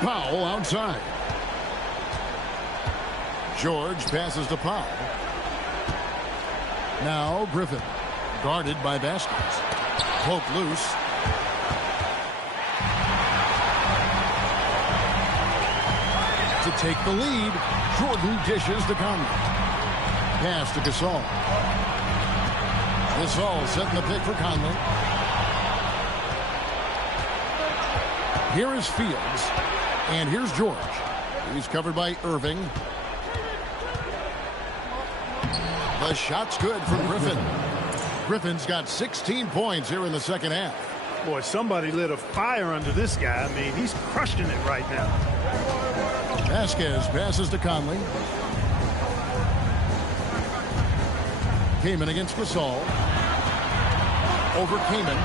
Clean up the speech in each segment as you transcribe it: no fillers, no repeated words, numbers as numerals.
Powell outside. George passes to Powell. Now Griffin, guarded by Vasquez. Poke loose. To take the lead, Jordan dishes to Conley. Pass to Gasol. Gasol setting the pick for Conley. Here is Fields. And here's George. He's covered by Irving. The shot's good from Griffin. Griffin's got 16 points here in the second half. Boy, somebody lit a fire under this guy. I mean, he's crushing it right now. Vasquez passes to Conley. Kaman against Gasol. Over Kaman.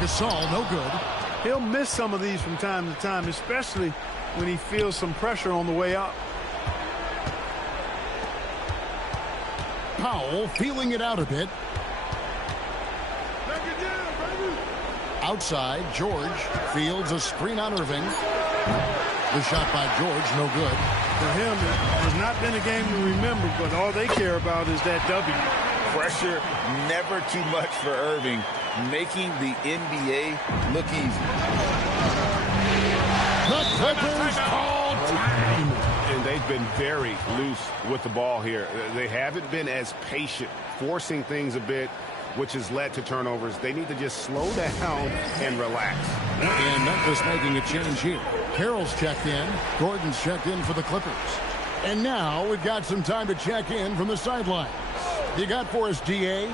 Gasol, no good. He'll miss some of these from time to time, especially when he feels some pressure on the way up. Powell feeling it out a bit. Outside, George. Fields a screen on Irving. The shot by George, no good. For him, it has not been a game to remember, but all they care about is that W. Pressure never too much for Irving, making the NBA look easy. The Clippers call time. And they've been very loose with the ball here. They haven't been as patient, forcing things a bit, which has led to turnovers. They need to just slow down and relax. And Memphis making a change here. Carroll's checked in. Gordon's checked in for the Clippers. And now we've got some time to check in from the sidelines. You got for us, D.A.?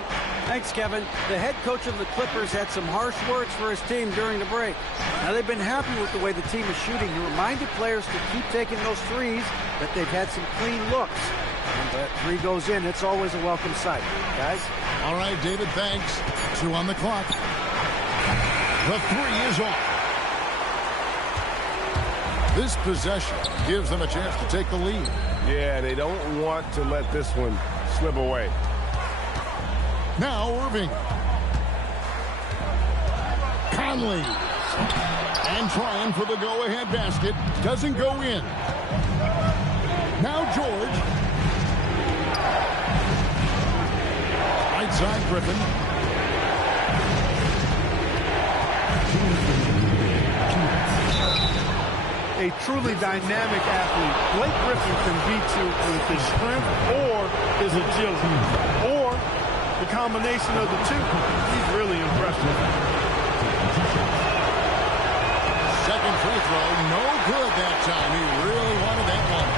Thanks, Kevin. The head coach of the Clippers had some harsh words for his team during the break. Now, they've been happy with the way the team is shooting. He reminded players to keep taking those threes, that they've had some clean looks. And that three goes in, it's always a welcome sight. Guys? All right, David, thanks. 2 on the clock. The three is off. This possession gives them a chance to take the lead. Yeah, they don't want to let this one slip away. Now Irving. Conley. And trying for the go-ahead basket. Doesn't go in. Now George. Right side Griffin. A truly dynamic athlete. Blake Griffin can beat you with his strength or his agility, or the combination of the two. He's really impressive. Second free throw, no good that time. He really wanted that one.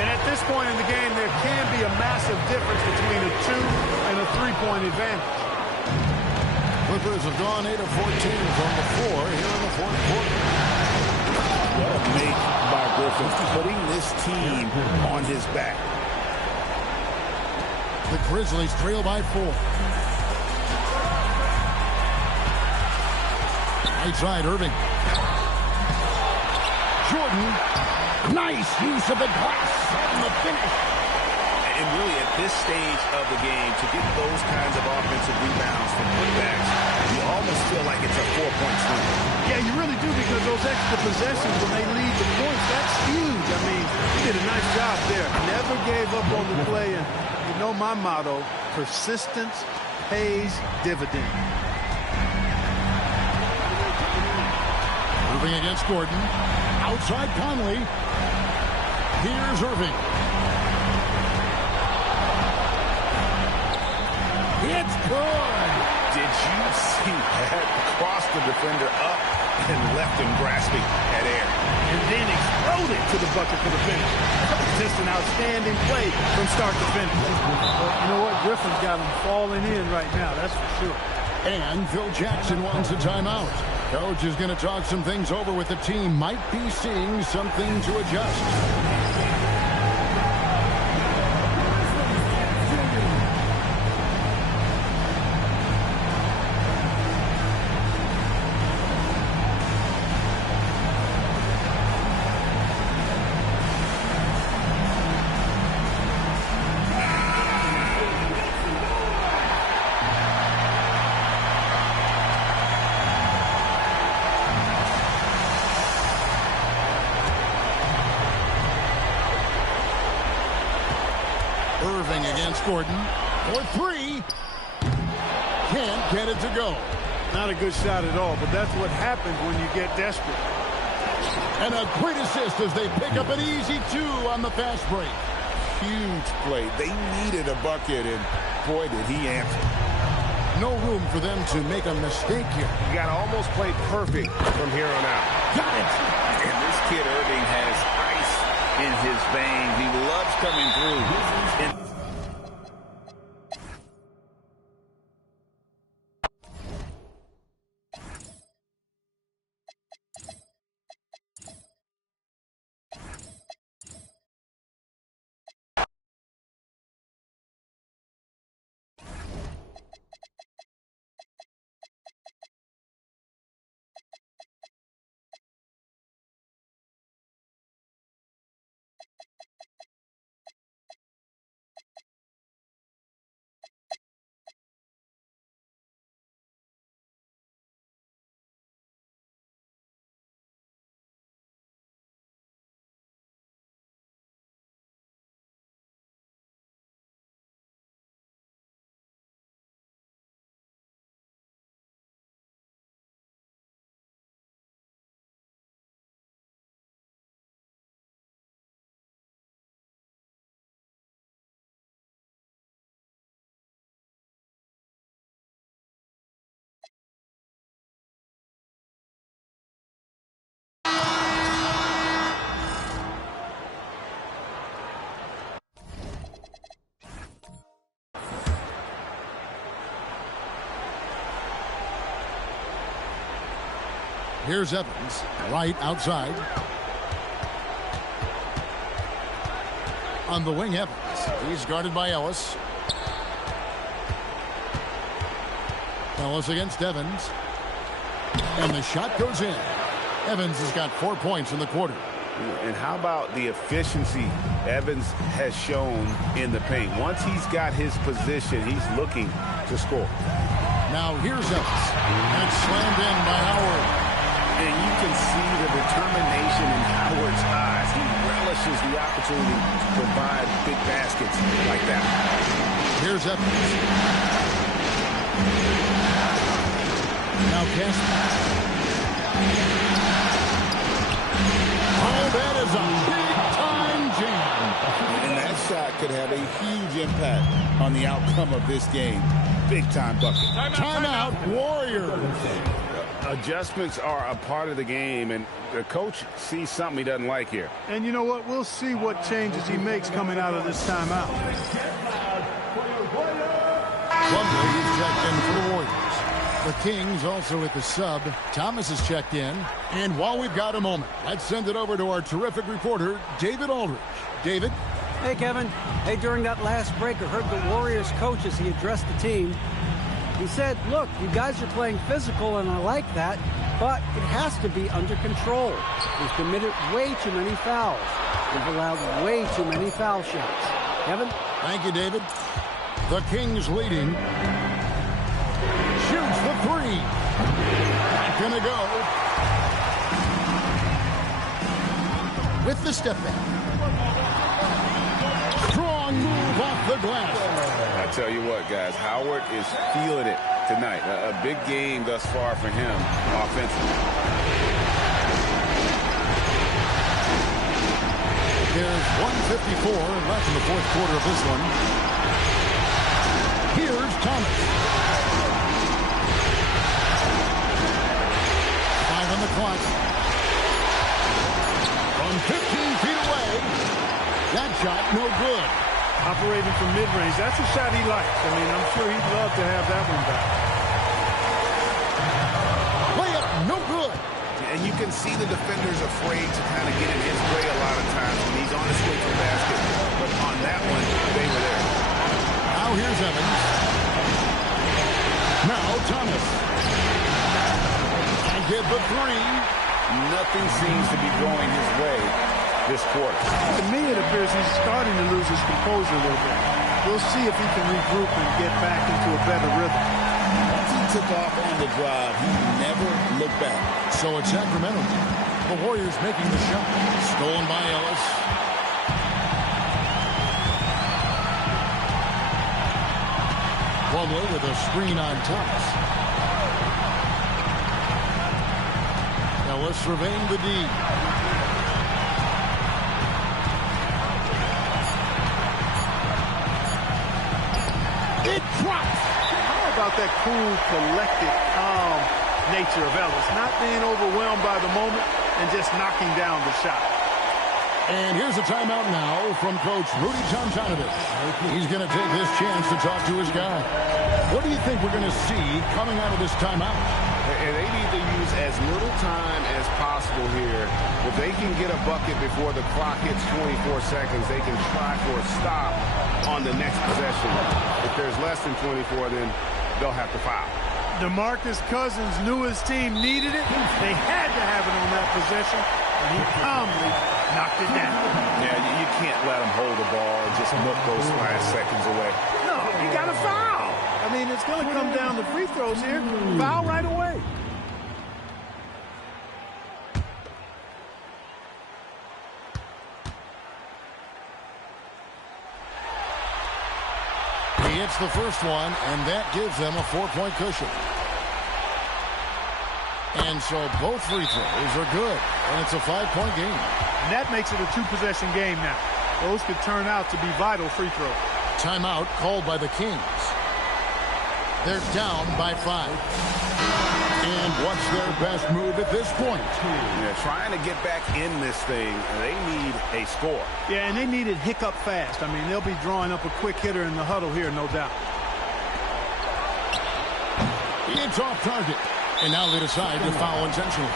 And at this point in the game, there can be a massive difference between a 2 and a 3-point advantage. Clippers have gone 8 of 14 from the floor here in the fourth quarter. What a make by Griffin, putting this team on his back. The Grizzlies trail by 4. Right side, Irving. Jordan. Nice use of the glass on the finish. And really, at this stage of the game, to get those kinds of offensive rebounds from putbacks, you almost feel like it's a 4-point swing. Yeah, you really do, because those extra possessions, when they lead to points, that's huge. I mean, he did a nice job there. Never gave up on the play. And you know my motto, persistence pays dividends. Moving against Gordon. Outside Conley. Here's Irving. It's good. Did you see that? Crossed the defender up and left him grasping at air. And then exploded to the bucket for the finish. Just an outstanding play from start to finish. Well, you know what? Griffin's got him falling in right now, that's for sure. And Phil Jackson wants a timeout. Coach is going to talk some things over with the team. Might be seeing something to adjust. Irving against Gordon. For three. Can't get it to go. Not a good shot at all, but that's what happens when you get desperate. And a great assist as they pick up an easy 2 on the fast break. Huge play. They needed a bucket, and boy, did he answer. No room for them to make a mistake here. You got to almost play perfect from here on out. Got it! And this kid Irving has ice in his veins. He loves coming through. Here's Evans, right outside. On the wing, Evans. He's guarded by Ellis. Ellis against Evans. And the shot goes in. Evans has got 4 points in the quarter. And how about the efficiency Evans has shown in the paint? Once he's got his position, he's looking to score. Now here's Ellis. That's slammed in by Howard. And you can see the determination in Howard's eyes. He relishes the opportunity to provide big baskets like that. Here's Evans. Now Casper. Oh, that is a big-time jam. And that shot could have a huge impact on the outcome of this game. Big-time bucket. Timeout, Warriors. Adjustments are a part of the game, and the coach sees something he doesn't like here. And you know what? We'll see what changes he makes coming out of this timeout. Plumlee is checked in for the Warriors. The Kings also at the sub. Thomas is checked in. And while we've got a moment, let's send it over to our terrific reporter, David Aldridge. David? Hey, Kevin. Hey, during that last break, I heard the Warriors coach as he addressed the team. He said, look, you guys are playing physical, and I like that, but it has to be under control. We've committed way too many fouls. We've allowed way too many foul shots. Kevin? Thank you, David. The Kings leading. Shoots the three. Not gonna go. With the step back. Strong move off the glass. I tell you what, guys, Howard is feeling it tonight. A big game thus far for him offensively. There's 1:54 left in the fourth quarter of this one. Here's Thomas. 5 on the clock. From 15 feet away. That shot no good. Operating from mid-range, that's a shot he likes. I mean, I'm sure he'd love to have that one back. Layup, no good. And you can see the defender's afraid to kind of get in his way a lot of times when he's on his way to the basket. But on that one, they were there. Now here's Evans. Now Thomas. And give the three. Nothing seems to be going his way this quarter. To me, it appears he's starting to lose his composure a little bit. We'll see if he can regroup and get back into a better rhythm. Once he took off on the drive, he never looked back. So it's Sacramento. The Warriors making the shot. Stolen by Ellis. Plumlee with a screen on Thomas. Ellis surveying the D. It drops. How about that cool, collected, calm nature of Ellis? Not being overwhelmed by the moment and just knocking down the shot. And here's a timeout now from Coach Rudy Tomjanovich. He's going to take this chance to talk to his guy. What do you think we're going to see coming out of this timeout? And they need to use as little time as possible here. If they can get a bucket before the clock hits 24 seconds, they can try for a stop on the next possession. If there's less than 24, then they'll have to foul. DeMarcus Cousins knew his team needed it. They had to have it on that possession, and he calmly knocked it down. Yeah, you can't let him hold the ball and just milk those last seconds away. No, you got to foul. I mean, it's going to come down to free throws here. Foul right away. He hits the first one, and that gives them a 4-point cushion. And so both free throws are good, and it's a 5-point game. And that makes it a 2-possession game now. Those could turn out to be vital free throws. Timeout called by the Kings. They're down by 5. And what's their best move at this point? Yeah, trying to get back in this thing, they need a score. Yeah, and they need it hiccup fast. I mean, they'll be drawing up a quick hitter in the huddle here, no doubt. It's off target. And now they decide to foul intentionally.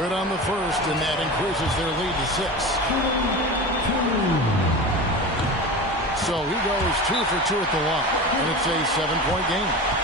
Good on the first, and that increases their lead to 6. So he goes 2 for 2 at the line, and it's a 7-point game.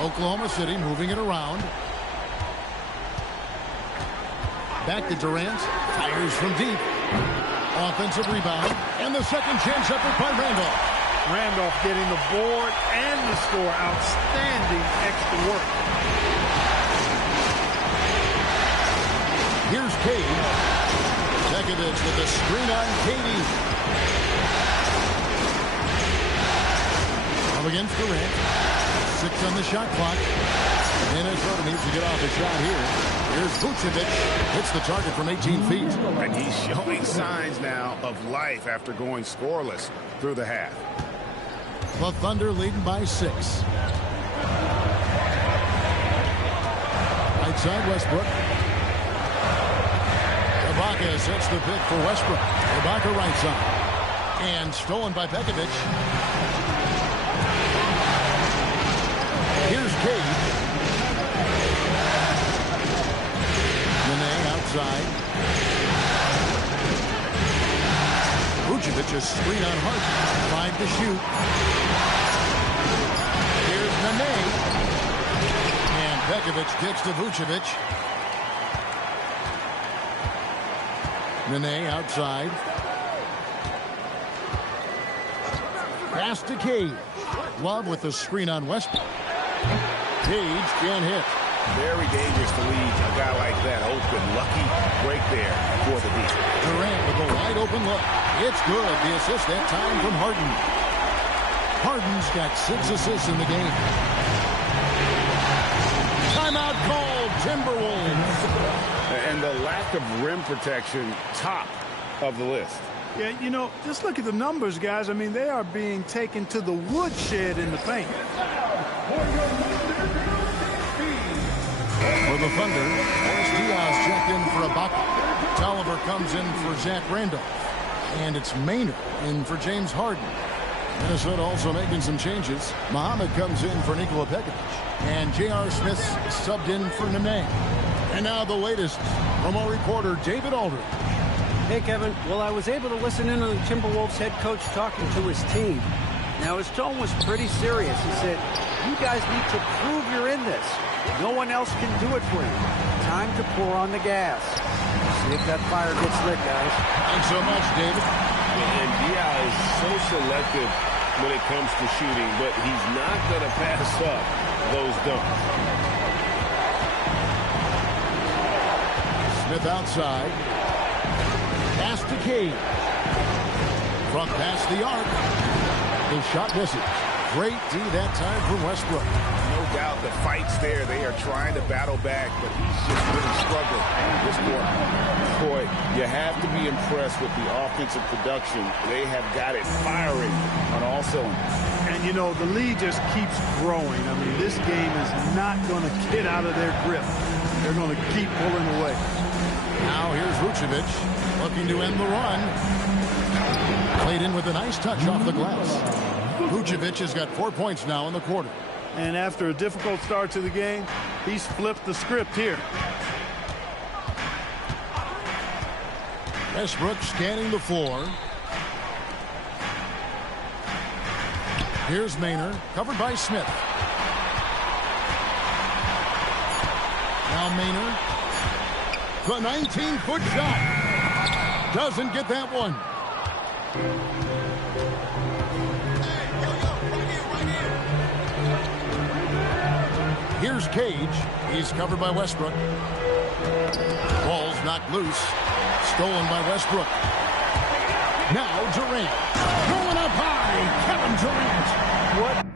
Oklahoma City moving it around. Back to Durant. Fires from deep. Offensive rebound. And the second chance effort by Randolph. Randolph getting the board and the score. Outstanding extra work. Here's Cade. Pekovic with the screen on Katie. Up against Durant. 6 on the shot clock. Minnesota needs to get off a shot here. Here's Vucevic. Hits the target from 18 feet. And he's showing signs now of life after going scoreless through the half. The Thunder leading by 6. Right side, Westbrook. Ibaka sets the pick for Westbrook. Ibaka right side. And stolen by Pekovic. Here's Cade. Nene outside. Vucevic, a screen on Hart. 5 to shoot. Here's Nene. And Pekovic kicks to Vucevic. Nene outside. Pass to Cade. Love with the screen on Westbrook. Cage can't hit. Very dangerous to leave a guy like that open. Lucky break there for the D. Durant with a wide open look. It's good. The assist that time from Harden. Harden's got 6 assists in the game. Timeout called, Timberwolves. And the lack of rim protection, top of the list. Yeah, you know, just look at the numbers, guys. I mean, they are being taken to the woodshed in the paint. For the Thunder, Morris Diaz checked in for Ibaka. Tolliver comes in for Zach Randolph. And it's Maynard in for James Harden. Minnesota also making some changes. Muhammad comes in for Nikola Pekovic. And J.R. Smith subbed in for Nene. And now the latest from our reporter, David Aldridge. Hey, Kevin. Well, I was able to listen in on the Timberwolves head coach talking to his team. Now, his tone was pretty serious. He said, you guys need to prove you're in this. No one else can do it for you. Time to pour on the gas. See if that fire gets lit, guys. Thanks so much, David. And Diaz is so selective when it comes to shooting, but he's not going to pass up those dunks. Smith outside. Pass to Cade. Front past the arc. The shot misses. Great D that time from Westbrook. No doubt the fight's there. They are trying to battle back, but he's just really struggling this quarter. Boy, you have to be impressed with the offensive production. They have got it firing on all cylinders. And, you know, the lead just keeps growing. I mean, this game is not going to get out of their grip. They're going to keep pulling away. Now here's Vucevic looking to end the run. Played in with a nice touch off the glass. Vucevic has got 4 points now in the quarter. And after a difficult start to the game, he's flipped the script here. Westbrook scanning the floor. Here's Maynard, covered by Smith. Now Maynard. The 19-foot shot. Doesn't get that one. Here's Cage. He's covered by Westbrook. Ball's knocked loose. Stolen by Westbrook. Now Durant. Going up high. Kevin Durant. What?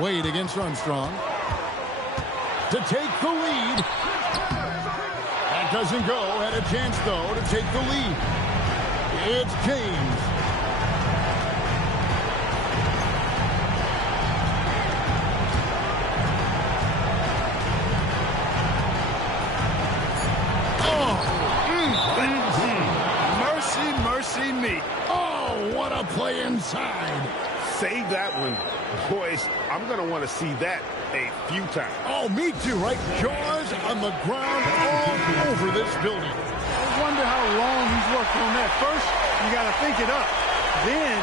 Wade against Armstrong. To take the lead. That doesn't go. Had a chance, though, to take the lead. It's James. Mercy me. Oh, what a play inside. Save that one. Boys, I'm going to want to see that a few times. Oh, me too, right? Jaws on the ground all over this building. I wonder how long he's worked on that. First, you got to think it up. Then,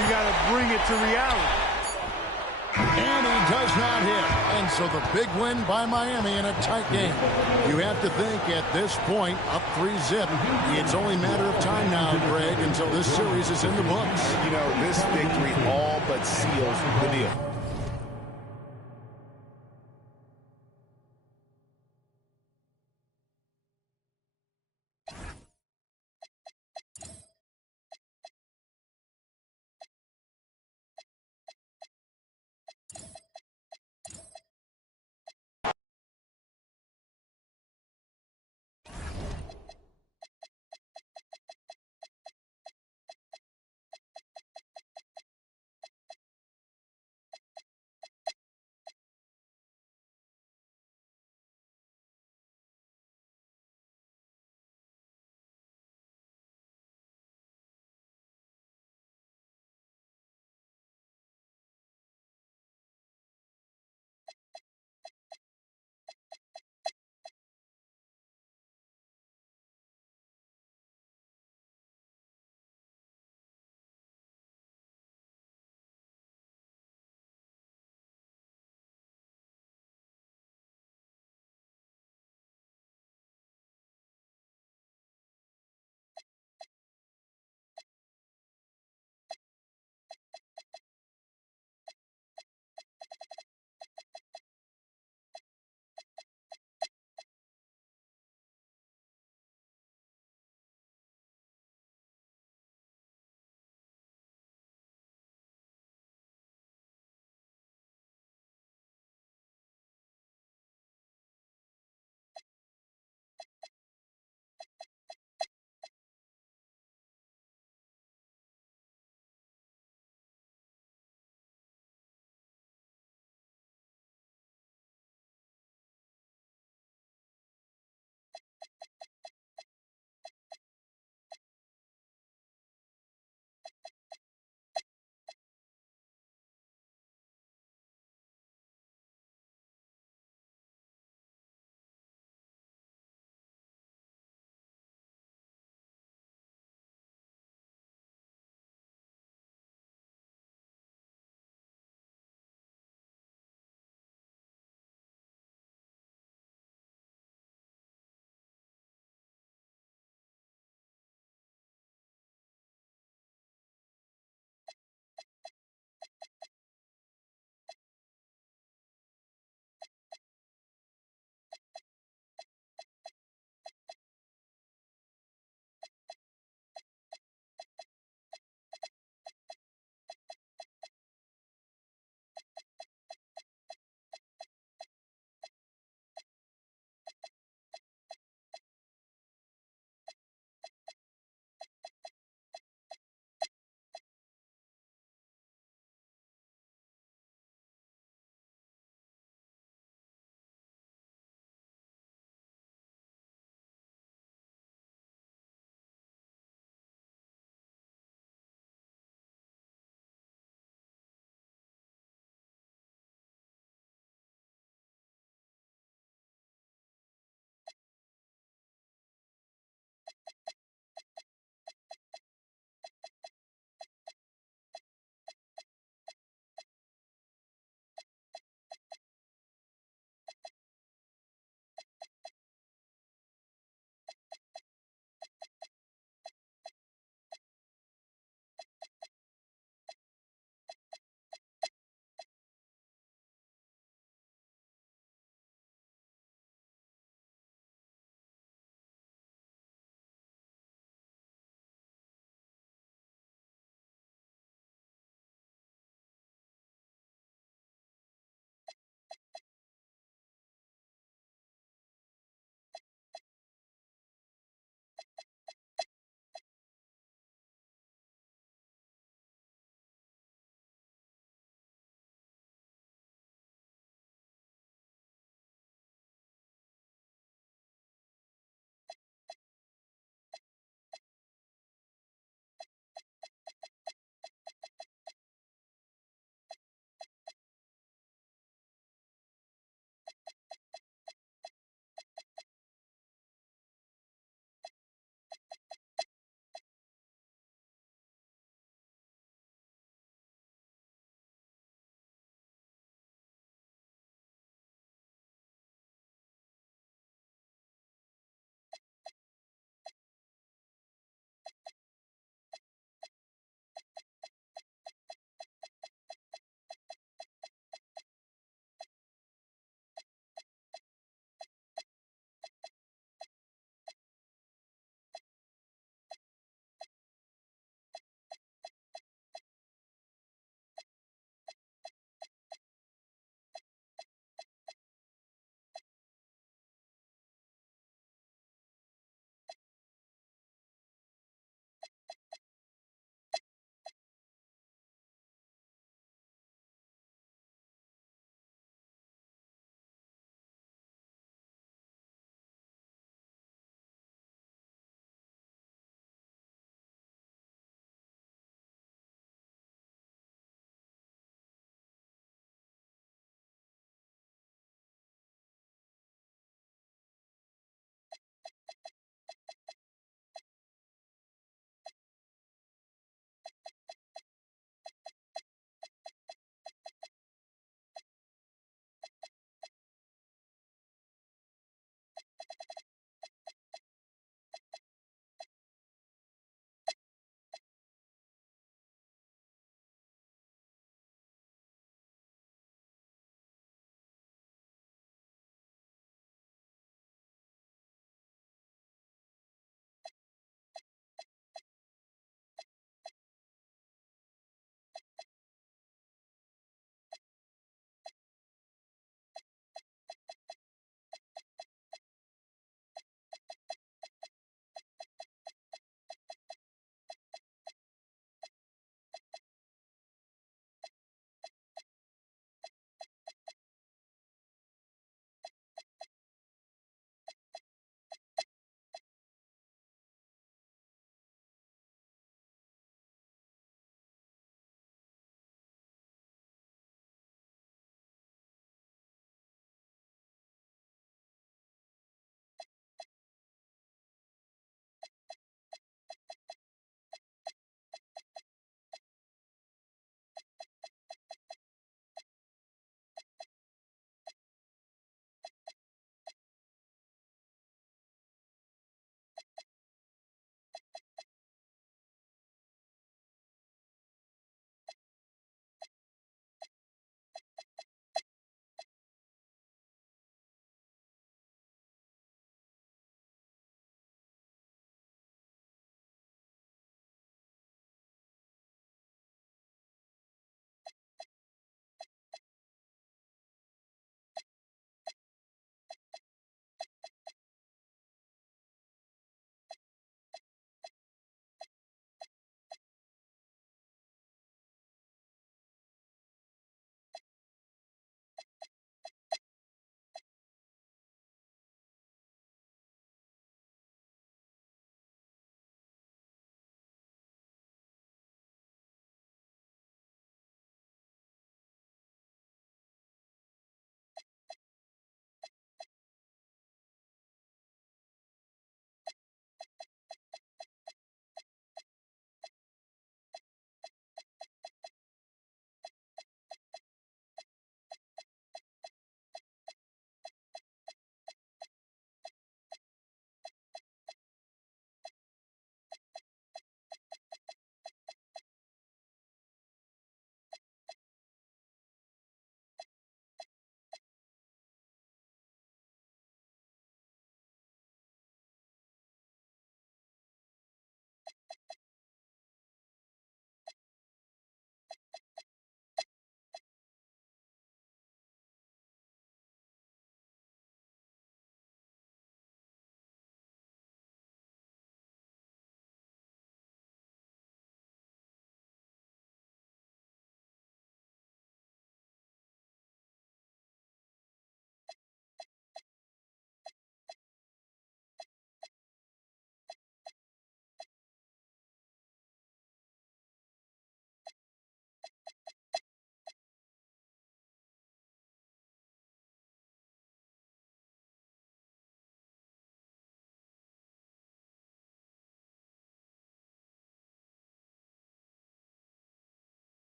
you got to bring it to reality. And he does not hit. And so the big win by Miami in a tight game. You have to think at this point, up 3-zip, it's only a matter of time now, Greg, until this series is in the books. You know, this victory all but seals the deal.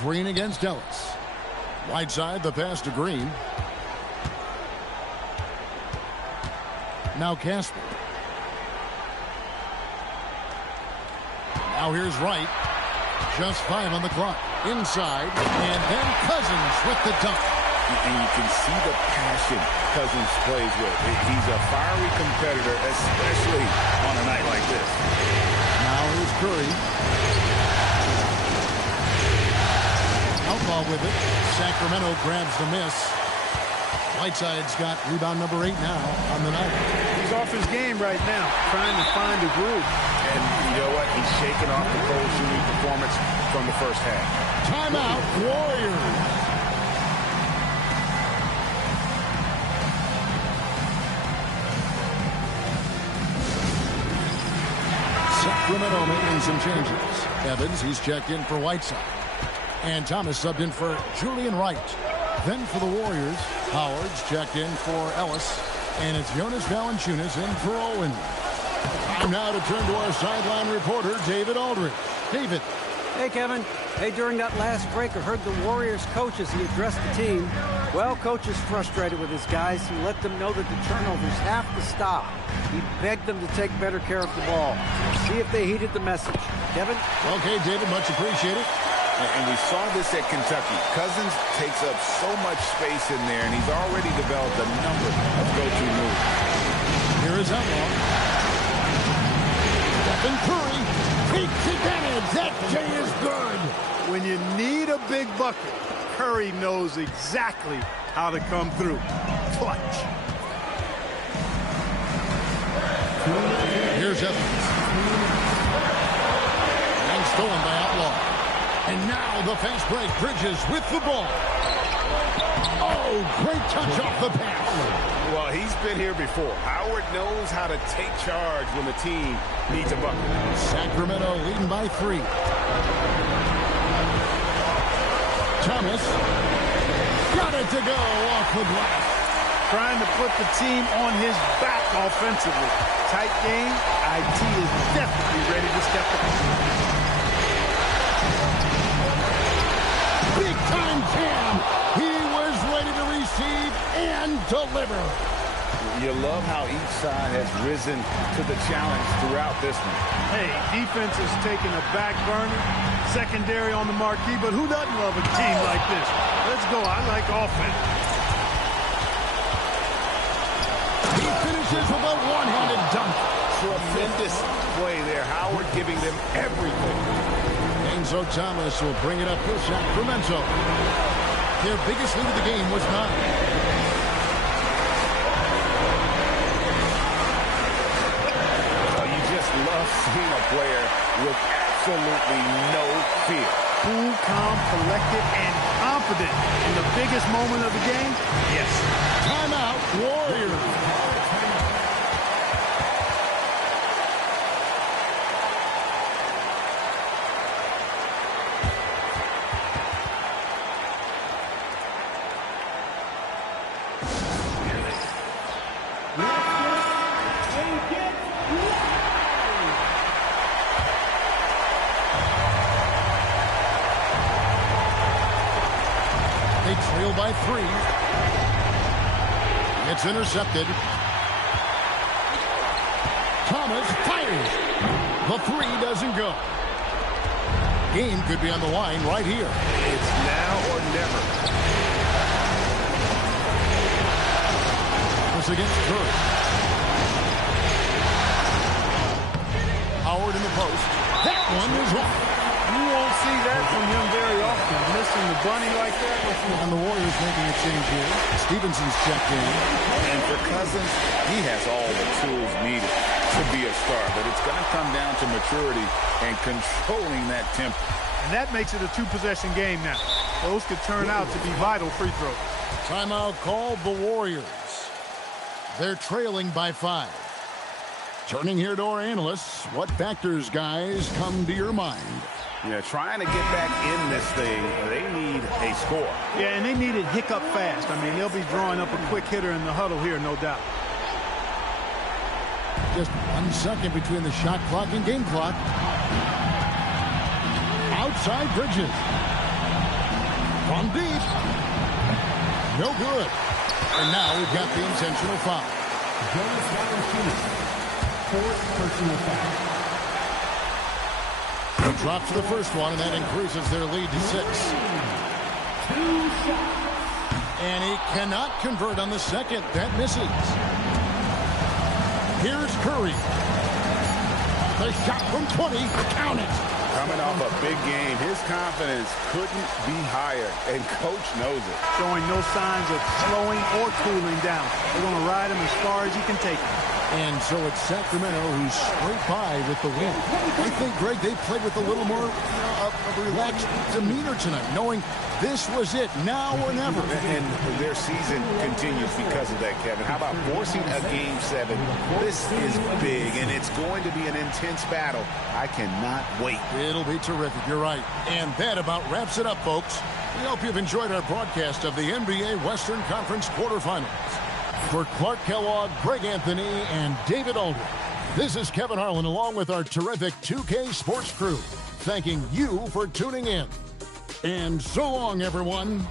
Green against Ellis. Right side, the pass to Green. Now Casper. Now here's Wright. Just 5 on the clock. Inside, and then Cousins with the dunk. And you can see the passion Cousins plays with. He's a fiery competitor, especially on a night like this. Now here's Curry. Outlaw with it. Sacramento grabs the miss. Whiteside's got rebound number 8 now on the night. He's off his game right now, trying to find a groove. And you know what? He's shaking off the cold shooting performance from the first half. Timeout, Warriors. Sacramento making some changes. Evans, he's checked in for Whiteside. And Thomas subbed in for Julian Wright. Then for the Warriors, Howard's checked in for Ellis. And it's Jonas Valanciunas in for Owen. Time now to turn to our sideline reporter, David Aldridge. David. Hey, Kevin. Hey, during that last break, I heard the Warriors coach as he addressed the team. Well, coach is frustrated with his guys. He let them know that the turnovers have to stop. He begged them to take better care of the ball. See if they heeded the message. Kevin? Okay, David, much appreciated. And we saw this at Kentucky. Cousins takes up so much space in there, and he's already developed a number of go-to moves. Here is Outlaw. Stephen Curry takes advantage. That J is good. When you need a big bucket, Curry knows exactly how to come through. Clutch. Here's Evans. And stolen by Outlaw. And now the fast break. Bridges with the ball. Oh, great touch off the pass. Well, he's been here before. Howard knows how to take charge when the team needs a bucket. Sacramento leading by 3. Thomas got it to go off the glass. Trying to put the team on his back offensively. Tight game. IT is definitely ready to step up. Big time Cam. He was ready to receive and deliver. You love how each side has risen to the challenge throughout this one. Hey, defense is taking a back burner, secondary on the marquee, but who doesn't love a team like this? Let's go. I like offense. He finishes with a one-handed dunk. Tremendous play there. Howard giving them everything. Enzo Thomas will bring it up for Sacramento. Their biggest lead of the game was 9. Love seeing a player with absolutely no fear. Cool, calm, collected, and confident in the biggest moment of the game? Yes. Timeout, Warriors. They trail by 3. It's intercepted. Thomas fires. The 3 doesn't go. Game could be on the line right here. It's now or never. This against Curry. Howard in the post. That one is off. You won't see that from him very often. Missing the bunny like that. And the Warriors making a change here. Stevenson's checked in. And for Cousins, he has all the tools needed to be a star. But it's going to come down to maturity and controlling that tempo. And that makes it a 2-possession game now. Those could turn out to be vital free throws. Timeout called the Warriors. They're trailing by 5. Turning here to our analysts, what factors, guys, come to your mind? Yeah, trying to get back in this thing, they need a score. Yeah, and they need it hiccup fast. I mean, they'll be drawing up a quick hitter in the huddle here, no doubt. Just 1 second between the shot clock and game clock. Outside Bridges. From deep. No good. And now we've got the intentional foul. Jonas Valanciunas, fourth personal foul. He drops the first one, and that increases their lead to 6. 2 shots. And he cannot convert on the second. That misses. Here's Curry. The shot from 20. Count it. Coming off a big game, his confidence couldn't be higher, and Coach knows it. Showing no signs of slowing or cooling down. They're going to ride him as far as he can take him. And so it's Sacramento who's straight by with the win. I think, Greg, they played with a little more of a relaxed demeanor tonight, knowing this was it, now or never. And their season continues because of that, Kevin. How about forcing a Game 7? This is big, and it's going to be an intense battle. I cannot wait. It'll be terrific, you're right. And that about wraps it up, folks. We hope you've enjoyed our broadcast of the NBA Western Conference quarterfinals. For Clark Kellogg, Greg Anthony, and David Aldridge, this is Kevin Harlan along with our terrific 2K Sports crew, thanking you for tuning in. And so long, everyone.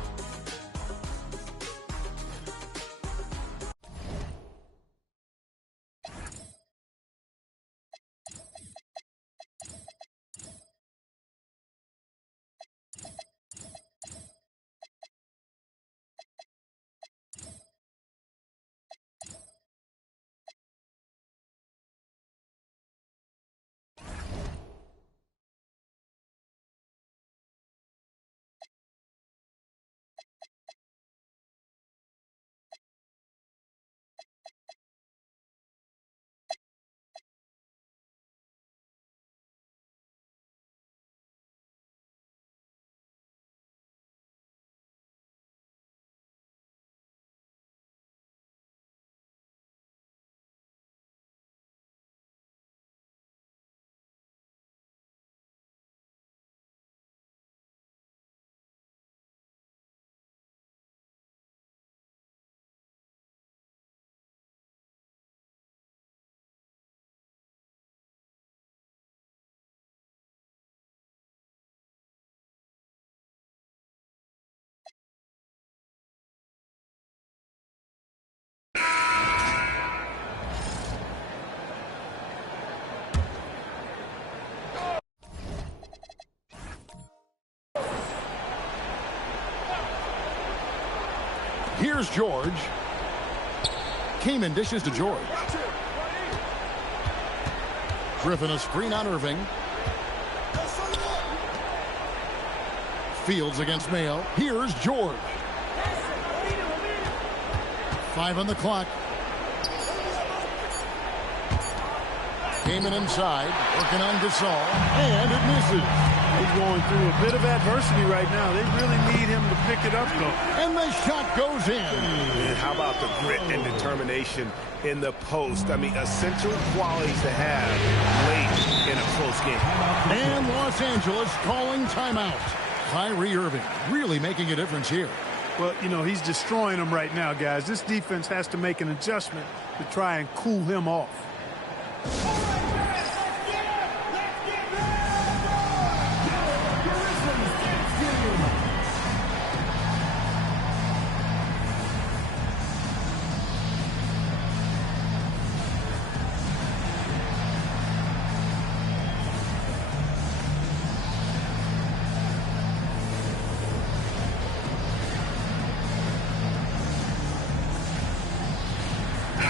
Here's George. Kaman dishes to George. Griffin a screen on Irving. Fields against Mayo. Here's George. 5 on the clock. Kaman inside, working on Gasol, and it misses. He's going through a bit of adversity right now. They really need him to pick it up, though. And the shot goes in. And how about the grit and determination in the post? I mean, essential qualities to have late in a close game. And Los Angeles calling timeout. Kyrie Irving really making a difference here. Well, you know, he's destroying them right now, guys. This defense has to make an adjustment to try and cool him off.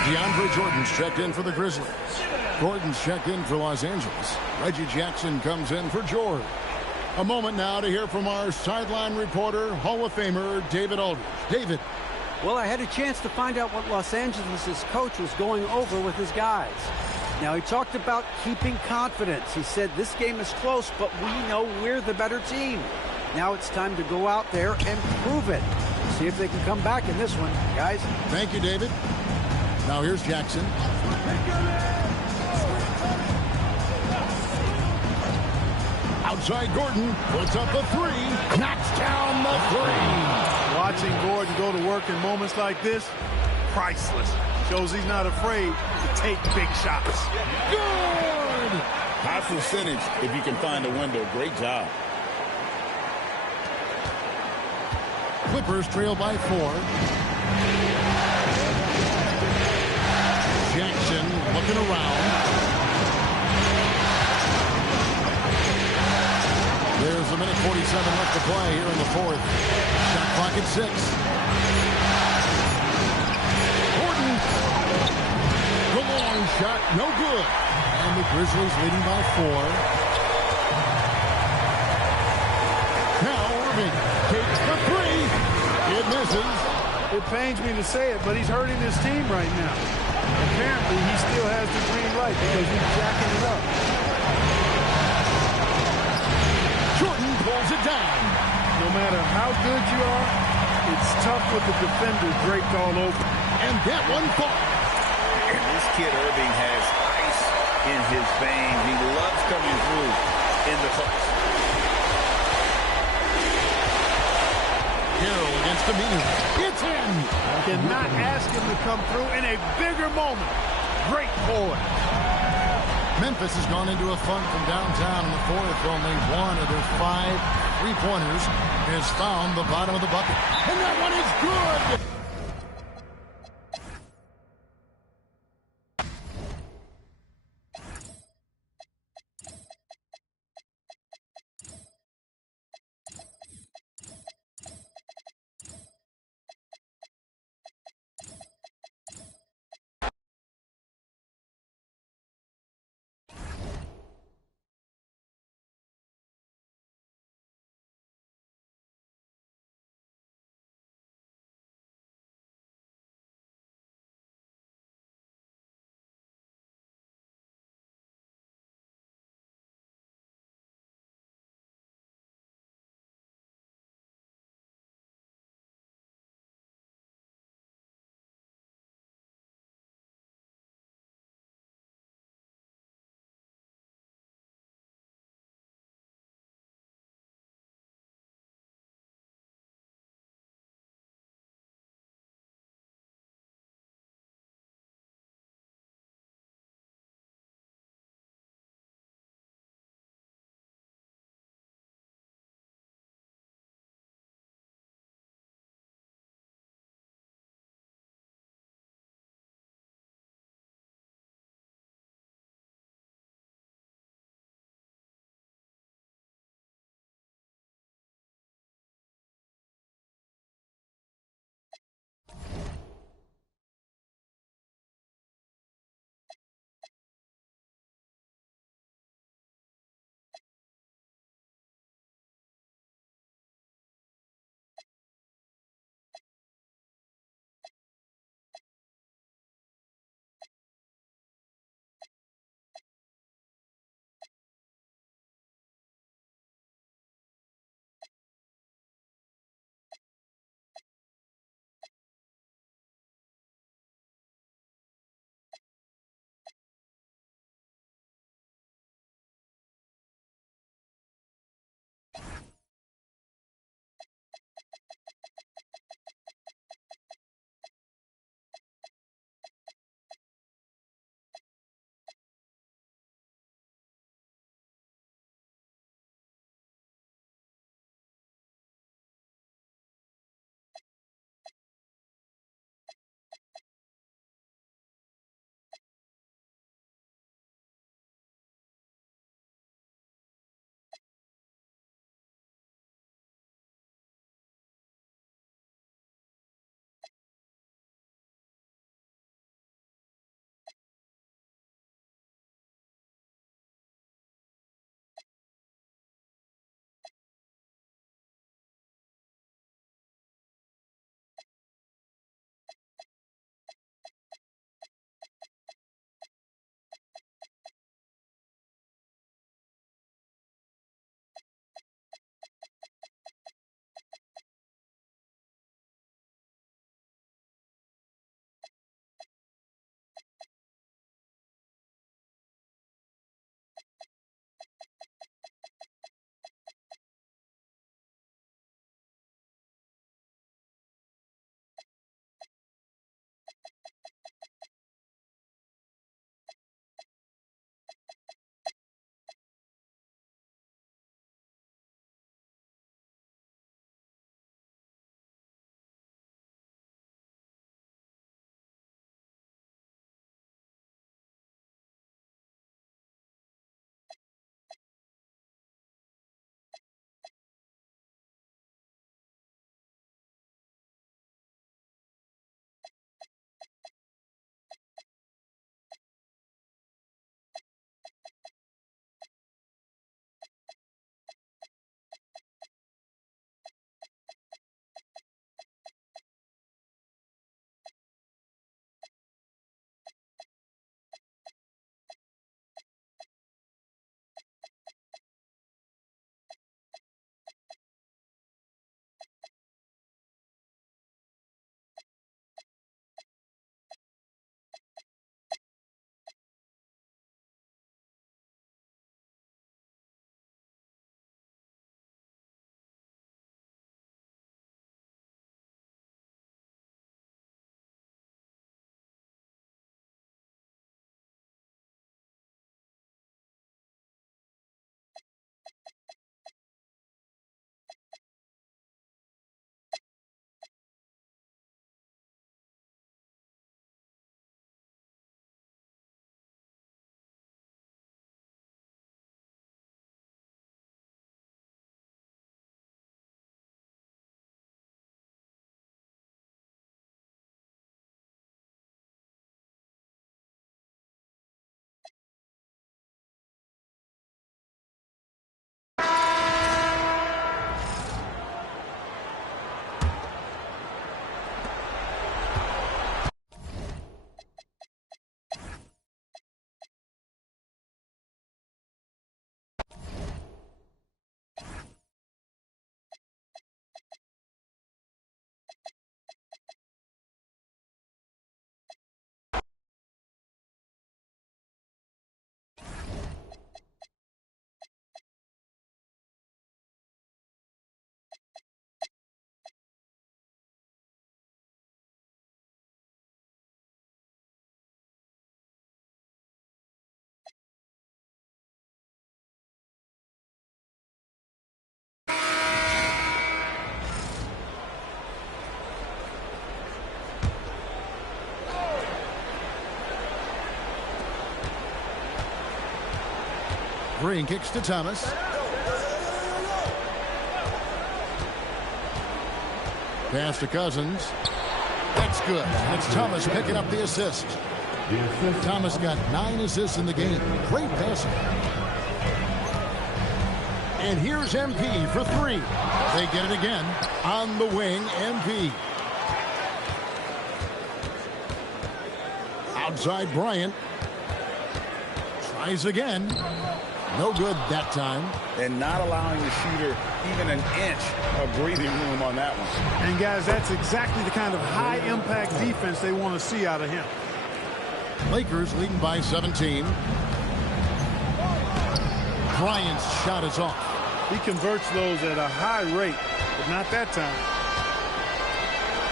DeAndre Jordan's checked in for the Grizzlies. Gordon's checked in for Los Angeles. Reggie Jackson comes in for George. A moment now to hear from our sideline reporter, Hall of Famer David Aldridge. David. Well, I had a chance to find out what Los Angeles' coach was going over with his guys. Now, he talked about keeping confidence. He said this game is close, but we know we're the better team. Now it's time to go out there and prove it. See if they can come back in this one, guys. Thank you, David. Now here's Jackson. Outside Gordon puts up a three. Knocks down the three. Watching Gordon go to work in moments like this, priceless. Shows he's not afraid to take big shots. Good! High percentage if you can find a window. Great job. Clippers trail by 4. Jackson looking around. There's a minute 47 left to play here in the fourth. Shot clock at 6. Gordon. The long shot, no good. And the Grizzlies leading by 4. Now Irving takes the 3. It misses. It pains me to say it, but he's hurting his team right now. Apparently, he still has the green light because he's jacking it up. Jordan pulls it down. No matter how good you are, it's tough with the defender draped all over. And that one falls. And this kid Irving has ice in his veins. He loves coming through in the clutch. Carroll against Aminu. It's in. Cannot ask him to come through in a bigger moment. Great poise. Memphis has gone into a funk from downtown in the fourth. Only one of their 5 3-pointers has found the bottom of the bucket. And that one is good. Green kicks to Thomas. Pass to Cousins. That's good. It's Thomas picking up the assist. Thomas got 9 assists in the game. Great passing. And here's MP for 3. They get it again. On the wing, MP. Outside Bryant. Tries again. No good that time. And not allowing the shooter even an inch of breathing room on that one. And, guys, that's exactly the kind of high-impact defense they want to see out of him. Lakers leading by 17. Bryant's shot is off. He converts those at a high rate, but not that time.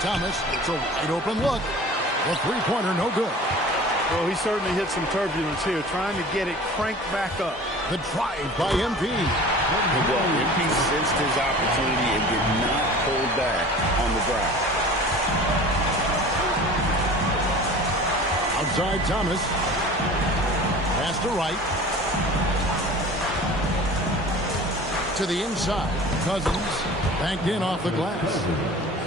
Thomas, it's a wide open look. The three-pointer, no good. Well, he certainly hit some turbulence here, trying to get it cranked back up. The drive by MP. MP sensed his opportunity and did not hold back on the drive. Outside Thomas. Pass to right. To the inside. Cousins banked in off the glass.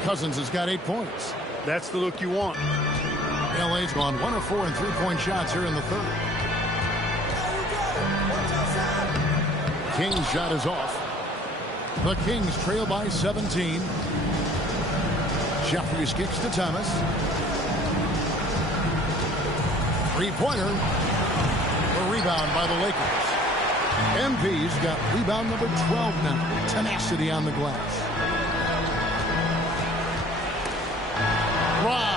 Cousins has got 8 points. That's the look you want. LA's gone 1 of 4 in three-point shots here in the third. King's shot is off. The Kings trail by 17. Jeffries kicks to Thomas. Three-pointer. A rebound by the Lakers. MP's got rebound number 12 now. Tenacity on the glass. Wow.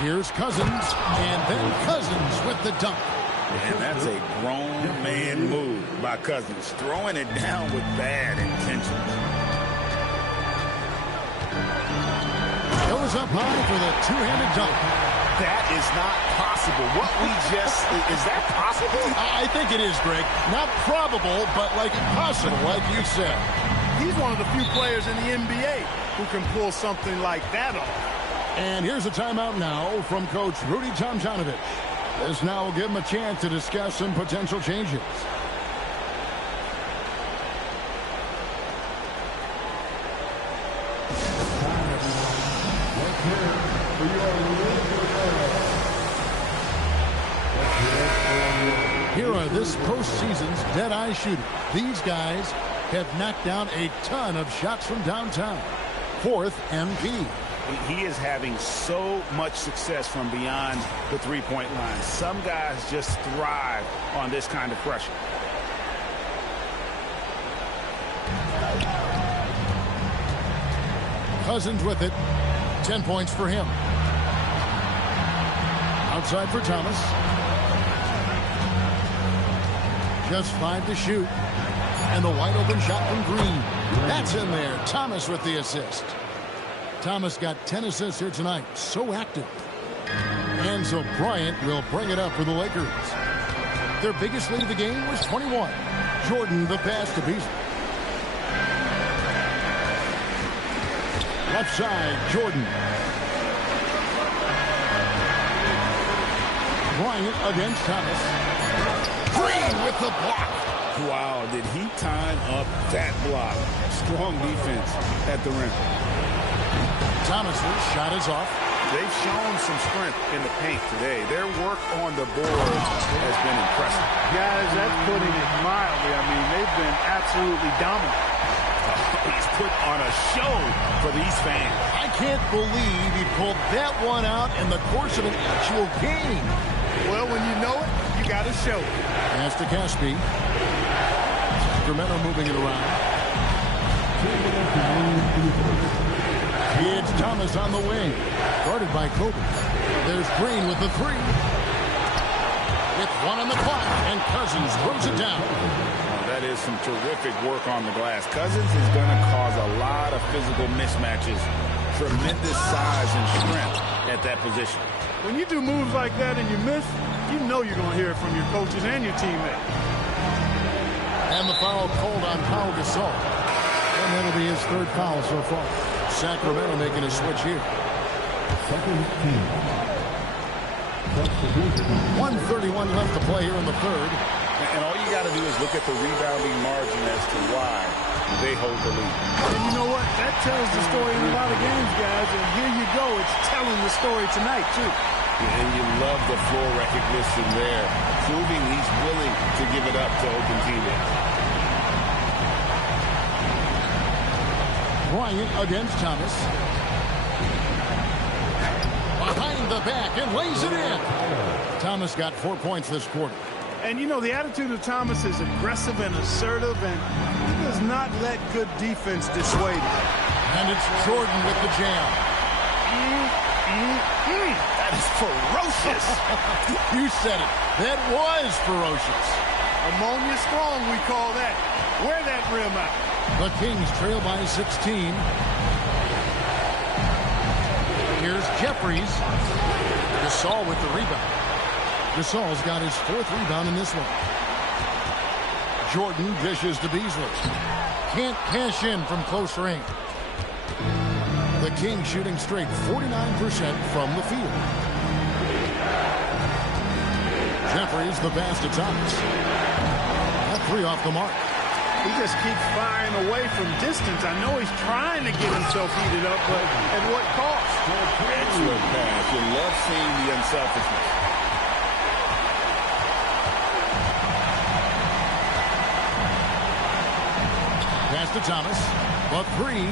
Here's Cousins, and then Cousins with the dunk. And that's a grown man move by Cousins, throwing it down with bad intentions. Goes up high for the two-handed dunk. That is not possible. What we just, is that possible? I think it is, Greg. Not probable, but like possible, like you said. He's one of the few players in the NBA who can pull something like that off. And here's a timeout now from Coach Rudy Tomjanovich. This now will give him a chance to discuss some potential changes. Here are this postseason's dead-eye shooters. These guys have knocked down a ton of shots from downtown. Fourth, MP. He is having so much success from beyond the three-point line. Some guys just thrive on this kind of pressure. Cousins with it. 10 points for him. Outside for Thomas. Just 5 to shoot. And the wide open shot from Green. That's in there. Thomas with the assist. Thomas got 10 assists here tonight. So active. And so Bryant will bring it up for the Lakers. Their biggest lead of the game was 21. Jordan the pass to Beasley. Left side, Jordan. Bryant against Thomas. Green with the block. Wow, did he time up that block? Strong defense at the rim. Thomas's shot is off. They've shown some strength in the paint today. Their work on the board has been impressive. Guys, that's putting it mildly. I mean, they've been absolutely dominant. He's put on a show for these fans. I can't believe he pulled that one out in the course of an actual game. Well, when you know it, you got to show it. Pass to Caspi. Sacramento moving it around. It's Thomas on the wing. Guarded by Kobe. There's Green with the three. With 1 on the clock, and Cousins throws it down. That is some terrific work on the glass. Cousins is going to cause a lot of physical mismatches. Tremendous size and strength at that position. When you do moves like that and you miss, you know you're going to hear it from your coaches and your teammates. And the foul called on Pau Gasol. And that'll be his 3rd foul so far. Sacramento making a switch here. Second team. 1:31 left to play here in the third. And all you got to do is look at the rebounding margin as to why they hold the lead. And you know what? That tells the story in a lot of games, guys. And here you go. It's telling the story tonight, too. And you love the floor recognition there, proving he's willing to give it up to open teammates. Bryant against Thomas. Behind the back and lays it in. Thomas got 4 points this quarter. And, you know, the attitude of Thomas is aggressive and assertive, and he does not let good defense dissuade him. And it's Jordan with the jam. That is ferocious. You said it. That was ferocious. Ammonia strong, we call that. Wear that rim out. The Kings trail by 16. Here's Jeffries. Gasol with the rebound. Gasol's got his 4th rebound in this one. Jordan dishes to Beasley. Can't cash in from close range. The Kings shooting straight 49% from the field. Jeffries the pass to Thomas. That 3 off the mark. He just keeps firing away from distance. I know he's trying to get himself heated up, but at what cost? Excellent pass. You love seeing the unselfishness. Pass to Thomas. A 3.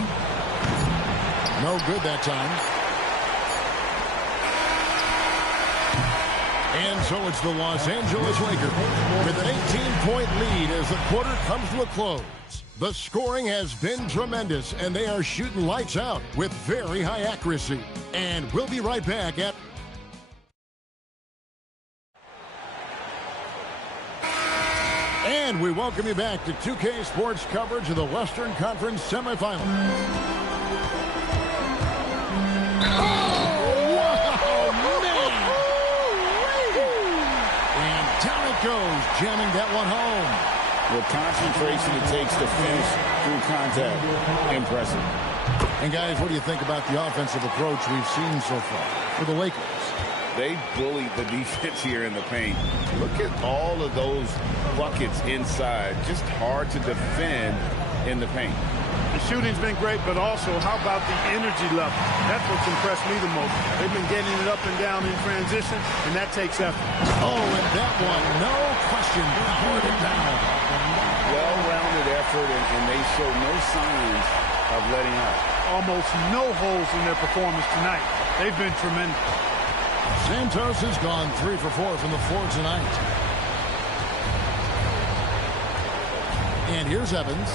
No good that time. And so it's the Los Angeles Lakers with an 18-point lead as the quarter comes to a close. The scoring has been tremendous, and they are shooting lights out with very high accuracy. And we'll be right back at... And we welcome you back to 2K Sports coverage of the Western Conference semifinals. Goes jamming that one home. The concentration it takes to finish through contact. Impressive. And guys, what do you think about the offensive approach we've seen so far for the Lakers? They bullied the defense here in the paint. Look at all of those buckets inside. Just hard to defend in the paint. The shooting's been great, but also how about the energy level? That's what's impressed me the most. They've been getting it up and down in transition, and that takes effort. Oh, and that one, no question, powered it down. Well-rounded effort, and they show no signs of letting up. Almost no holes in their performance tonight. They've been tremendous. Santos has gone 3 for 4 from the floor tonight. And here's Evans.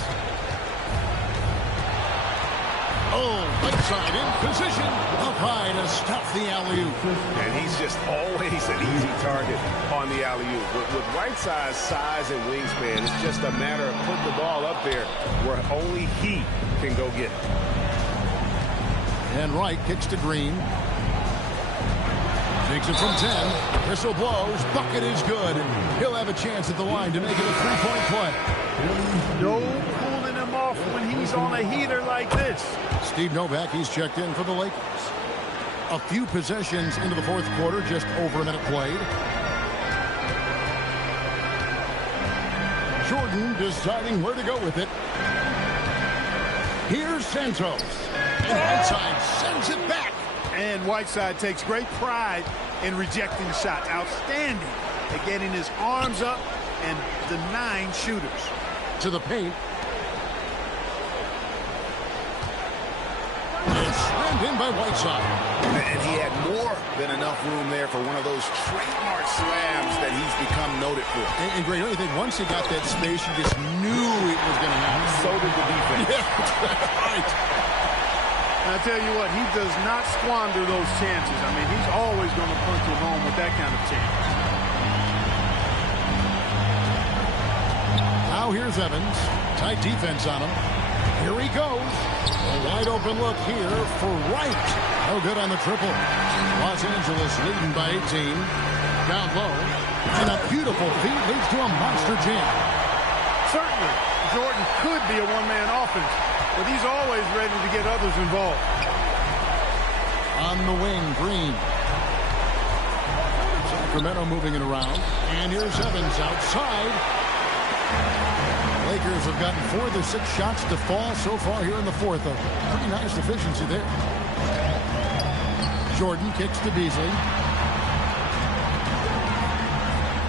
Oh, right side in position. Up high to stop the alley-oop. And he's just always an easy target on the alley-oop. With Whiteside's size and wingspan, it's just a matter of putting the ball up there where only he can go get it. And Wright kicks to Green. Takes it from 10. Whistle blows. Bucket is good. He'll have a chance at the line to make it a 3-point play. No cooling him off when he's on a heater like this. Steve Novak, he's checked in for the Lakers. A few possessions into the fourth quarter, just over a minute played. Jordan deciding where to go with it. Here's Santos. And Whiteside sends it back. And Whiteside takes great pride in rejecting shots. Outstanding at getting his arms up and denying shooters. To the paint. And slammed in by Whiteside. And he had more than enough room there for one of those trademark slams that he's become noted for. And Greg, don't you think once he got that space, you just knew it was going to happen? So did the defense. Yeah, right. And I tell you what, he does not squander those chances. I mean, he's always going to punch it home with that kind of chance. Now here's Evans. Tight defense on him. Here he goes. A wide open look here for Wright. No good on the triple. Los Angeles leading by 18. Down low. And a beautiful feed leads to a monster jam. Certainly, Jordan could be a one-man offense, but he's always ready to get others involved. On the wing, Green. Sacramento moving it around. And here's Evans outside. Lakers have gotten 4 of their 6 shots to fall so far here in the fourth. A pretty nice efficiency there. Jordan kicks to Beasley.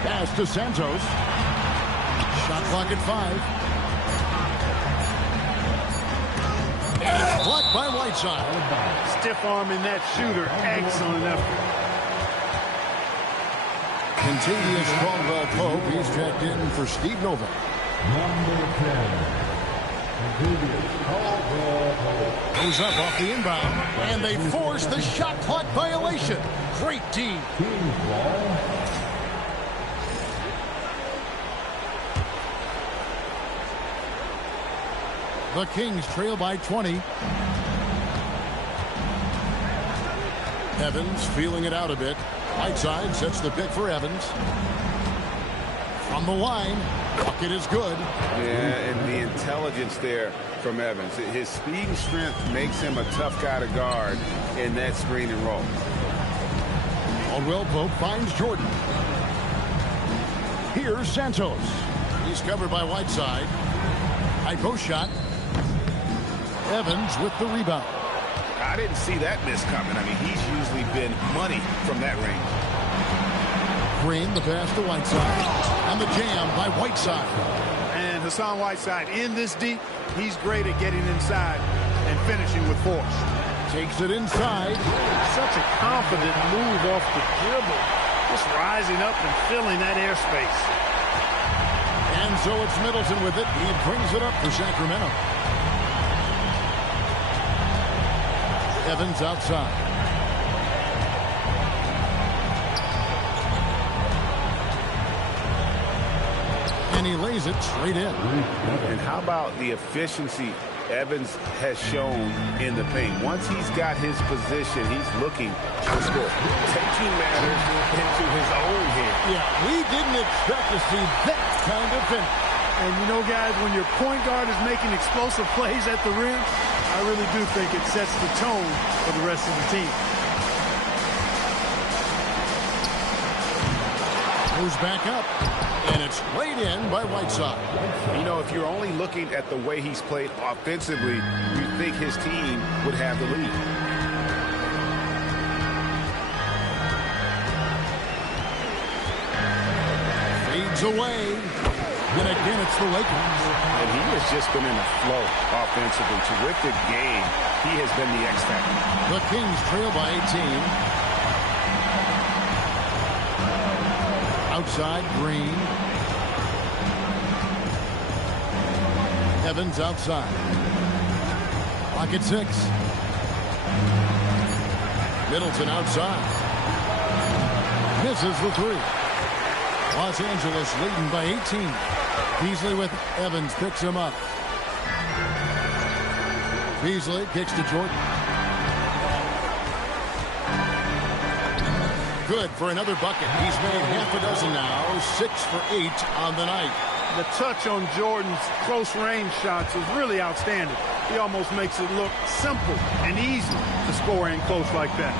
Pass to Santos. Shot clock at 5. And it's blocked by Whiteside. Stiff arming that shooter. Excellent effort. Contagious Caldwell Pope. He's checked in for Steve Novak. Number 10. Contagious Caldwell Pope. Goes up off the inbound. And they force the shot clock violation. Great team. Kings ball. The Kings trail by 20. Evans feeling it out a bit. Whiteside sets the pick for Evans. From the line, bucket is good. Yeah, and the intelligence there from Evans. His speed and strength makes him a tough guy to guard in that screen and roll. Caldwell Pope finds Jordan. Here's Santos. He's covered by Whiteside. High post shot. Evans with the rebound. I didn't see that miss coming. I mean, he's usually been money from that range. Green, the pass to Whiteside. And the jam by Whiteside. And Hassan Whiteside in this deep, he's great at getting inside and finishing with force. Takes it inside. Such a confident move off the dribble. Just rising up and filling that airspace. And so it's Middleton with it. He brings it up for Sacramento. Evans outside. And he lays it straight in. And how about the efficiency Evans has shown in the paint? Once he's got his position, he's looking to score. Taking matters into his own hands. Yeah, we didn't expect to see that kind of finish. And you know, guys, when your point guard is making explosive plays at the rim, I really do think it sets the tone for the rest of the team. Goes back up, and it's laid in by Whiteside. You know, if you're only looking at the way he's played offensively, you think his team would have the lead. Fades away. Then again, it's the Lakers. And he has just been in a flow offensively. Terrific game. He has been the X factor. The Kings trail by 18. Outside, Green. Evans outside. Clock at 6. Middleton outside. Misses the 3. Los Angeles leading by 18. Beasley with Evans picks him up. Beasley kicks to Jordan. Good for another bucket. He's made half a dozen now. 6 for 8 on the night. The touch on Jordan's close range shots is really outstanding. He almost makes it look simple and easy to score in close like that.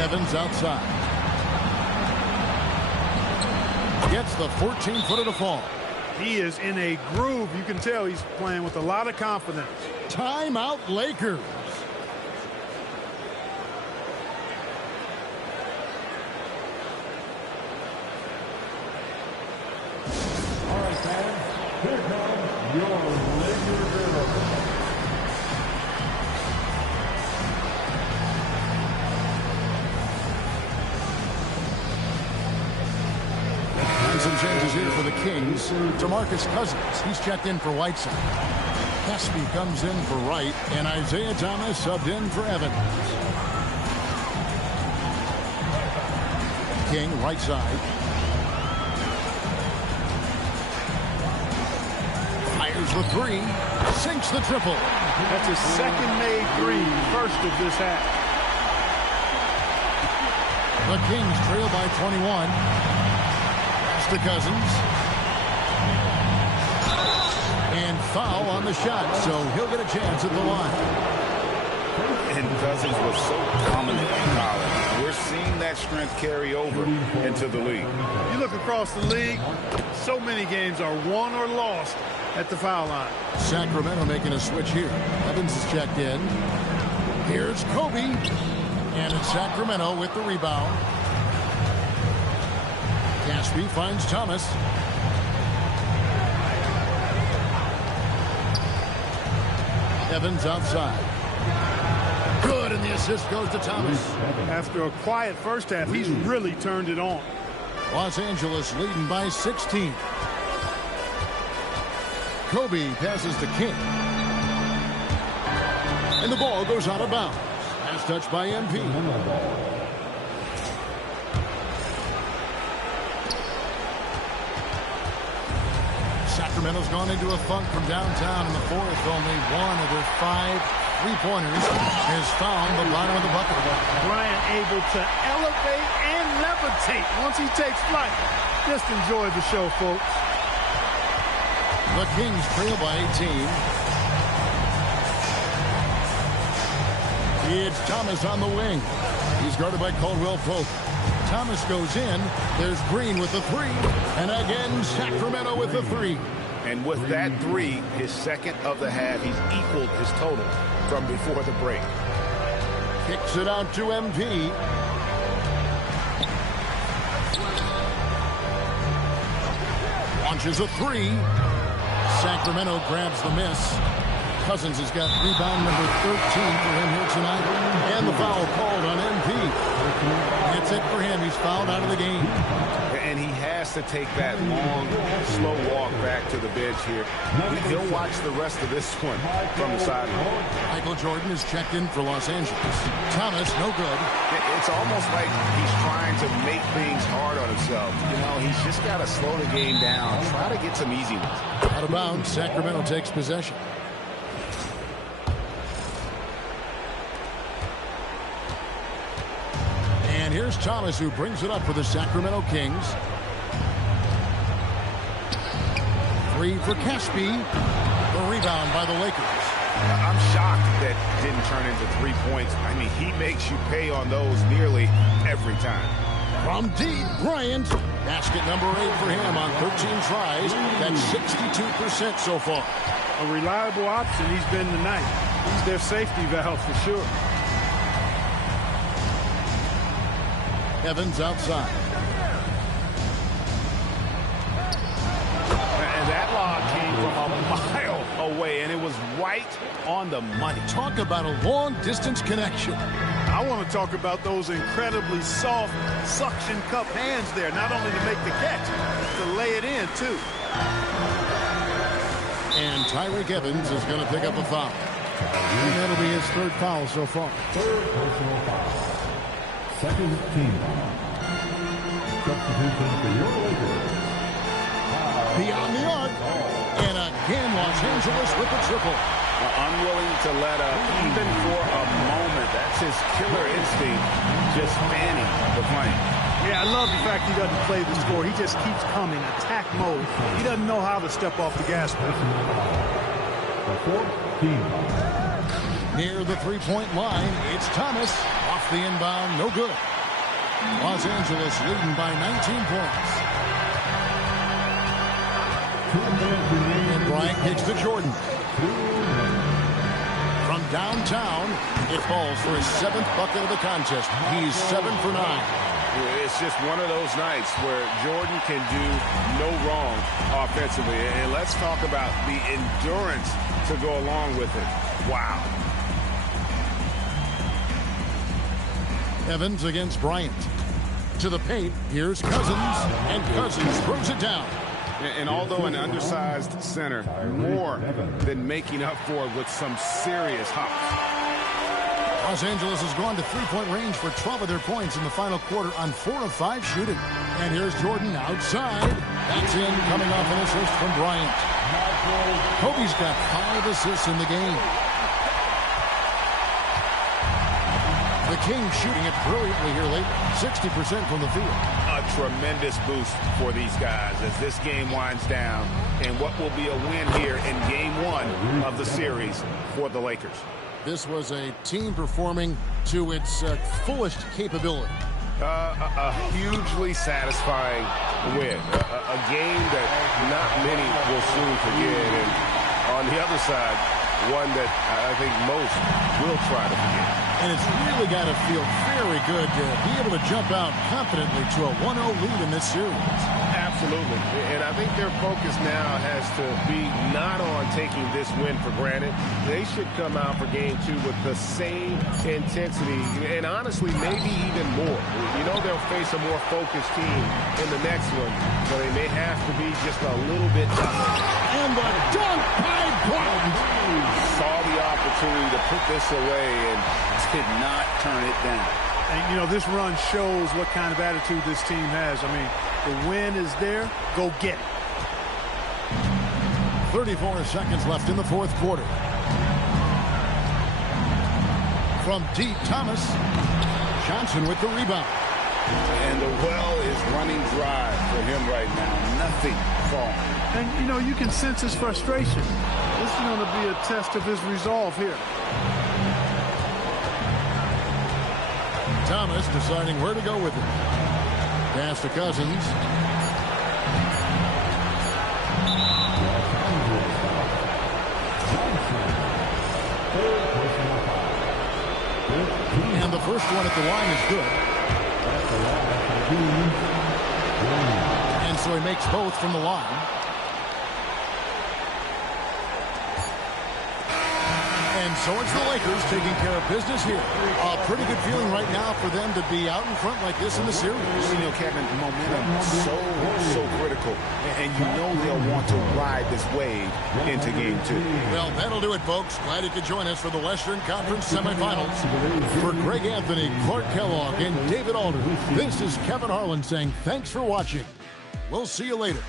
Evans outside. Gets the 14-footer to fall. He is in a groove. You can tell he's playing with a lot of confidence. Timeout, Lakers. All right, fans. Here comes your Lakers hero. And some changes here for the Kings. DeMarcus Cousins, he's checked in for Whiteside. Hesby comes in for Wright, and Isaiah Thomas subbed in for Evans. King, right side. Fires the 3, sinks the triple. That's his second made 3, first of this half. The Kings trail by 21. Pass to Cousins. And foul on the shot, so he'll get a chance at the line. And Cousins was so dominant in college. We're seeing that strength carry over into the league. You look across the league, so many games are won or lost at the foul line. Sacramento making a switch here. Evans is checked in. Here's Kobe. And it's Sacramento with the rebound. Caspi finds Thomas. Evans outside. Good, and the assist goes to Thomas. After a quiet first half, he's really turned it on. Los Angeles leading by 16. Kobe passes to King. And the ball goes out of bounds. Pass touched by MP. Sacramento's gone into a funk from downtown in the fourth. Only one of their 5 3-pointers has found the bottom of the bucket. Bryant able to elevate and levitate once he takes flight. Just enjoy the show, folks. The Kings trail by 18. It's Thomas on the wing. He's guarded by Caldwell Pope. Thomas goes in. There's Green with the 3. And again, Sacramento with the 3. And with that 3, his second of the half, he's equaled his total from before the break. Kicks it out to MP. Launches a 3. Sacramento grabs the miss. Cousins has got rebound number 13 for him here tonight. And the foul called on MP. That's it for him. He's fouled out of the game. And he has to take that long, slow walk back to the bench here. He'll watch the rest of this one from the sideline. Michael Jordan is checked in for Los Angeles. Thomas, no good. It's almost like he's trying to make things hard on himself. You know, he's just got to slow the game down, try to get some easy ones. Out of bounds, Sacramento takes possession. And here's Thomas, who brings it up for the Sacramento Kings. 3 for Caspi. The rebound by the Lakers. I'm shocked that didn't turn into 3 points. I mean, he makes you pay on those nearly every time. From deep, Bryant. Basket number 8 for him on 13 tries. That's 62% so far. A reliable option he's been tonight. He's their safety valve for sure. Evans outside. And that lob came from a mile away, and it was right on the money. Talk about a long-distance connection. I want to talk about those incredibly soft suction cup hands there, not only to make the catch, to lay it in, too. And Tyreke Evans is going to pick up a foul. And that'll be his 3rd foul so far. 3rd personal foul. Second team. Substitution for your Lakers. Beyond the arc. And again, Los Angeles with the triple. Unwilling to let up, even for a moment. That's his killer instinct, just fanning the flame. Yeah, I love the fact he doesn't play the score. He just keeps coming, attack mode. He doesn't know how to step off the gas pedal. The 4th team. Near the 3-point line, it's Thomas. Off the inbound, no good. Los Angeles leading by 19 points. And Bryant kicks to Jordan. From downtown, it falls for his 7th bucket of the contest. He's 7 for 9. It's just one of those nights where Jordan can do no wrong offensively. And let's talk about the endurance to go along with it. Wow. Evans against Bryant. To the paint, here's Cousins, and Cousins throws it down. And although an undersized center, more than making up for it with some serious hops. Los Angeles has gone to 3-point range for 12 of their points in the final quarter on 4 of 5 shooting. And here's Jordan outside. That's in, coming off an assist from Bryant. Kobe's got 5 assists in the game. The Kings shooting it brilliantly here late, 60% from the field. A tremendous boost for these guys as this game winds down, and what will be a win here in Game 1 of the series for the Lakers. this was a team performing to its fullest capability. A hugely satisfying win. A game that not many will soon forget. And on the other side, one that I think most will try to forget. And it's really got to feel very good to be able to jump out confidently to a 1-0 lead in this series. Absolutely. And I think their focus now has to be not on taking this win for granted. They should come out for game 2 with the same intensity and honestly maybe even more. You know they'll face a more focused team in the next one, so they may have to be just a little bit tougher. And the dunk by Bryant. Saw the opportunity to put this away and did not turn it down. And, you know, this run shows what kind of attitude this team has. I mean, the win is there. Go get it. 34 seconds left in the fourth quarter. From deep, Thomas. Johnson with the rebound. And the well is running dry for him right now. Nothing falling. And, you know, you can sense his frustration. This is going to be a test of his resolve here. Thomas deciding where to go with it. Pass to Cousins. And the first one at the line is good. And so he makes both from the line. And so it's the Lakers taking care of business here. A pretty good feeling right now for them to be out in front like this in the series. You know, Kevin, momentum so critical. And you know they'll want to ride this wave into game 2. Well, that'll do it, folks. Glad you could join us for the Western Conference semifinals. For Greg Anthony, Clark Kellogg, and David Aldridge, this is Kevin Harlan saying thanks for watching. We'll see you later.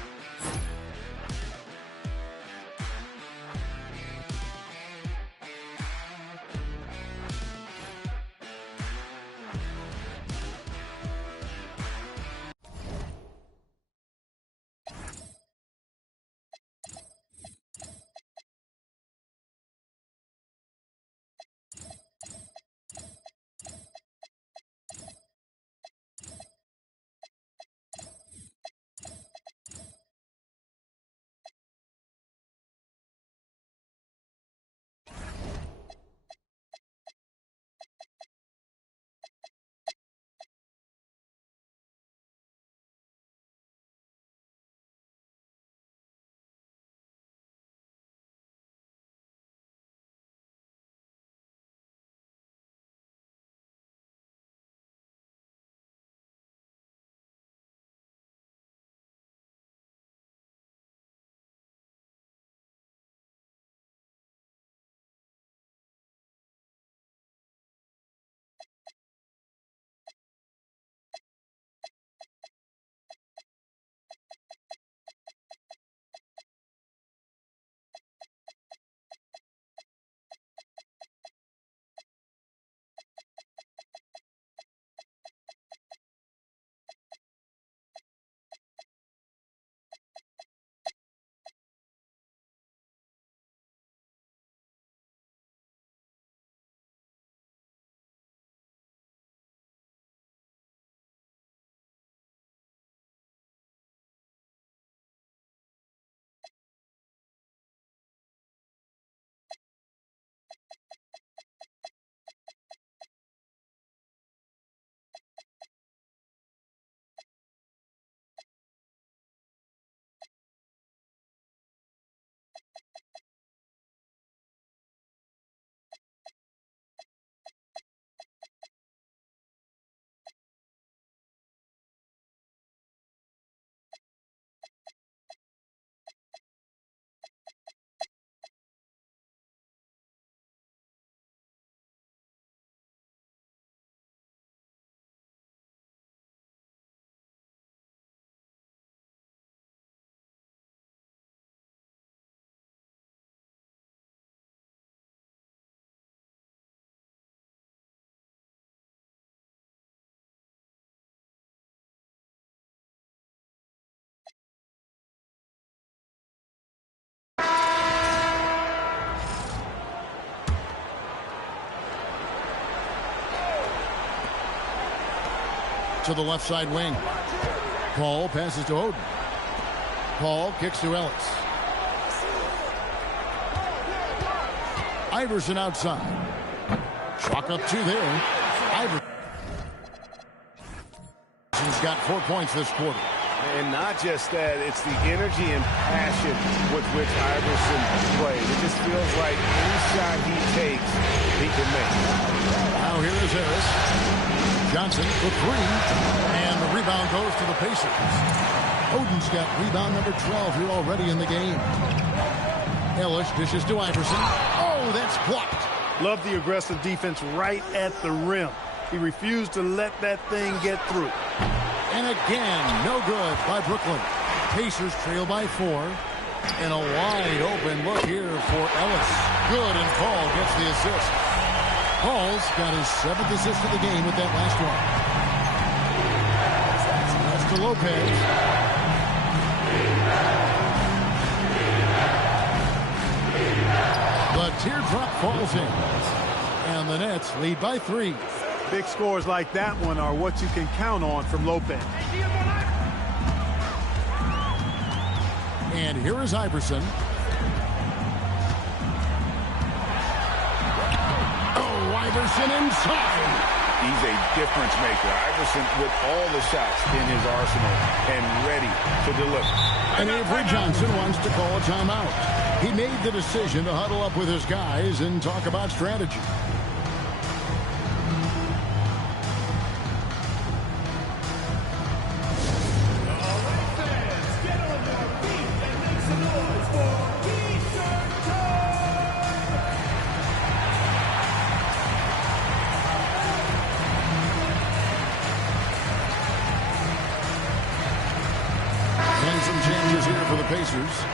to the left side wing. Paul passes to Oden. Paul kicks to Ellis. Iverson outside. Chalk up 2 there. Iverson's got 4 points this quarter. And not just that, it's the energy and passion with which Iverson plays. It just feels like any shot he takes, he can make. Now here is Harris. Johnson for 3. And the rebound goes to the Pacers. Oden's got rebound number 12 here already in the game. Ellis dishes to Iverson. Oh, that's blocked. Love the aggressive defense right at the rim. He refused to let that thing get through. And again, no good by Brooklyn. Pacers trail by 4. And a wide open look here for Ellis. Good, and Paul gets the assist. Paul's got his 7th assist of the game with that last one. That's to Lopez. The teardrop falls in. And the Nets lead by 3. Big scores like that one are what you can count on from Lopez. And here is Iverson. Oh, Iverson inside. He's a difference maker. Iverson with all the shots in his arsenal and ready to deliver. And Avery Johnson wants to call a timeout. He made the decision to huddle up with his guys and talk about strategy.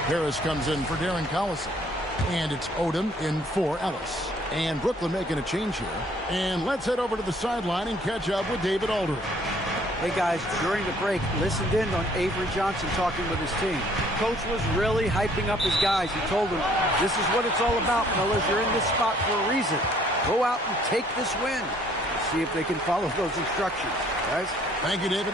Harris comes in for Darren Collison. And it's Odom in for Ellis. And Brooklyn making a change here. And let's head over to the sideline and catch up with David Aldridge. Hey, guys, during the break, listened in on Avery Johnson talking with his team. Coach was really hyping up his guys. He told them, this is what it's all about, fellas. You're in this spot for a reason. Go out and take this win. See if they can follow those instructions, guys. Thank you, David.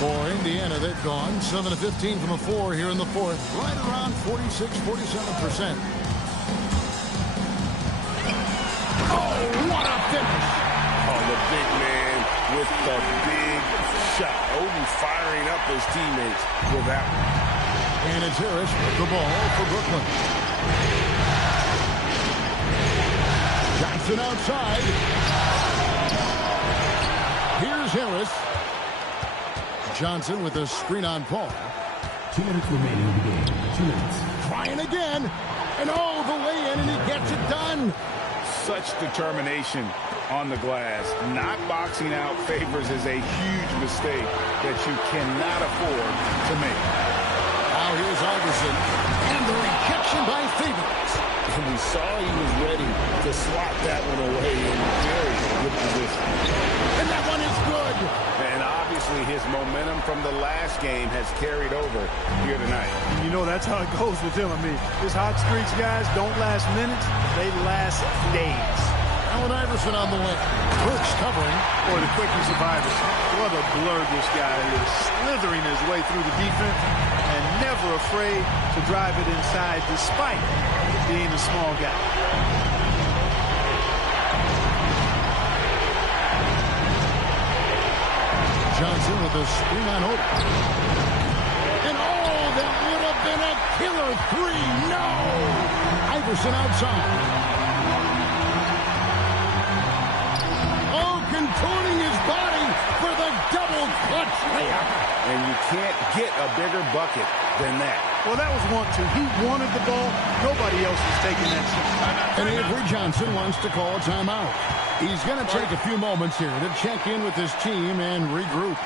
For Indiana, they've gone 7 of 15 from the floor here in the fourth. Right around 46-47%. Oh, what a finish! Oh, the big man with the big shot. Oden firing up his teammates with that one. And it's Harris with the ball for Brooklyn. Johnson outside. Here's Harris. Johnson with a screen on Paul. 2 minutes remaining in the game. 2 minutes. Trying again. And oh, the lay-in, and he gets it done. Such determination on the glass. Not boxing out Favors is a huge mistake that you cannot afford to make. Now here's Iverson. And the rejection by Favors. And we saw he was ready to slot that one away in very good position. And that one is good. And obviously his momentum from the last game has carried over here tonight. You know, that's how it goes with him. I mean, his hot streaks, guys, don't last minutes. They last days. Allen Iverson on the wing. Burks covering. Boy, the quickness of Iverson. What a blur this guy is. Slithering his way through the defense and never afraid to drive it inside despite being a small guy. Johnson with a screen on Oden. And oh, that would have been a killer three. No! Iverson outside. Oh, contorting his body for the double clutch layup. And you can't get a bigger bucket than that. Well, that was 1-2. He wanted the ball. Nobody else was taking that shot. And Avery Johnson wants to call a timeout. He's going to take a few moments here to check in with his team and regroup.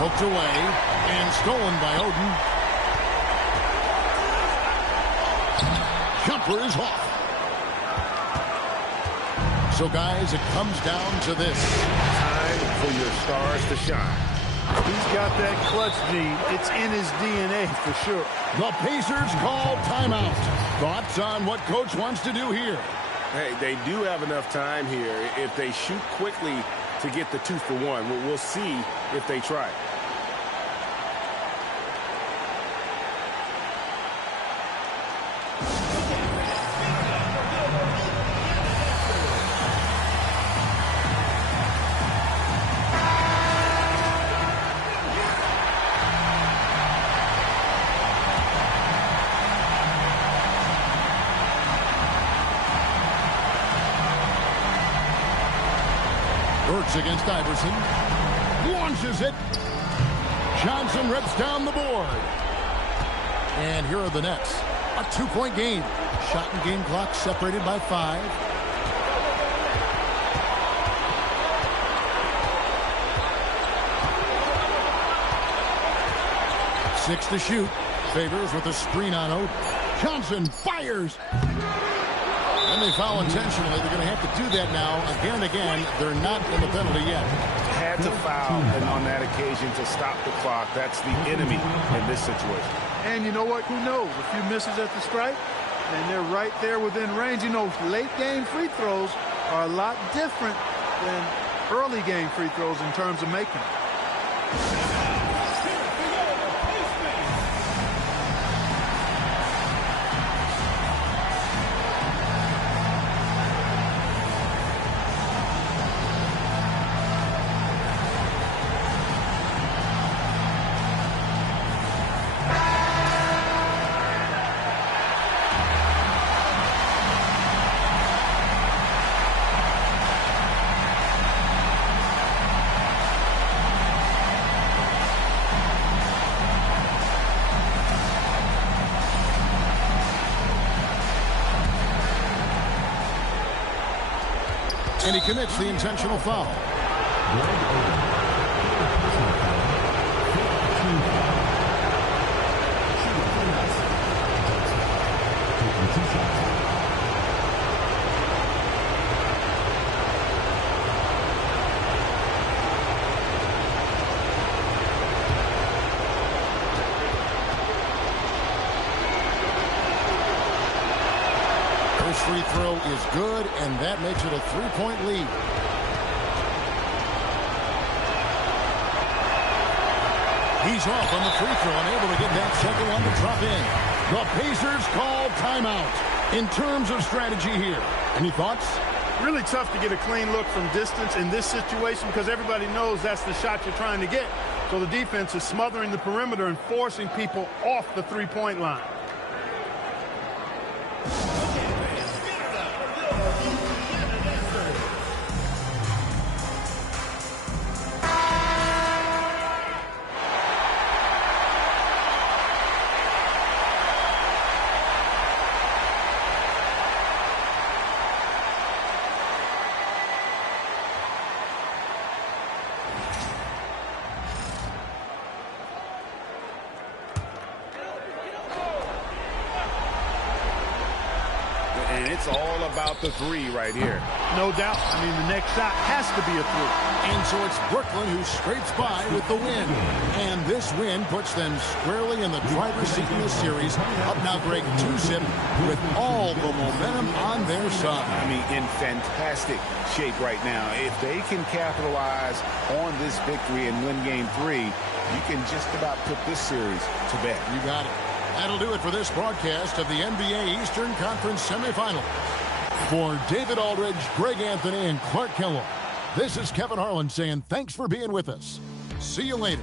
Hooked away, and Ball stolen by Oden. Jumper is off. So, guys, it comes down to this. Time for your stars to shine. He's got that clutch gene. It's in his DNA for sure. The Pacers call timeout. Thoughts on what Coach wants to do here? Hey, they do have enough time here. If they shoot quickly to get the 2-for-1, we'll see if they try. Burks against Iverson. Launches it. Johnson rips down the board. And here are the Nets. A 2-point game. Shot and game clock separated by 5. Six to shoot. Favors with a screen on Oden. Johnson fires. And they foul intentionally. They're going to have to do that now again and again. They're not in the penalty yet. Had to foul, and on that occasion to stop the clock. That's the enemy in this situation. And you know what? Who knows? A few misses at the stripe, and they're right there within range. You know, late game free throws are a lot different than early game free throws in terms of making them. And he commits the intentional foul. First free throw is good, and that makes it a 3-point lead. He's off on the free throw, unable to get that second one to drop in. The Pacers call timeout. In terms of strategy here, any thoughts? Really tough to get a clean look from distance in this situation because everybody knows that's the shot you're trying to get. So the defense is smothering the perimeter and forcing people off the three-point line. And it's all about the three right here. No doubt. I mean, the next shot has to be a three. And so it's Brooklyn who scrapes by with the win. And this win puts them squarely in the driver's seat in this series. Up now, Greg, 2-zip with all the momentum on their side. I mean, in fantastic shape right now. If they can capitalize on this victory and win game 3, you can just about put this series to bed. You got it. That'll do it for this broadcast of the NBA Eastern Conference semifinals. For David Aldridge, Greg Anthony, and Clark Kellogg, this is Kevin Harlan saying thanks for being with us. See you later.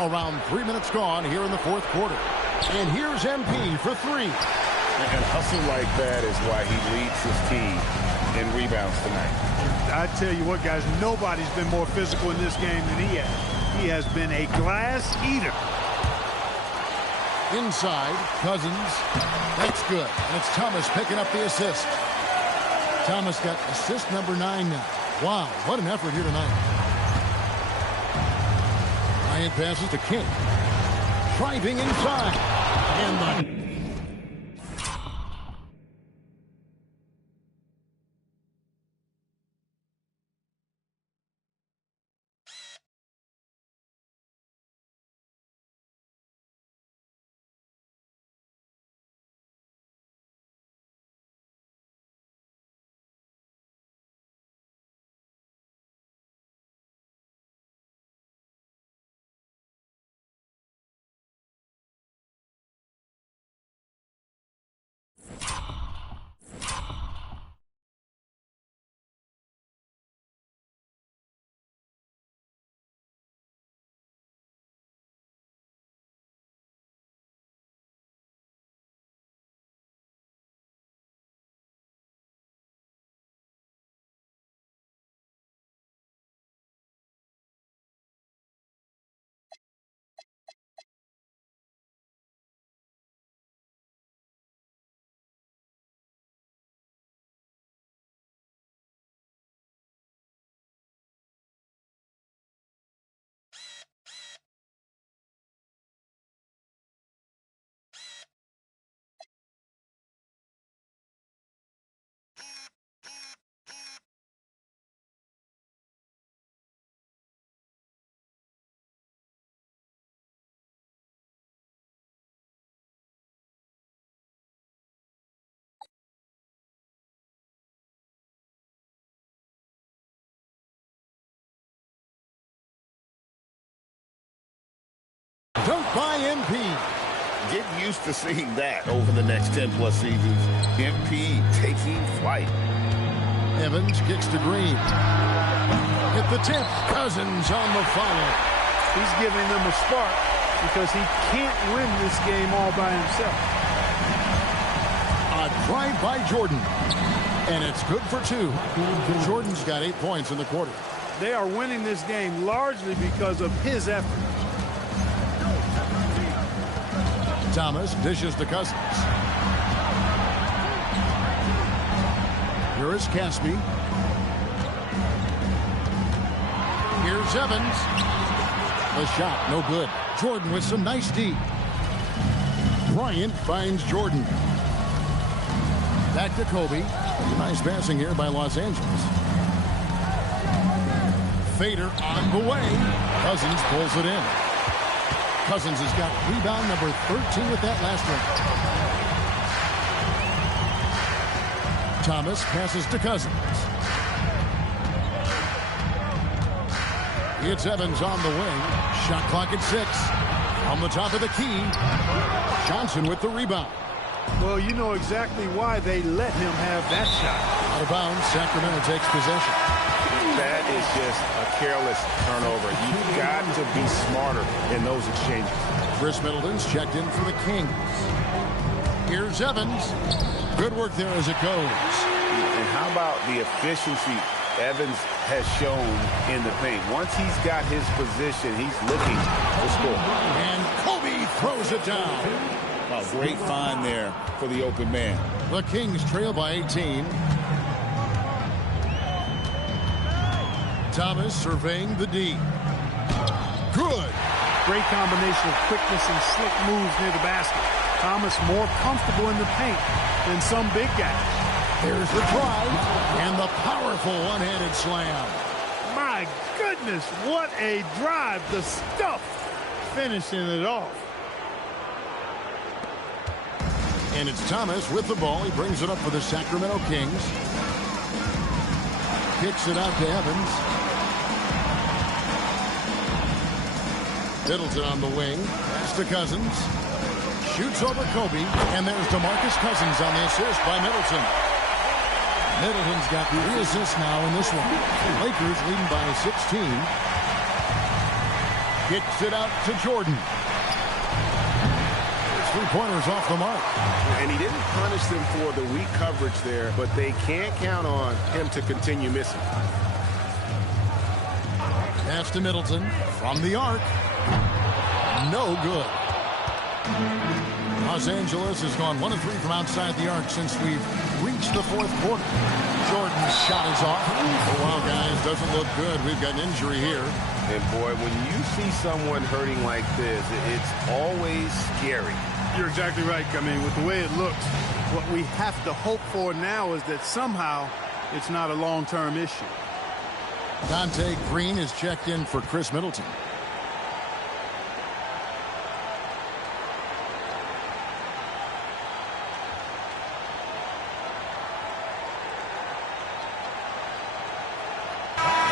Around 3 minutes gone here in the fourth quarter. And here's MP for three. And hustle like that is why he leads his team in rebounds tonight. I tell you what, guys, nobody's been more physical in this game than he has. He has been a glass eater. Inside, Cousins. That's good. And it's Thomas picking up the assist. Thomas got assist number 9 now. Wow, what an effort here tonight. Bryant passes to King. Driving inside. And the... Dunk by MP. Get used to seeing that over the next 10-plus seasons. MP taking flight. Evans kicks to Green. Hit the tip. Cousins on the follow. He's giving them a spark because he can't win this game all by himself. A drive by Jordan. And it's good for 2. Jordan's got 8 points in the quarter. They are winning this game largely because of his effort. Thomas dishes to Cousins. Here is Caspi. Here's Evans. The shot, no good. Jordan with some nice D. Bryant finds Jordan. Back to Kobe. Nice passing here by Los Angeles. Fader on the way. Cousins pulls it in. Cousins has got rebound number 13 with that last one. Thomas passes to Cousins. It's Evans on the wing. Shot clock at 6. On the top of the key. Johnson with the rebound. Well, you know exactly why they let him have that shot. Out of bounds, Sacramento takes possession. That is just a careless turnover. You've got to be smarter in those exchanges. Chris Middleton's checked in for the Kings. Here's Evans. Good work there as it goes. And how about the efficiency Evans has shown in the paint? Once he's got his position, he's looking to score. And Kobe throws it down. A great find there for the open man. The Kings trail by 18. Thomas surveying the D. Good. Great combination of quickness and slick moves near the basket. Thomas more comfortable in the paint than some big guys. There's the drive and the powerful one-handed slam. My goodness, what a drive. The stuff finishing it off. And it's Thomas with the ball. He brings it up for the Sacramento Kings. Kicks it out to Evans. Middleton on the wing. Pass to Cousins. Shoots over Kobe. And there's DeMarcus Cousins on the assist by Middleton. Middleton's got 3 assists now in this one. Lakers leading by 16. Kicks it out to Jordan. Three-pointers off the mark. And he didn't punish them for the weak coverage there, but they can't count on him to continue missing. Pass to Middleton from the arc. No good. Los Angeles has gone 1 of 3 from outside the arc since we've reached the fourth quarter. Jordan's shot is off. Oh, wow, guys, doesn't look good. We've got an injury here. And, boy, when you see someone hurting like this, it's always scary. You're exactly right. I mean, with the way it looks, what we have to hope for now is that somehow it's not a long-term issue. Dante Green is checked in for Chris Middleton.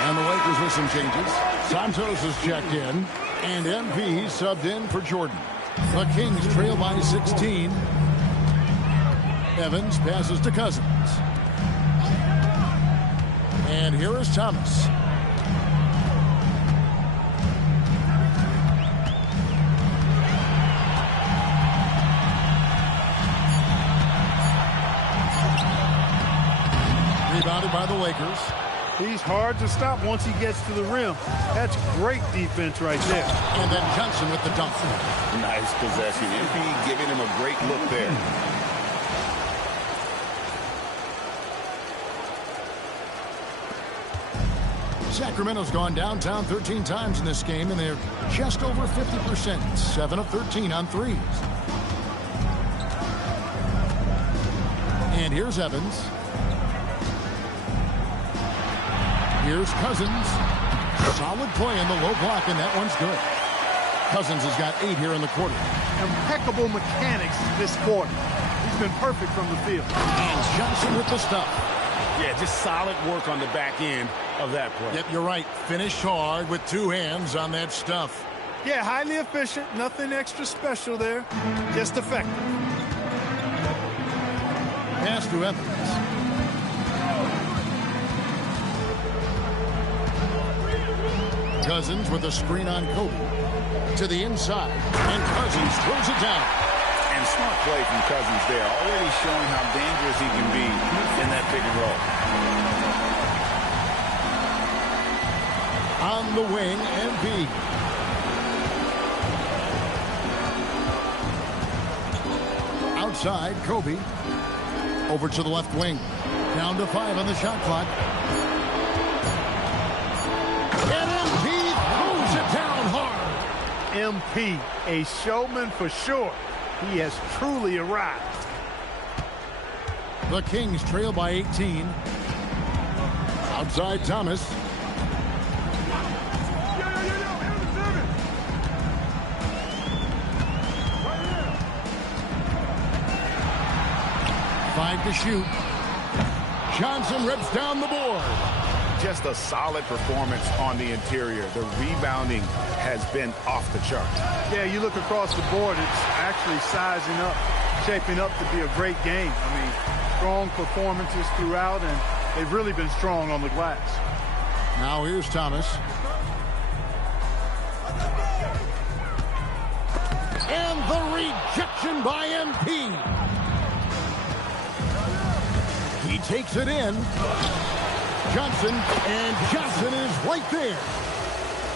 And the Lakers with some changes. Santos is checked in, and MP subbed in for Jordan. The Kings trail by 16. Evans passes to Cousins. And here is Thomas. Rebounded by the Lakers. He's hard to stop once he gets to the rim. That's great defense right there. And then Johnson with the dunk. Nice possession. MP giving him a great look there. Sacramento's gone downtown 13 times in this game, and they're just over 50%. 7 of 13 on threes. And here's Evans. Here's Cousins. Solid play in the low block, and that one's good. Cousins has got 8 here in the quarter. Impeccable mechanics this quarter. He's been perfect from the field. And Johnson with the stuff. Yeah, just solid work on the back end of that play. Yep, you're right. Finished hard with 2 hands on that stuff. Yeah, highly efficient. Nothing extra special there. Just effective. Pass to Evans. Cousins with a screen on Kobe. To the inside. And Cousins throws it down. And smart play from Cousins there. Already showing how dangerous he can be in that pick and roll. On the wing, MP. Outside, Kobe. Over to the left wing. Down to 5 on the shot clock. And MP throws it down hard. MP, a showman for sure. He has truly arrived. The Kings trail by 18. Outside Thomas. Five to shoot. Johnson rips down the board. Just a solid performance on the interior. The rebounding has been off the chart. Yeah, you look across the board, it's actually sizing up, shaping up to be a great game. I mean, strong performances throughout, and they've really been strong on the glass. Now here's Thomas. And the rejection by MP. He takes it in. Johnson, and Johnson is right there.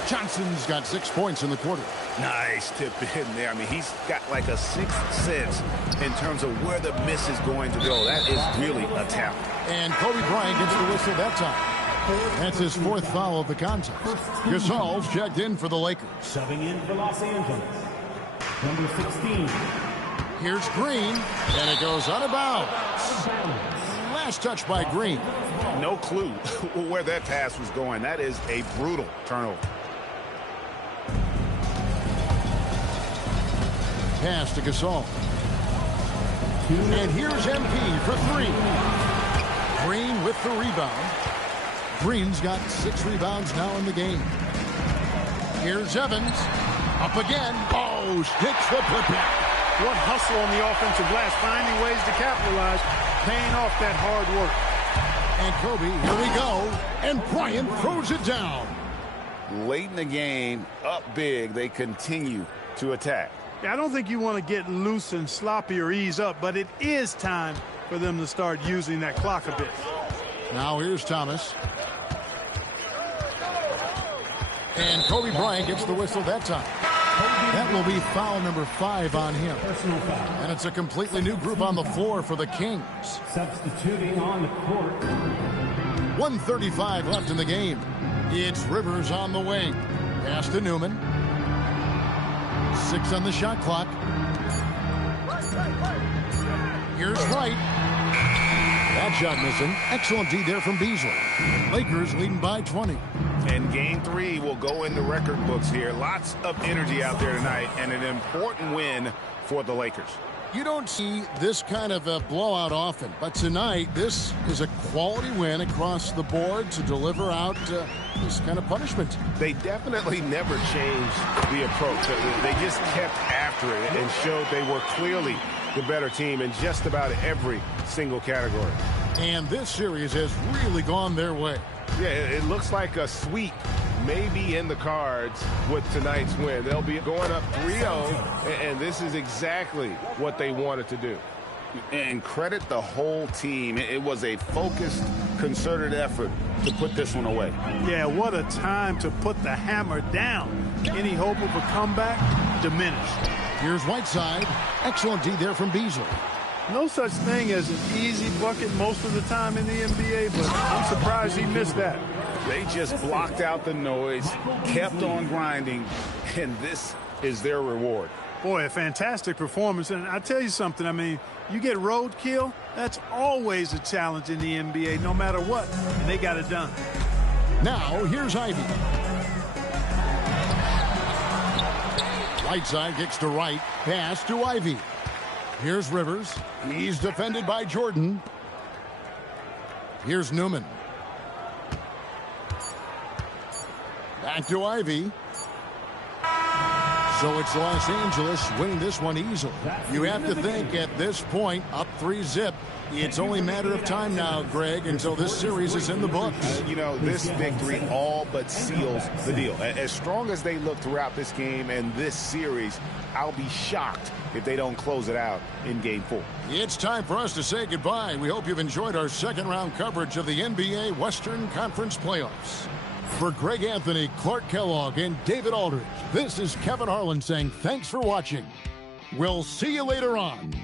Johnson's got 6 points in the quarter. Nice tip in there. I mean, he's got like a sixth sense in terms of where the miss is going to go. That is really a talent. And Kobe Bryant gets the whistle that time. That's his 4th foul of the contest. Gasol's checked in for the Lakers. Subbing in for Los Angeles, number 16. Here's Green, and it goes out of bounds. Last touch by Green. No clue where that pass was going. That is a brutal turnover. Pass to Gasol. And here's MP for 3. Green with the rebound. Green's got 6 rebounds now in the game. Here's Evans. Up again. Oh, sticks the putback. What hustle on the offensive glass, finding ways to capitalize, paying off that hard work. And Kobe, here we go. And Bryant throws it down. late in the game, up big, they continue to attack. Yeah, I don't think you want to get loose and sloppy or ease up, but it is time for them to start using that clock a bit. Now here's Thomas. And Kobe Bryant gets the whistle that time. That will be foul number 5 on him. And it's a completely new group on the floor for the Kings. Substituting on the court. 1:35 left in the game. It's Rivers on the wing. Pass to Newman. 6 on the shot clock. Here's Wright. That shot missing. Excellent D there from Beasley. Lakers leading by 20. And game 3 will go in the record books here. Lots of energy out there tonight and an important win for the Lakers. You don't see this kind of a blowout often, but tonight this is a quality win across the board to deliver out this kind of punishment. They definitely never changed the approach. They just kept after it and showed they were clearly the better team in just about every single category. And this series has really gone their way. Yeah, it looks like a sweep may be in the cards with tonight's win. They'll be going up 3-0, and this is exactly what they wanted to do. And credit the whole team. It was a focused, concerted effort to put this one away. Yeah, what a time to put the hammer down. Any hope of a comeback diminished. Here's Whiteside. Excellent D there from Beasley. No such thing as an easy bucket most of the time in the NBA, but I'm surprised he missed that. They just blocked out the noise, kept on grinding, and this is their reward. Boy, a fantastic performance. And I tell you something, I mean, you get roadkill, that's always a challenge in the NBA, no matter what, and they got it done. Now, here's Ivy. Whiteside kicks to right, pass to Ivy. Here's Rivers. He's defended by Jordan. Here's Newman. Back to Ivy. So it's Los Angeles winning this one easily. You have to think at this point, up 3-0, it's only a matter of time now, Greg, until this series is in the books. You know, this victory all but seals the deal. As strong as they look throughout this game and this series, I'll be shocked if they don't close it out in Game 4. It's time for us to say goodbye. We hope you've enjoyed our second-round coverage of the NBA Western Conference Playoffs. For Greg Anthony, Clark Kellogg, and David Aldridge, this is Kevin Harlan saying thanks for watching. We'll see you later on.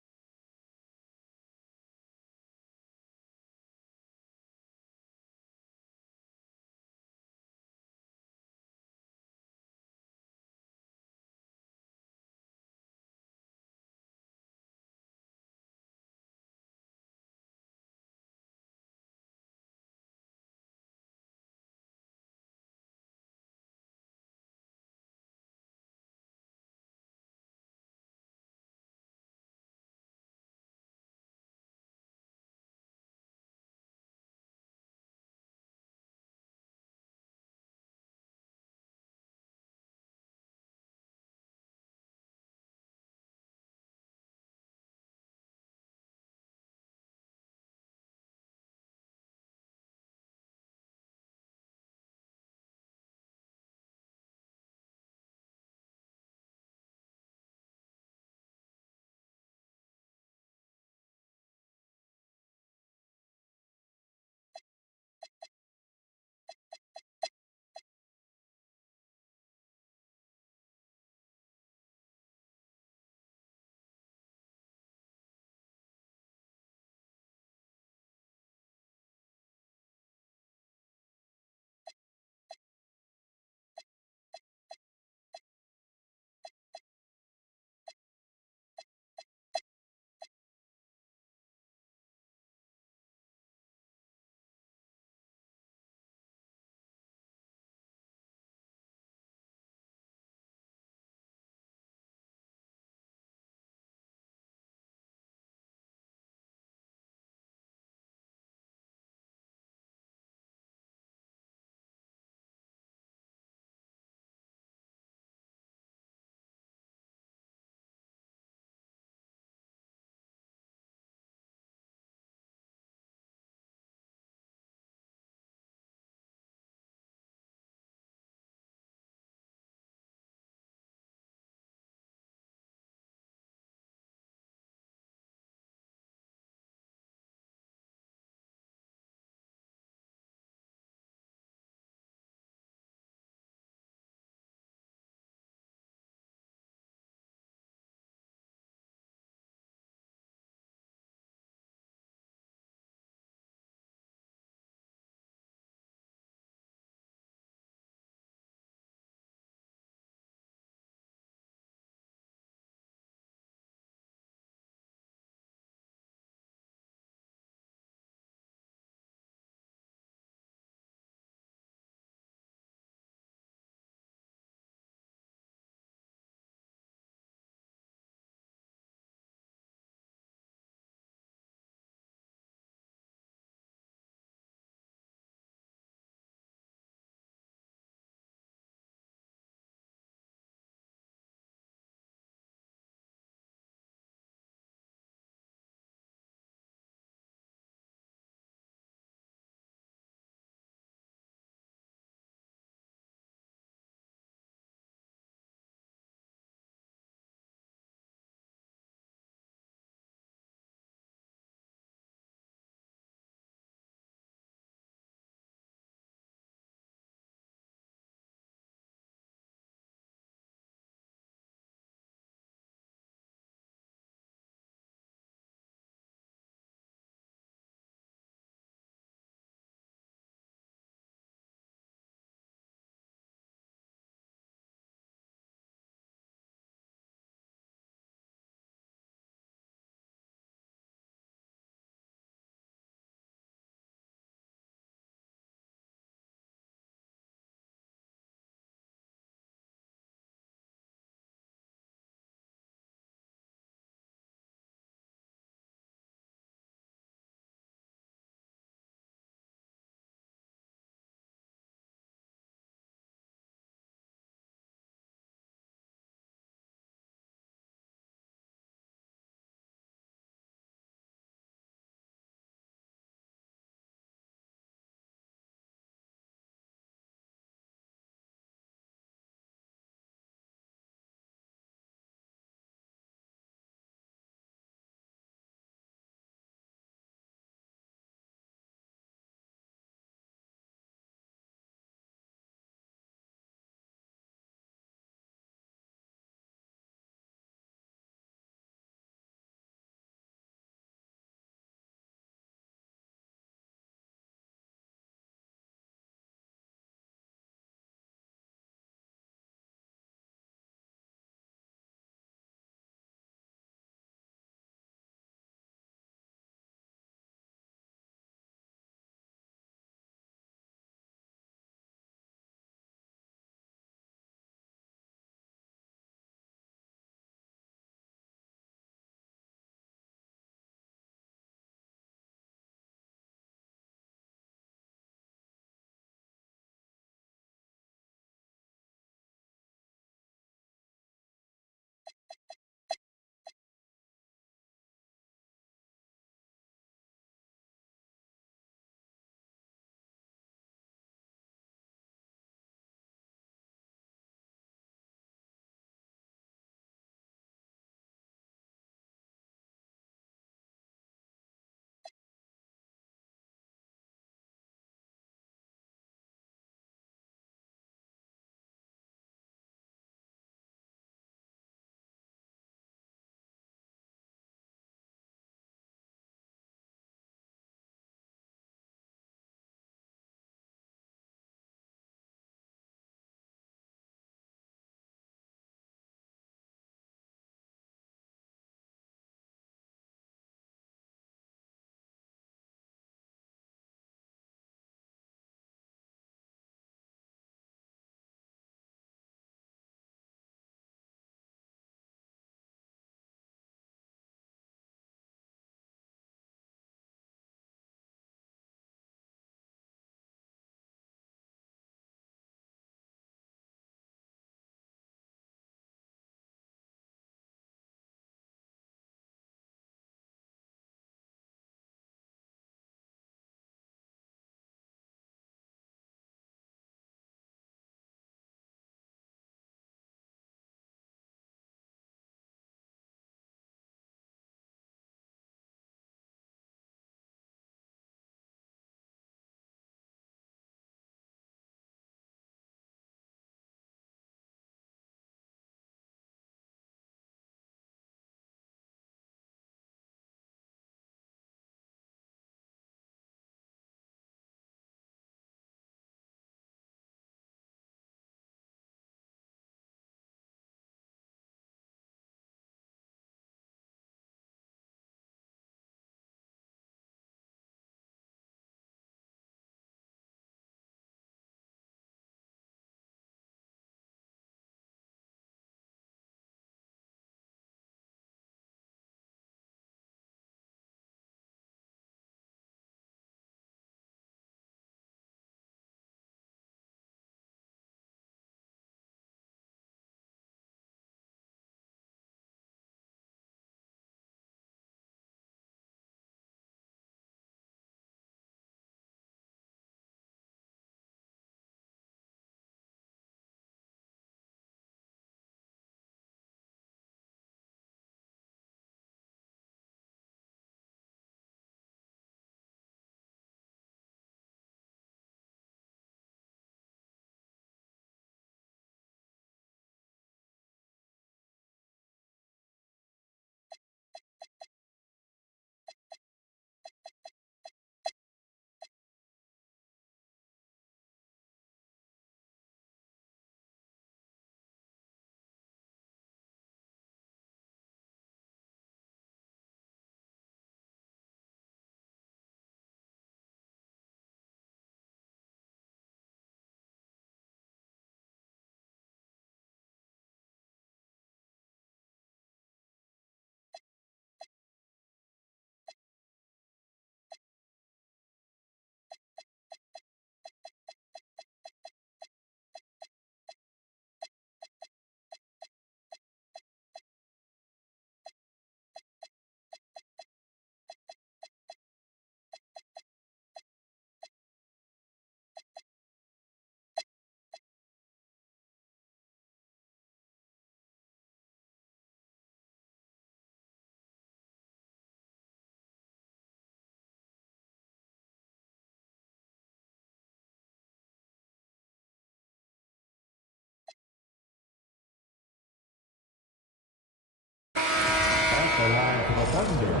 the line for the Thunder,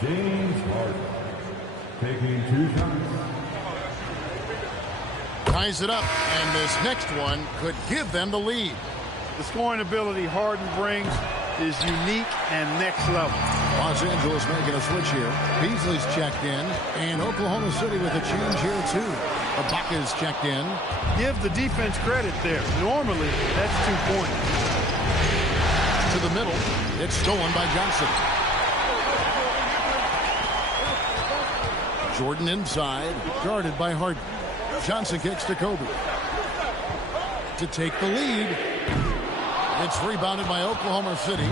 James Harden. Taking 2 shots. Ties it up, and this next one could give them the lead. The scoring ability Harden brings is unique and next level. Los Angeles making a switch here. Beasley's checked in, and Oklahoma City with a change here too. Ibaka's checked in. Give the defense credit there. Normally, that's 2 points. To the middle. It's stolen by Johnson. Jordan inside, guarded by Harden. Johnson kicks to Kobe. To take the lead. It's rebounded by Oklahoma City.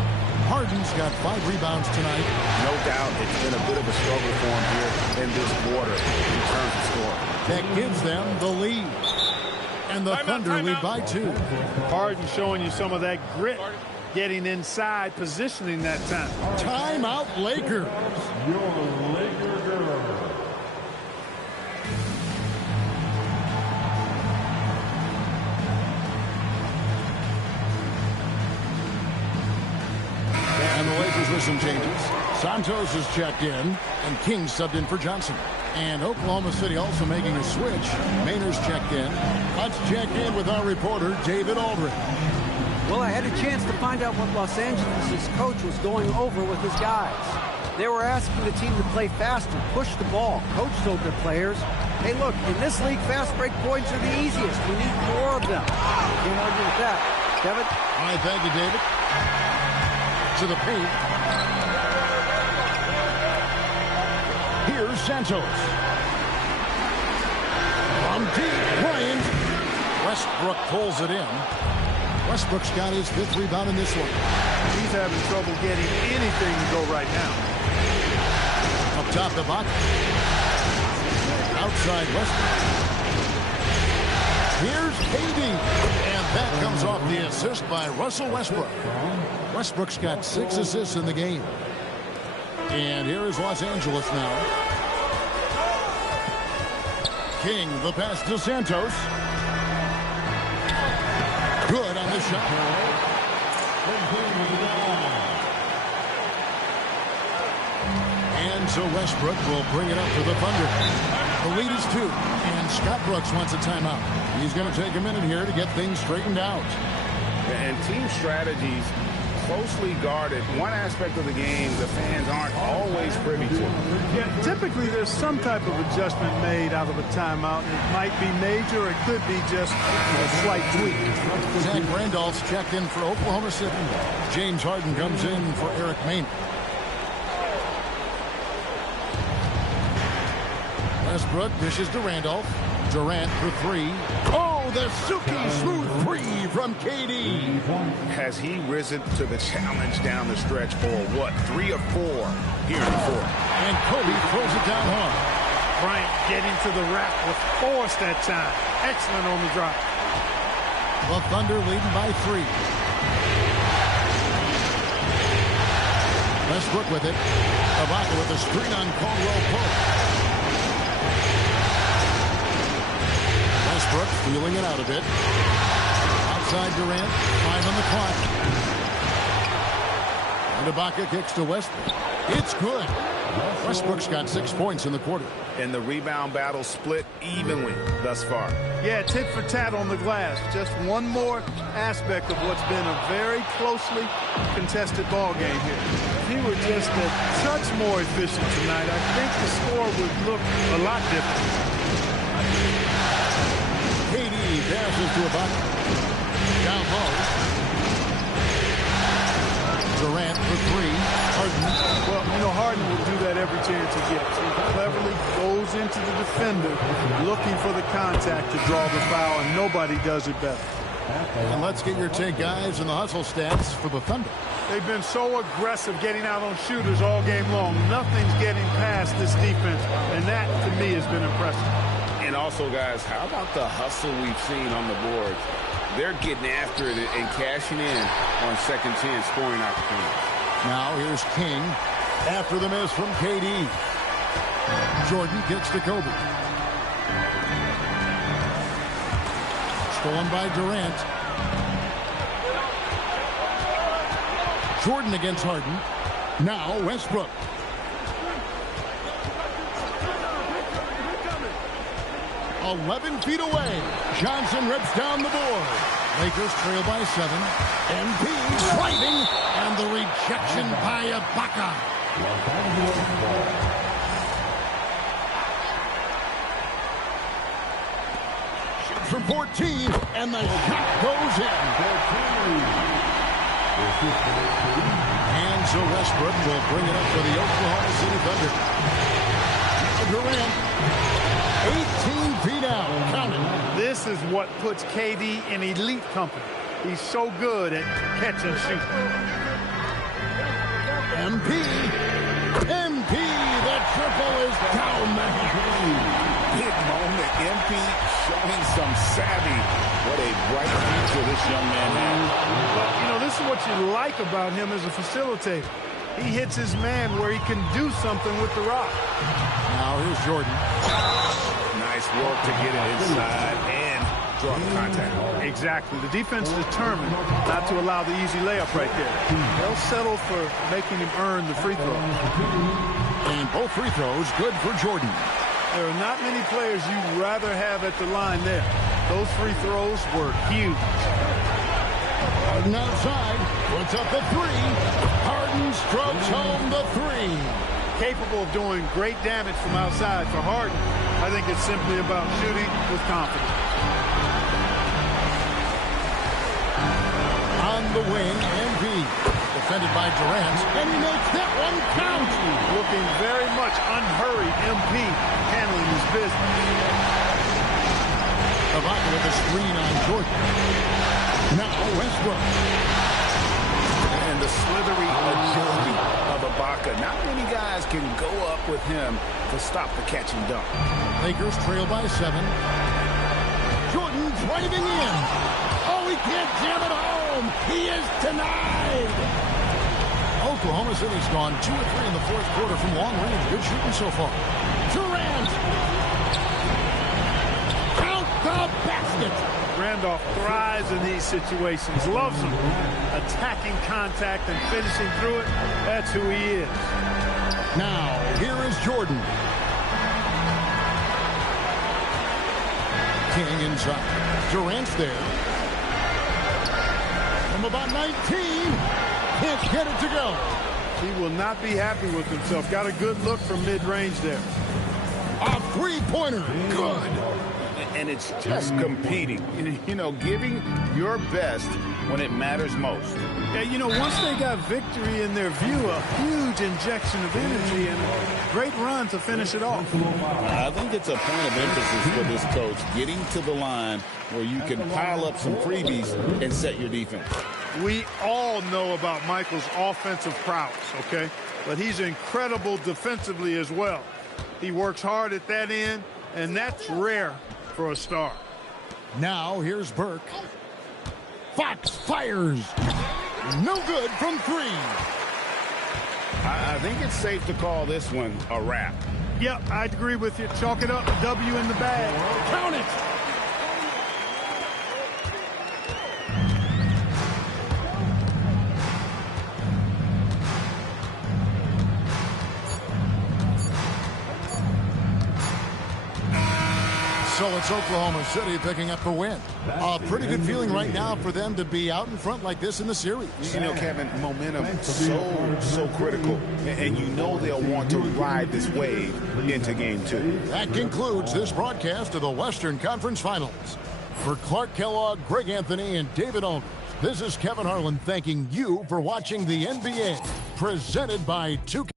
Harden's got 5 rebounds tonight. No doubt it's been a bit of a struggle for him here in this quarter in terms of scoring. That gives them the lead. And the Thunder lead by 2. Harden showing you some of that grit, getting inside, positioning that time. Timeout Lakers. Your Laker girl. And the Lakers with some changes. Santos is checked in, and King subbed in for Johnson. And Oklahoma City also making a switch. Maynard's checked in. Let's check in with our reporter, David Aldridge. Well, I had a chance to find out what Los Angeles' coach was going over with his guys. They were asking the team to play faster, push the ball. Coach told their players, hey, look, in this league, fast break points are the easiest. We need more of them. Can't argue with that. Kevin? All right, thank you, David. To the paint. Here's Santos. From deep, Bryant. Westbrook pulls it in. Westbrook's got his 5th rebound in this one. He's having trouble getting anything to go right now. Up top, the box. Outside Westbrook. Here's KD. And that comes off the assist by Russell Westbrook. Westbrook's got 6 assists in the game. And here is Los Angeles now. King, the pass to Santos. Good on the shot. And so Westbrook will bring it up for the Thunder. The lead is 2, and Scott Brooks wants a timeout. He's going to take a minute here to get things straightened out. And team strategies closely guarded. One aspect of the game the fans aren't always privy to. Yeah, typically there's some type of adjustment made out of a timeout. It might be major, or it could be just a slight tweak. Zach Randolph's checked in for Oklahoma City. James Harden comes in for Eric Maynard. Westbrook dishes to Randolph. Durant for 3. Oh, the silky smooth 3 from KD. Has he risen to the challenge down the stretch, or what? 3 of 4 here in the 4th. And Kobe throws it down hard. Bryant getting to the rack with force that time. Excellent on the drop. The Thunder leading by 3. Westbrook with it. Ibaka with a screen on Caldwell Pope. Westbrook feeling it out a bit. Outside Durant. 5 on the clock. And Ibaka kicks to Westbrook. It's good. Westbrook's got 6 points in the quarter. And the rebound battle split evenly thus far. Yeah, tit for tat on the glass. Just one more aspect of what's been a very closely contested ball game here. If he were just a touch more efficient tonight, I think the score would look a lot different. KD passes to Ibaka. Down low. Durant for 3. Harden. Well, you know, Harden will do that every chance he gets. He cleverly goes into the defender looking for the contact to draw the foul, and nobody does it better. And let's get your take, guys, and the hustle stats for the Thunder. They've been so aggressive getting out on shooters all game long. Nothing's getting past this defense, and that, to me, has been impressive. And also, guys, how about the hustle we've seen on the boards? They're getting after it and cashing in on second chance scoring opportunities. Now here's King after the miss from KD. Jordan kicks to Kobe. Stolen by Durant. Jordan against Harden. Now Westbrook. "11 feet away. Johnson rips down the board. Lakers trail by 7. MP driving, and the rejection by Ibaka. Shoots from 14, and the shot goes in. And so Westbrook will bring it up for the Oklahoma City Thunder. Durant, 18 feet out, counting. This is what puts KD in elite company. He's so good at catch and shoot. MP, the triple is down the Big moment. MP showing some savvy. What a bright future this young man has. But, you know, this is what you like about him as a facilitator. He hits his man where he can do something with the rock. Now here's Jordan. Nice work to get it inside and draw contact. Exactly. The defense determined not to allow the easy layup right there. They'll settle for making him earn the free throw. And both free throws good for Jordan. There are not many players you'd rather have at the line there. Those free throws were huge. Harden outside, puts up the 3. Harden strokes home the 3. Capable of doing great damage from outside. For Harden, I think it's simply about shooting with confidence. On the wing, MV. Defended by Durant, and he makes that one count. Looking very much unhurried, MP handling his business. Ibaka with a screen on Jordan. Now Westbrook. And the slithery agility of Ibaka. Not many guys can go up with him to stop the catch and dunk. Lakers trail by 7. Jordan driving in. Oh, he can't jam it home. He is denied. Oklahoma City's gone 2 of 3 in the fourth quarter from long range. Good shooting so far. Durant. Count the basket. Randolph thrives in these situations, loves them. Attacking contact and finishing through it, that's who he is. Now, here is Jordan. King inside. Durant's there. From about 19. Can't get it to go. He will not be happy with himself. Got a good look from mid-range there. A three-pointer. Good. And it's just competing. You know, giving your best when it matters most. Yeah, you know, once they got victory in their view, a huge injection of energy and a great run to finish it off. I think it's a point of emphasis for this coach, getting to the line where you can pile up some freebies and set your defense. We all know about Michael's offensive prowess, okay? But he's incredible defensively as well. He works hard at that end, and that's rare for a star. Now here's Burke. Fox fires. No good from 3. I think it's safe to call this one a wrap. Yep, I'd agree with you. Chalk it up, a W in the bag. Count it. So it's Oklahoma City picking up the win. A pretty good feeling right now for them to be out in front like this in the series. You know, Kevin, momentum so critical. And you know they'll want to ride this wave into game 2. That concludes this broadcast of the Western Conference Finals. For Clark Kellogg, Greg Anthony, and David Aldridge, this is Kevin Harlan thanking you for watching the NBA, presented by 2K.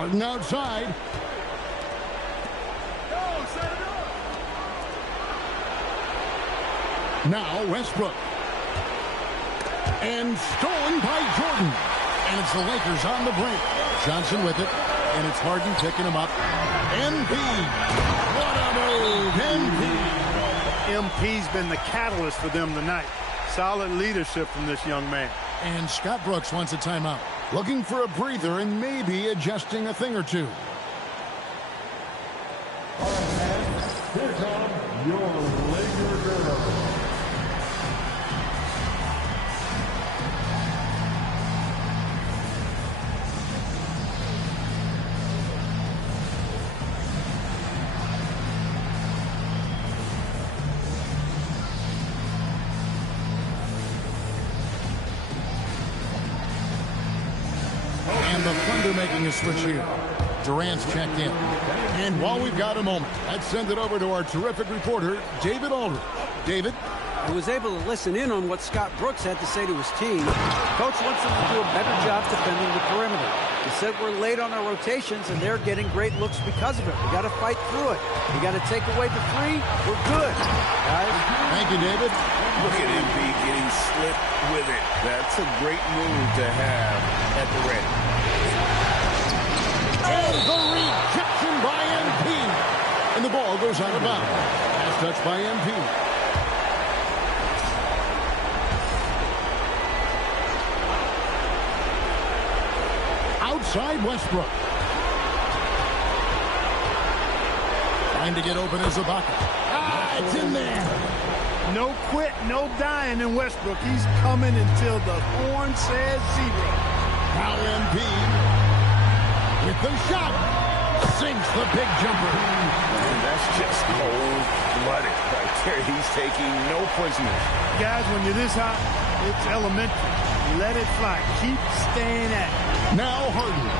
Harden outside. Now Westbrook. And stolen by Jordan. And it's the Lakers on the break. Johnson with it. And it's Harden picking him up. Embiid. What a move. Embiid. MP's been the catalyst for them tonight. Solid leadership from this young man. And Scott Brooks wants a timeout. Looking for a breather and maybe adjusting a thing or two. All right, fans, here comes your Laker girl. And the Thunder making a switch here. Durant's checked in. And while we've got a moment, let's send it over to our terrific reporter, David Aldridge. David? I was able to listen in on what Scott Brooks had to say to his team. Coach wants them to do a better job defending the perimeter. He said we're late on our rotations, and they're getting great looks because of it. We got to fight through it. We got to take away the three. We're good, guys. Thank you, David. Look at Embiid getting slick with it. That's a great move to have at the ready. And the rejection by MP. And the ball goes out of bounds. Pass touch by MP. Outside Westbrook. Trying to get open as Ibaka. It's in there. No quit, no dying in Westbrook. He's coming until the horn says zero. Now Embiid with the shot. Sinks the big jumper. And that's just cold-blooded right there. He's taking no prisoners. Guys, when you're this hot, it's elementary. Let it fly. Keep staying at it. Now Harden.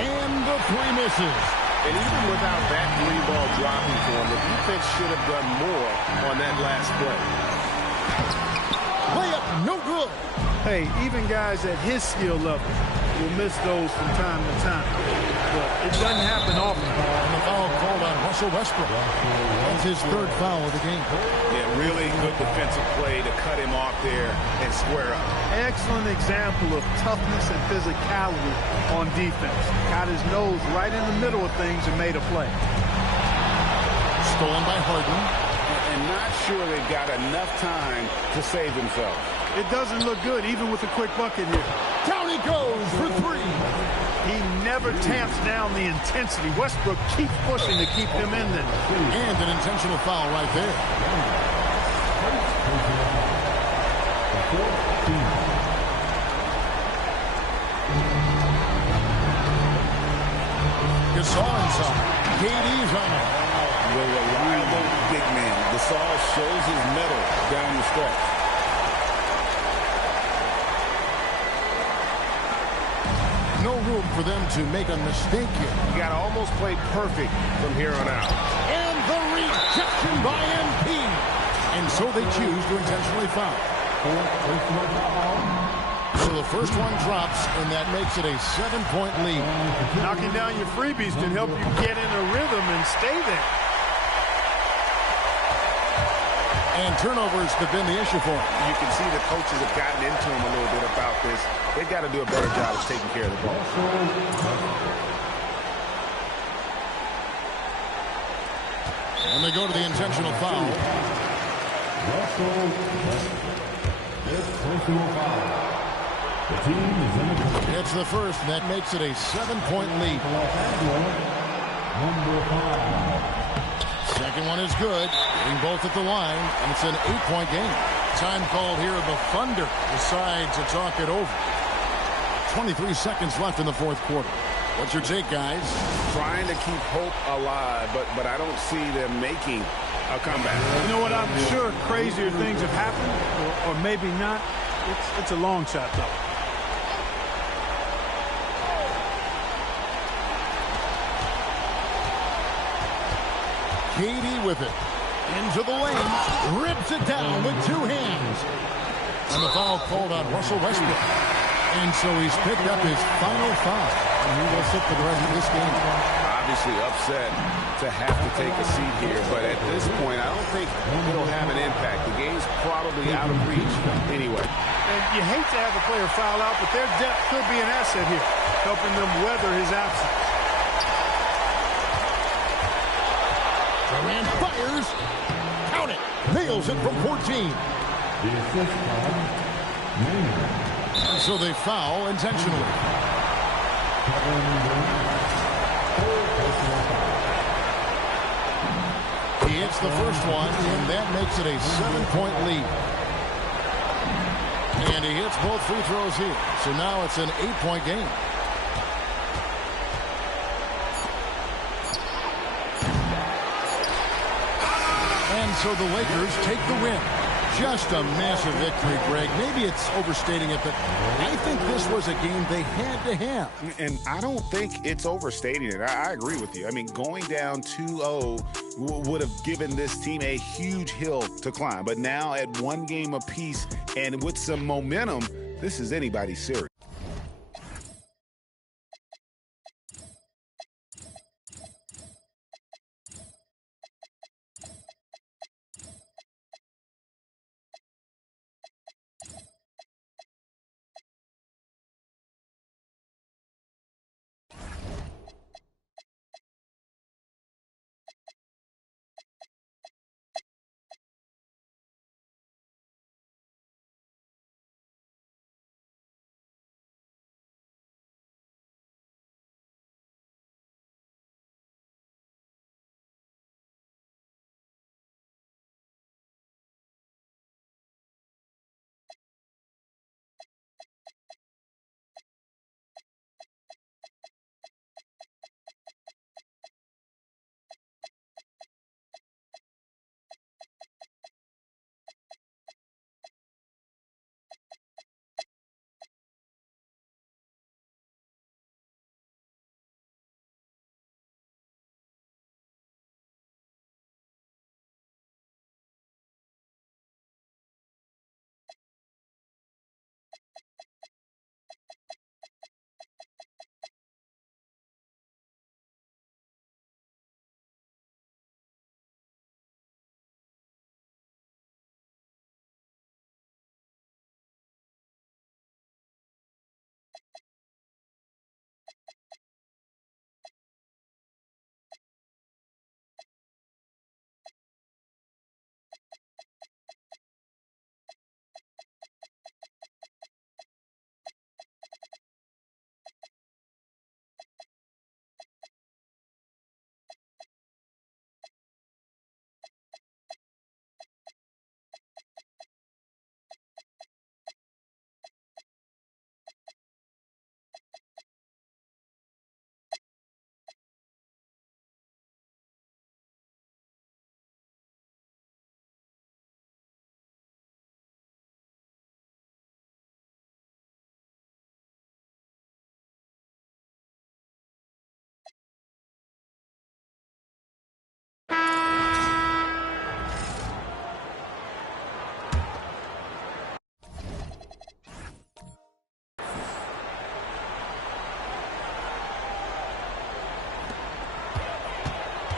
And the three misses. And even without that three ball dropping for him, the defense should have done more on that last play. Layup, no good. Hey, even guys at his skill level will miss those from time to time. But it doesn't happen often. And the foul called on Russell Westbrook. That's his third foul of the game. Yeah, really good defensive play to cut him off there and square up. Excellent example of toughness and physicality on defense. Got his nose right in the middle of things and made a play. Stolen by Harden. And not sure they've got enough time to save themselves. It doesn't look good, even with a quick bucket here. Down he goes for three. He never tamps down the intensity. Westbrook keeps pushing to keep him in there. And an intentional foul right there. Gasol inside. KD's on him. The reliable big man. Gasol shows his mettle down the stretch. No room for them to make a mistake here. You got to almost play perfect from here on out. And the rejection by MP. And so they choose to intentionally foul. So the first one drops, and that makes it a 7-point lead. Knocking down your freebies can help you get in a rhythm and stay there. And turnovers have been the issue for him. You can see the coaches have gotten into him a little bit about this. They've got to do a better job of taking care of the ball. And they go to the intentional foul. It's the first, and that makes it a 7-point lead. Second one is good. Getting both at the line, and it's an 8-point game. Time called here. The Thunder decide to talk it over. 23 seconds left in the fourth quarter. What's your take, guys? Trying to keep hope alive, but I don't see them making a comeback. You know what? I'm sure crazier things have happened, or maybe not. It's a long shot, though. KD with it. Into the lane. Rips it down with two hands. And the foul called on Russell Westbrook. And so he's picked up his final foul, and he will sit for the rest of this game. Obviously upset to have to take a seat here, but at this point, I don't think it'll have an impact. The game's probably out of reach anyway. And you hate to have a player foul out, but their depth could be an asset here, helping them weather his absence. Durant fires. Count it. Nails it from 14. The assist on Maynard. So they foul intentionally. Kevin Durant. He hits the first one, and that makes it a 7-point lead. And he hits both free throws here. So now it's an 8-point game. And so the Lakers take the win. Just a massive victory, Greg. Maybe it's overstating it, but I think this was a game they had to have. And I don't think it's overstating it. I agree with you. I mean, going down 2-0 would have given this team a huge hill to climb. But now at one game apiece and with some momentum, this is anybody's series.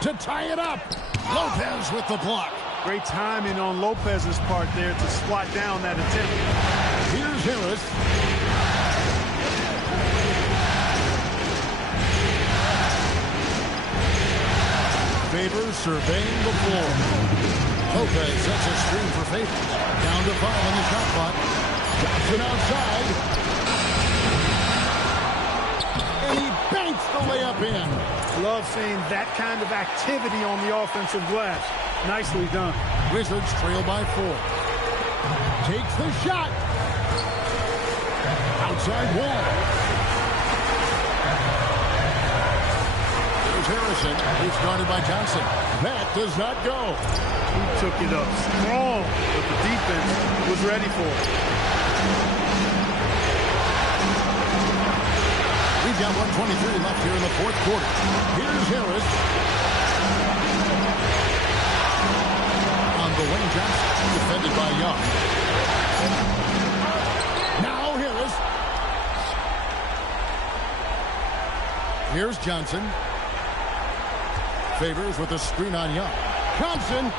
To tie it up. Lopez with the block. Great timing on Lopez's part there to swat down that attempt. Here's Harris. Favors surveying the floor. Lopez sets a screen for Favors. Down to 5 on the shot clock. Johnson outside. And he banks the layup in. Love seeing that kind of activity on the offensive glass. Nicely done. Wizards trail by 4. Takes the shot. Outside wall. There's Harrison. It's guarded by Johnson. That does not go. He took it up strong, but the defense was ready for it. We've got 1:23 left here in the fourth quarter. Here's Harris. On the Wayne Johnson, defended by Young. Now Harris. Here's Johnson. Favors with a screen on Young. Johnson.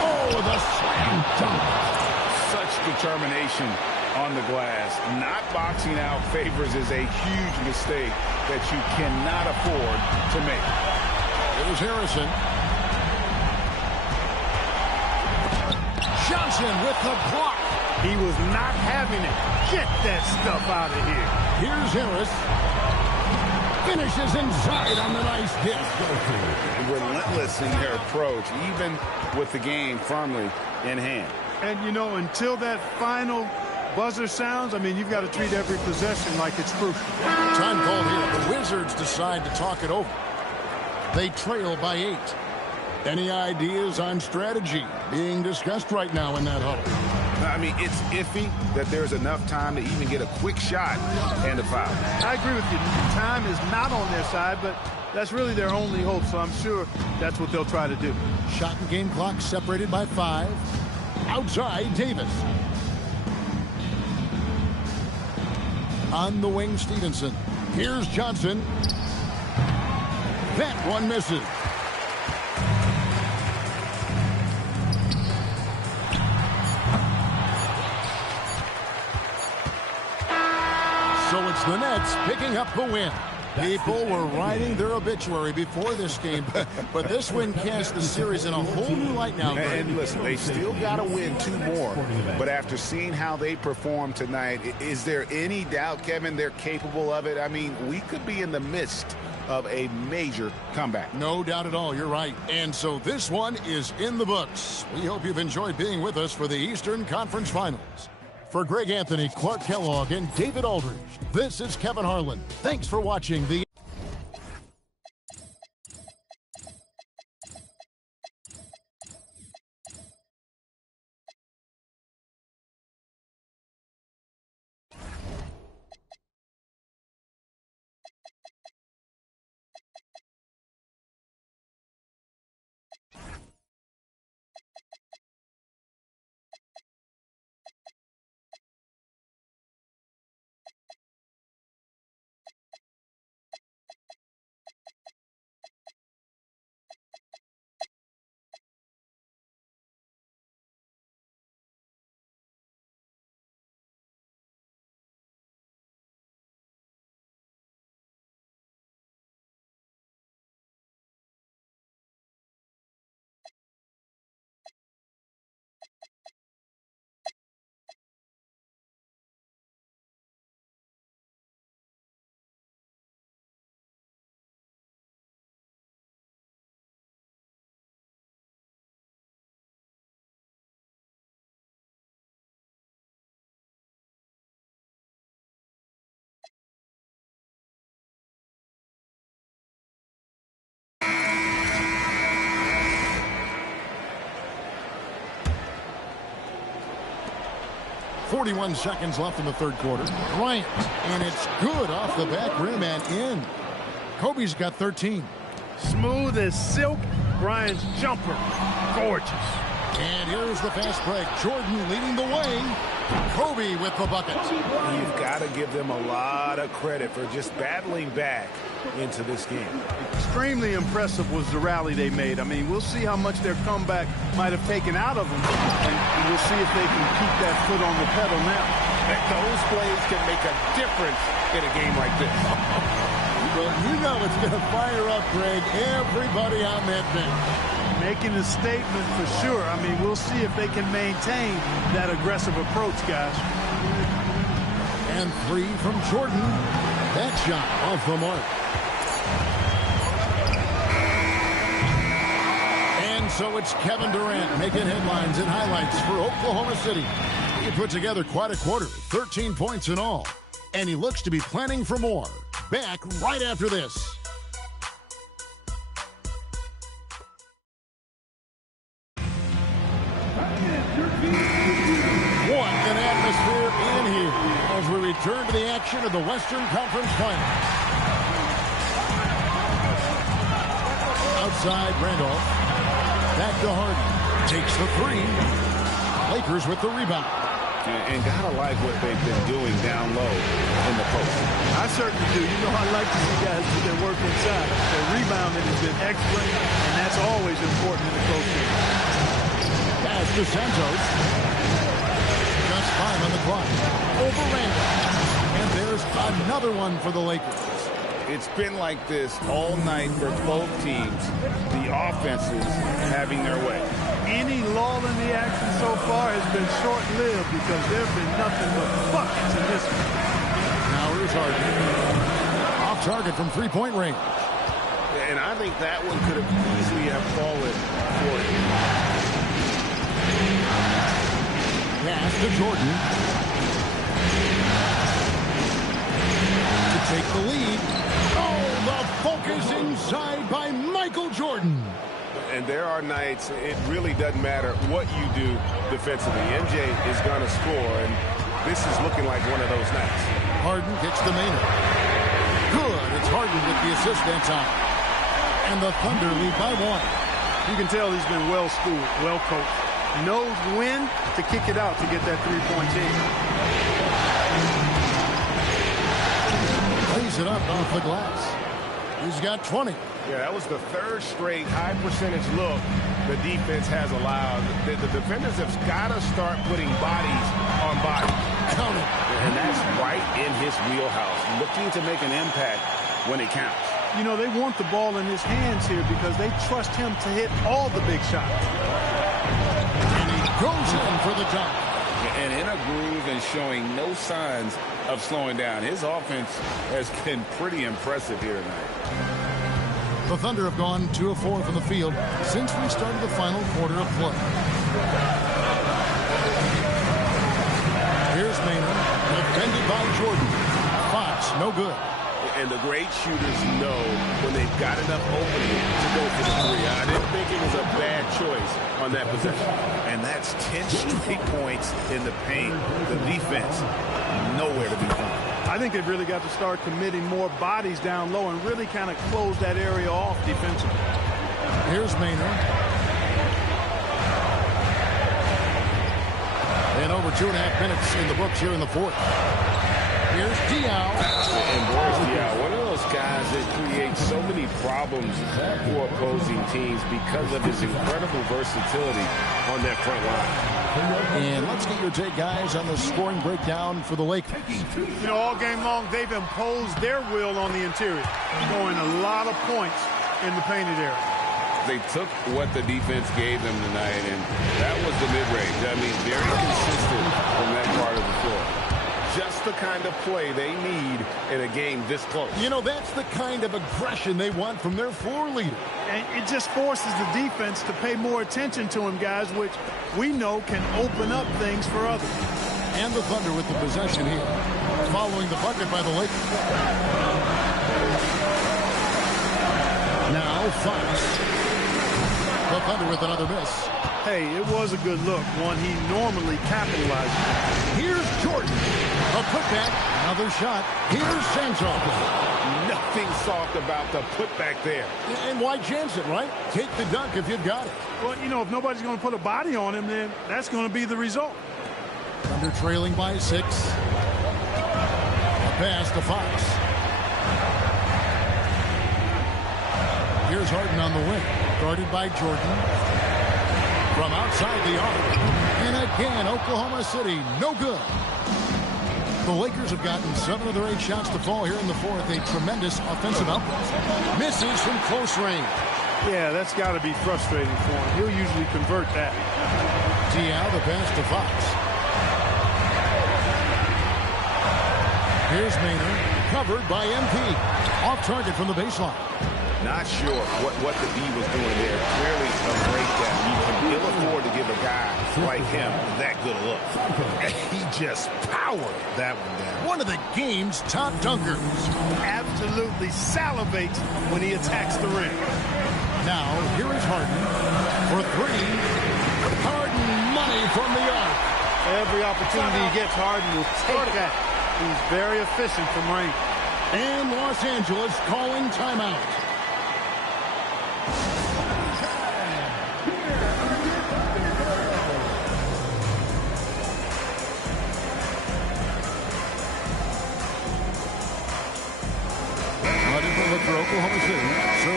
Oh, the slam dunk. Such determination on the glass. Not boxing out Favors is a huge mistake that you cannot afford to make. Here's Harrison. Johnson with the block. He was not having it. Get that stuff out of here. Here's Harris. Finishes inside on the nice hit. Relentless in their approach, even with the game firmly in hand. And, you know, until that final buzzer sounds, I mean, you've got to treat every possession like it's crucial. Time called here. The Wizards decide to talk it over. They trail by 8. Any ideas on strategy being discussed right now in that huddle? I mean, it's iffy that there's enough time to even get a quick shot and a foul. I agree with you. Time is not on their side, but that's really their only hope, so I'm sure that's what they'll try to do. Shot and game clock separated by 5. Outside, Davis. On the wing, Stevenson. Here's Johnson. That one misses. So it's the Nets picking up the win. People were writing their obituary before this game, but this win cast the series in a whole new light now. And listen, they still got to win 2 more, but after seeing how they performed tonight, is there any doubt, Kevin, they're capable of it? I mean, we could be in the midst of a major comeback. No doubt at all, you're right. And so this one is in the books. We hope you've enjoyed being with us for the Eastern Conference Finals. For Greg Anthony, Clark Kellogg, and David Aldridge, this is Kevin Harlan. Thanks for watching the .41 seconds left in the third quarter. Bryant, and it's good off the back rim and in. Kobe's got 13. Smooth as silk. Bryant's jumper. Gorgeous. And here's the fast break. Jordan leading the way. Kobe with the bucket. You've got to give them a lot of credit for just battling back into this game. Extremely impressive was the rally they made. I mean, we'll see how much their comeback might have taken out of them, and we'll see if they can keep that foot on the pedal now. Those plays can make a difference in a game like this. Well, you know it's going to fire up, Greg, everybody on that bench. Making a statement for sure. I mean, we'll see if they can maintain that aggressive approach, guys. And 3 from Jordan. That shot off the mark. And so it's Kevin Durant making headlines and highlights for Oklahoma City. He put together quite a quarter, 13 points in all. And he looks to be planning for more. Back right after this. What an atmosphere in here as we return to the action of the Western Conference Finals. Outside, Randolph. Back to Harden. Takes the 3. Lakers with the rebound. And gotta like what they've been doing down low in the post. I certainly do. You know, I like to see guys do their work inside. Their rebounding has been excellent, and that's always important in the close game. Pass to Santos. Just 5 on the clock. Over Randall. And there's another one for the Lakers. It's been like this all night for both teams. The offenses having their way. Any lull in the action so far has been short-lived because there have been nothing but buckets in this one. Now here's Harden. Off target from three-point range. And I think that one could have easily have fallen for him. Pass to Jordan. To take the lead. Oh, the focus inside by Michael Jordan. And there are nights it really doesn't matter what you do defensively. MJ is going to score, and this is looking like one of those nights. Harden gets the Maynard. Good. It's Harden with the assist that time. And the Thunder lead by 1. You can tell he's been well-schooled, well-coached. Knows when to kick it out to get that 3 points in. Plays it up off the glass. He's got 20. Yeah, that was the third straight high percentage look the defense has allowed. The defenders have got to start putting bodies on bodies. Count it. And that's right in his wheelhouse, looking to make an impact when it counts. You know, they want the ball in his hands here because they trust him to hit all the big shots. And he goes in for the dunk. And in a groove and showing no signs of slowing down. His offense has been pretty impressive here tonight. The Thunder have gone 2 of 4 from the field since we started the final quarter of play. Here's Maynard, defended by Jordan. Fox, no good. And the great shooters know when they've got enough opening to go for the three. I didn't think it was a bad choice on that possession. And that's 10 straight points in the paint. The defense, nowhere to be found. I think they've really got to start committing more bodies down low and really kind of close that area off defensively. Here's Maynard. And over 2.5 minutes in the books here in the fourth. Here's Diaw. And Boris Diaw, one of those guys that creates so many problems for opposing teams because of his incredible versatility on that front line. And let's get your take, guys, on the scoring breakdown for the Lakers. You know, all game long, they've imposed their will on the interior, scoring a lot of points in the painted area. They took what the defense gave them tonight, and that was the mid-range. I mean, very consistent from that part of the floor. Just the kind of play they need in a game this close. You know, that's the kind of aggression they want from their floor leader. And it just forces the defense to pay more attention to him, guys, which we know can open up things for others. And the Thunder with the possession here, following the bucket by the Lakers. Now Fox. The Thunder with another miss. Hey, it was a good look, one he normally capitalizes on. Here's Jordan. A putback, another shot. Here's Santos. Nothing soft about the putback there. And why chance it, right? Take the dunk if you've got it. Well, you know, if nobody's going to put a body on him, then that's going to be the result. Thunder trailing by 6. A pass to Fox. Here's Harden on the wing. Guarded by Jordan. From outside the arc. And again, Oklahoma City, no good. The Lakers have gotten 7 of their 8 shots to fall here in the fourth. A tremendous offensive output. Misses from close range. Yeah, that's got to be frustrating for him. He'll usually convert that. Diaw, the pass to Fox. Here's Maynard, covered by MP. Off target from the baseline. Not sure what the D was doing there. Clearly a breakdown. You can ill afford to give a guy like him that good a look. He just powered that one down. One of the game's top dunkers. Absolutely salivates when he attacks the rim. Now, here is Harden for 3. Harden money from the arc. Every opportunity he gets, Harden will take that. He's very efficient from range. And Los Angeles calling timeout.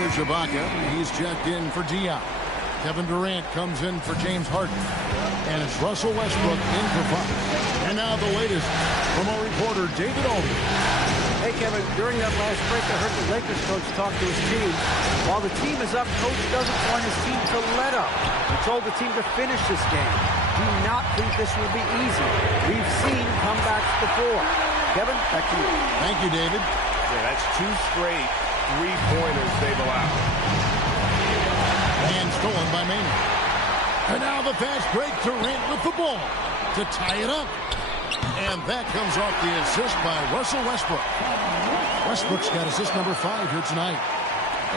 Serge Ibaka, he's checked in for Dion. Kevin Durant comes in for James Harden. And it's Russell Westbrook in for Fox. And now the latest from our reporter, David Aldridge. Hey, Kevin, during that last break, I heard the Lakers coach talk to his team. While the team is up, coach doesn't want his team to let up. He told the team to finish this game. Do not think this will be easy. We've seen comebacks before. Kevin, back to you. Thank you, David. Yeah, that's 2 straight three-pointers they've allowed. And stolen by Maynard. And now the fast break. Durant with the ball to tie it up. And that comes off the assist by Russell Westbrook. Westbrook's got assist number 5 here tonight.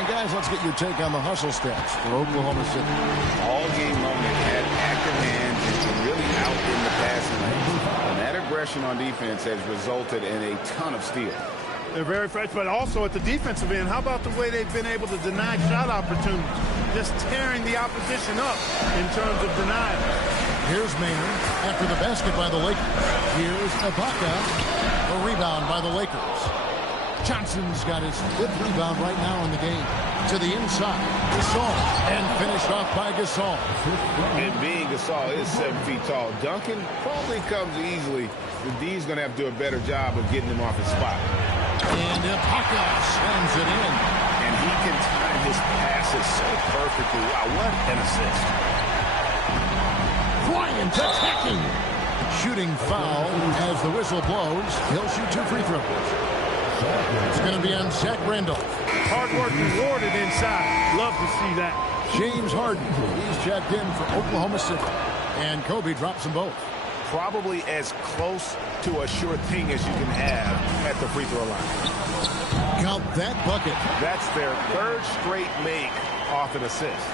And guys, let's get your take on the hustle stats for Oklahoma City. All game long, they've had active hands and really out in the passing lanes. And that aggression on defense has resulted in a ton of steals. They're very fresh, but also at the defensive end, how about the way they've been able to deny shot opportunities? Just tearing the opposition up in terms of denial. Here's Maynard after the basket by the Lakers. Here's Ibaka. A rebound by the Lakers. Johnson's got his 5th rebound right now in the game. To the inside. Gasol. And finished off by Gasol. And being Gasol is 7 feet tall. Duncan probably comes easily. The D's going to have to do a better job of getting him off his spot. And Ibaka slams it in. And he can time his passes so perfectly. Wow, what an assist. Bryant attacking. Shooting foul as the whistle blows. He'll shoot 2 free throws. It's going to be on Zach Randolph. Hard work rewarded inside. Love to see that. James Harden. He's checked in for Oklahoma City. And Kobe drops them both. Probably as close to a sure thing as you can have at the free throw line. Count that bucket. That's their 3rd straight make off an assist.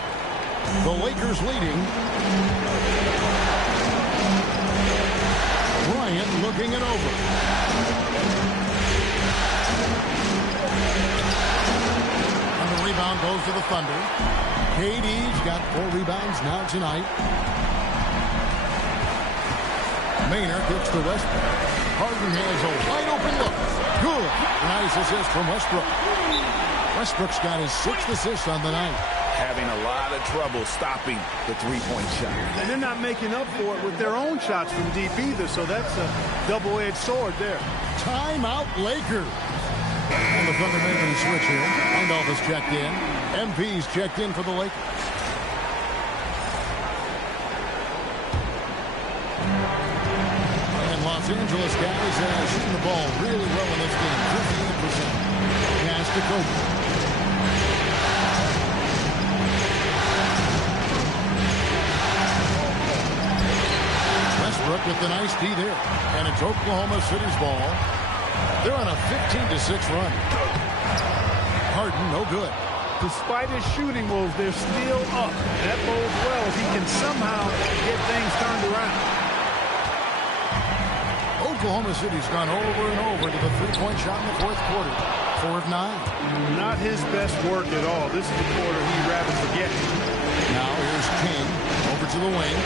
The Lakers leading. Bryant looking it over. And the rebound goes to the Thunder. KD's got 4 rebounds now tonight. Maynard kicks to Westbrook. Harden has a wide open look. Good. Nice assist from Westbrook. Westbrook's got his 6th assist on the night. Having a lot of trouble stopping the three-point shot. And they're not making up for it with their own shots from deep either, so that's a double-edged sword there. Timeout Lakers. And the Thunder making a switch here. Randolph is checked in. MP's checked in for the Lakers. And Los Angeles guys shooting the ball really well in this game. 58%. Pass to Kobe. Westbrook with the nice D there. And it's Oklahoma City's ball. They're on a 15-6 run. Harden, no good. Despite his shooting moves, they're still up. That bodes well if he can somehow get things turned around. Oklahoma City's gone over and over to the three-point shot in the 4th quarter. 4 of 9. Not his best work at all. This is the quarter he'd rather forget. Now here's King over to the wing.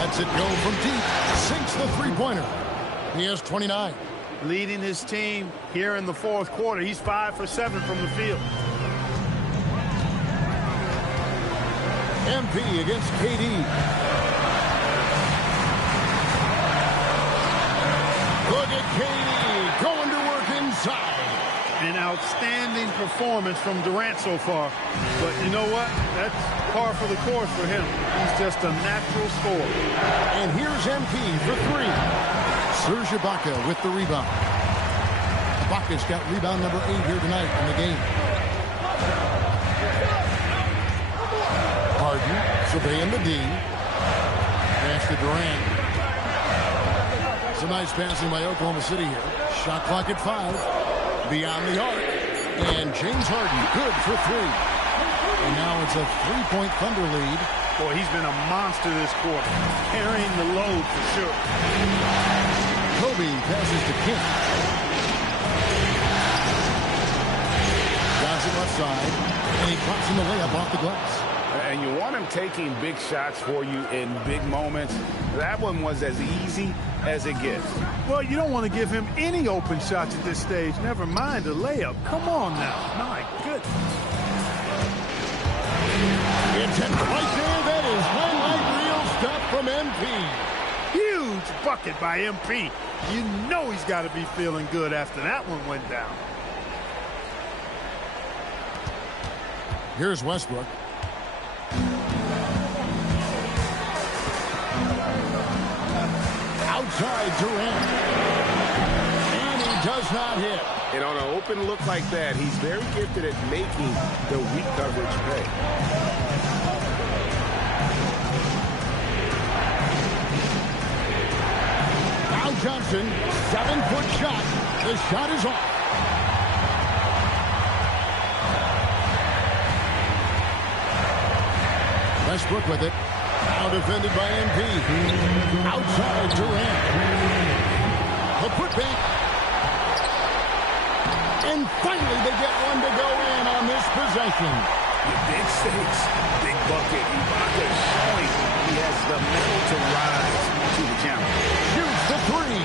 Lets it go from deep. Sinks the three-pointer. He has 29. Leading his team here in the 4th quarter. He's 5 for 7 from the field. MP against KD. Look at KD going to work inside. An outstanding performance from Durant so far. But you know what? That's par for the course for him. He's just a natural scorer. And here's MP for 3. Serge Ibaka with the rebound. Ibaka's got rebound number 8 here tonight in the game. Harden surveying the D. Pass to Durant. Some nice passing by Oklahoma City here. Shot clock at 5. Beyond the arc. And James Harden good for 3. And now it's a 3-point Thunder lead. Boy, he's been a monster this quarter. Carrying the load for sure. Kobe passes to King. Johnson left side. And he pops in the layup off the glass. And you want him taking big shots for you in big moments. That one was as easy as it gets. Well, you don't want to give him any open shots at this stage. Never mind a layup. Come on now. My goodness. It's it right there. That is highlight reel stuff from MP. Huge bucket by MP. You know he's got to be feeling good after that one went down. Here's Westbrook. Outside Durant. And he does not hit. And on an open look like that, he's very gifted at making the weak coverage pay. Now Johnson, 7-foot shot. The shot is off. Westbrook with it. Now defended by MP. Outside Durant. The putback. And finally they get one to go in on this possession. Big stakes, big bucket. Ibaka showing he has the mettle to rise to the challenge. Shoots the three.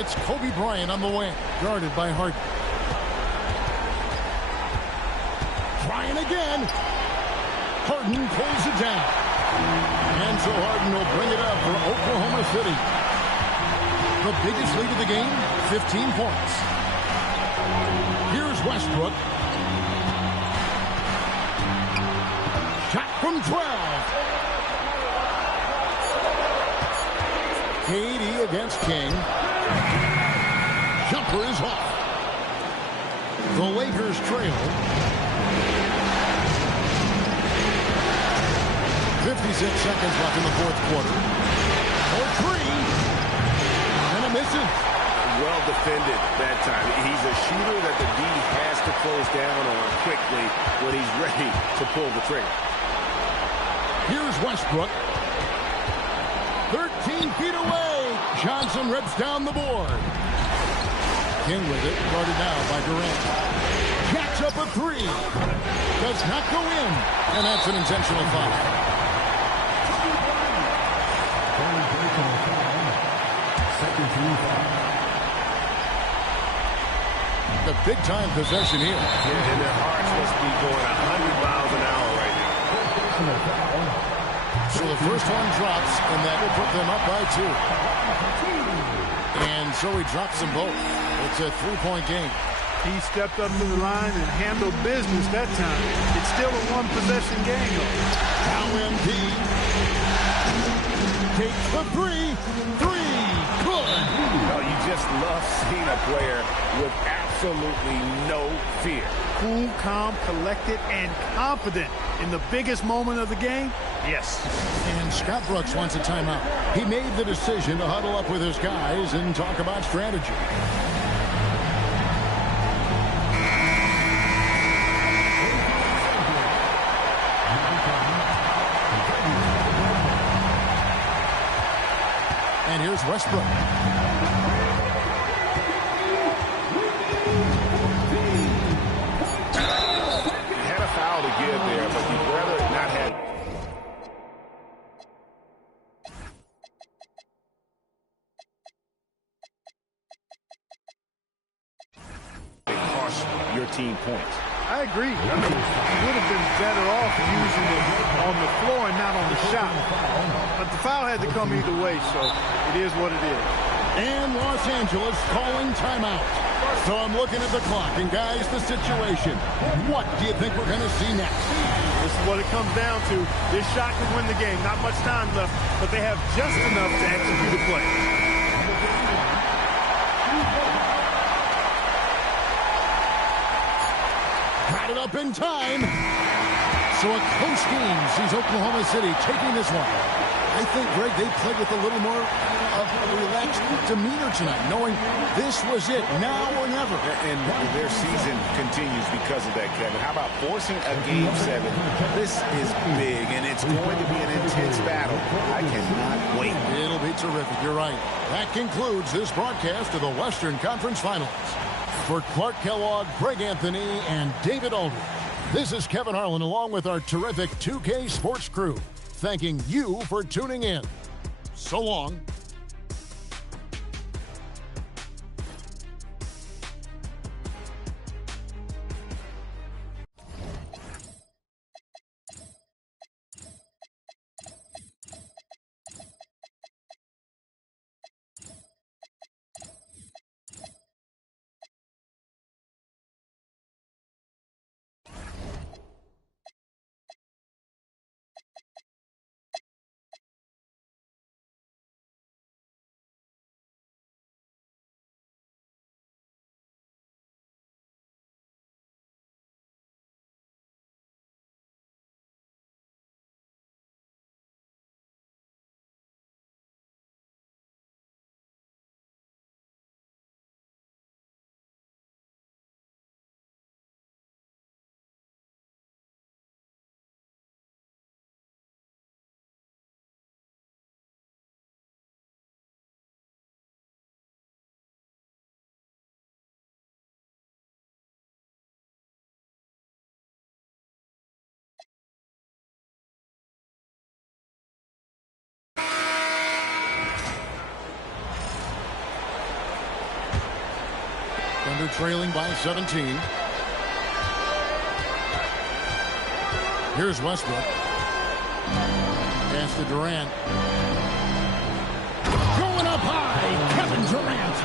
It's Kobe Bryant on the wing, guarded by Harden. Trying again. Harden pulls it down. And so Harden will bring it up for Oklahoma City. The biggest lead of the game, 15 points. Here's Westbrook. Shot from 12. KD against King. Jumper is off. The Lakers trail. 56 seconds left in the fourth quarter. For three. And it misses. Well defended that time. He's a shooter that the D has to close down on quickly when he's ready to pull the trigger. Here's Westbrook. 13 feet away. Johnson rips down the board. King with it, guarded now by Durant. Jacks up a three. Does not go in. And that's an intentional foul. The big-time possession here. And their hearts must be going 100 miles an hour right now. So the first one drops, and that will put them up by 2. And so he drops them both. It's a 3-point game. He stepped up to the line and handled business that time. It's still a one-possession game, though. Now MP takes the three. Good. Oh, you just love seeing a player with absolutely no fear. Cool, calm, collected, and confident in the biggest moment of the game. Yes. And Scott Brooks wants a timeout. He made the decision to huddle up with his guys and talk about strategy. And here's Westbrook. Had a foul to give there, but you'd rather not have. It costs your team points. I agree. I mean, you would have been better off using it on the floor and not on the shot. But the foul had to come either way, so it is what it is. And Los Angeles calling timeout. So I'm looking at the clock, and guys, the situation. What do you think we're going to see next? This is what it comes down to. This shot could win the game. Not much time left, but they have just enough to execute a play. Got it up in time. So a close game sees Oklahoma City taking this one. I think, Greg, they played with a little more of a relaxed demeanor tonight, knowing this was it, now or never. And their season continues because of that, Kevin. How about forcing a Game 7? This is big, and it's going to be an intense battle. I cannot wait. It'll be terrific. You're right. That concludes this broadcast of the Western Conference Finals. For Clark Kellogg, Greg Anthony, and David Aldridge, this is Kevin Harlan along with our terrific 2K Sports crew, thanking you for tuning in. So long. Thunder trailing by 17. Here's Westbrook. Pass to Durant. Going up high, Kevin Durant.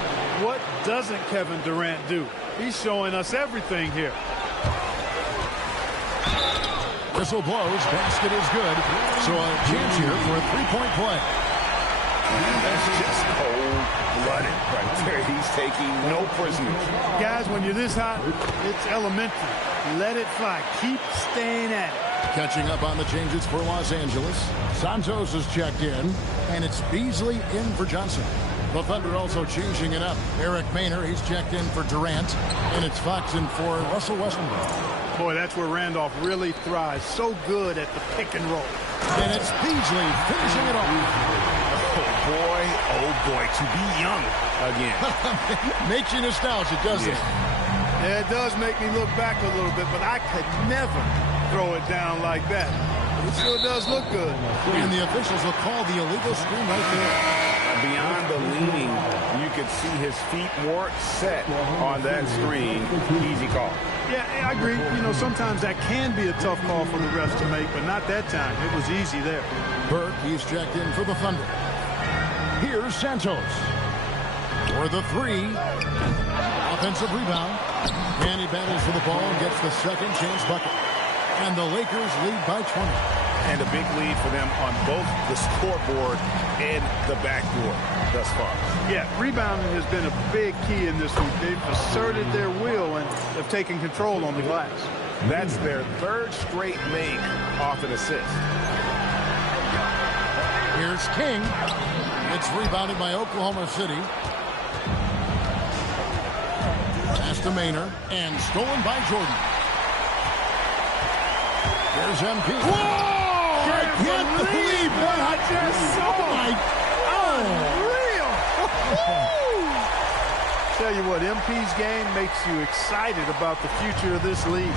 What doesn't Kevin Durant do? He's showing us everything here. Whistle blows, basket is good. So a chance here for a three-point play. That's just cold-blooded right there. He's taking no prisoners. Guys, when you're this hot, it's elementary. Let it fly. Keep staying at it. Catching up on the changes for Los Angeles. Santos is checked in, and it's Beasley in for Johnson. The Thunder also changing it up. Eric Maynor, he's checked in for Durant, and it's Fox in for Russell Westbrook. Boy, that's where Randolph really thrives. So good at the pick and roll. And it's Beasley finishing it off. Oh boy, to be young again. Makes you nostalgic, doesn't it? Yeah, it does make me look back a little bit, but I could never throw it down like that. It sure does look good. And the officials will call the illegal screen right there. Beyond the leaning, you could see his feet more set on that screen. Easy call. Yeah, I agree. You know, sometimes that can be a tough call for the refs to make, but not that time. It was easy there. Burke, he's checked in for the Thunder. Here's Santos for the three. Offensive rebound. And he battles for the ball and gets the second chance bucket. And the Lakers lead by 20. And a big lead for them on both the scoreboard and the backboard thus far. Yeah, rebounding has been a big key in this week. They've asserted their will and have taken control on the glass. That's their third straight make off an assist. Here's King. It's rebounded by Oklahoma City. Pass to Maynor and stolen by Jordan. There's MP. Whoa! I can't believe what I just saw. Unreal! Tell you what, MP's game makes you excited about the future of this league.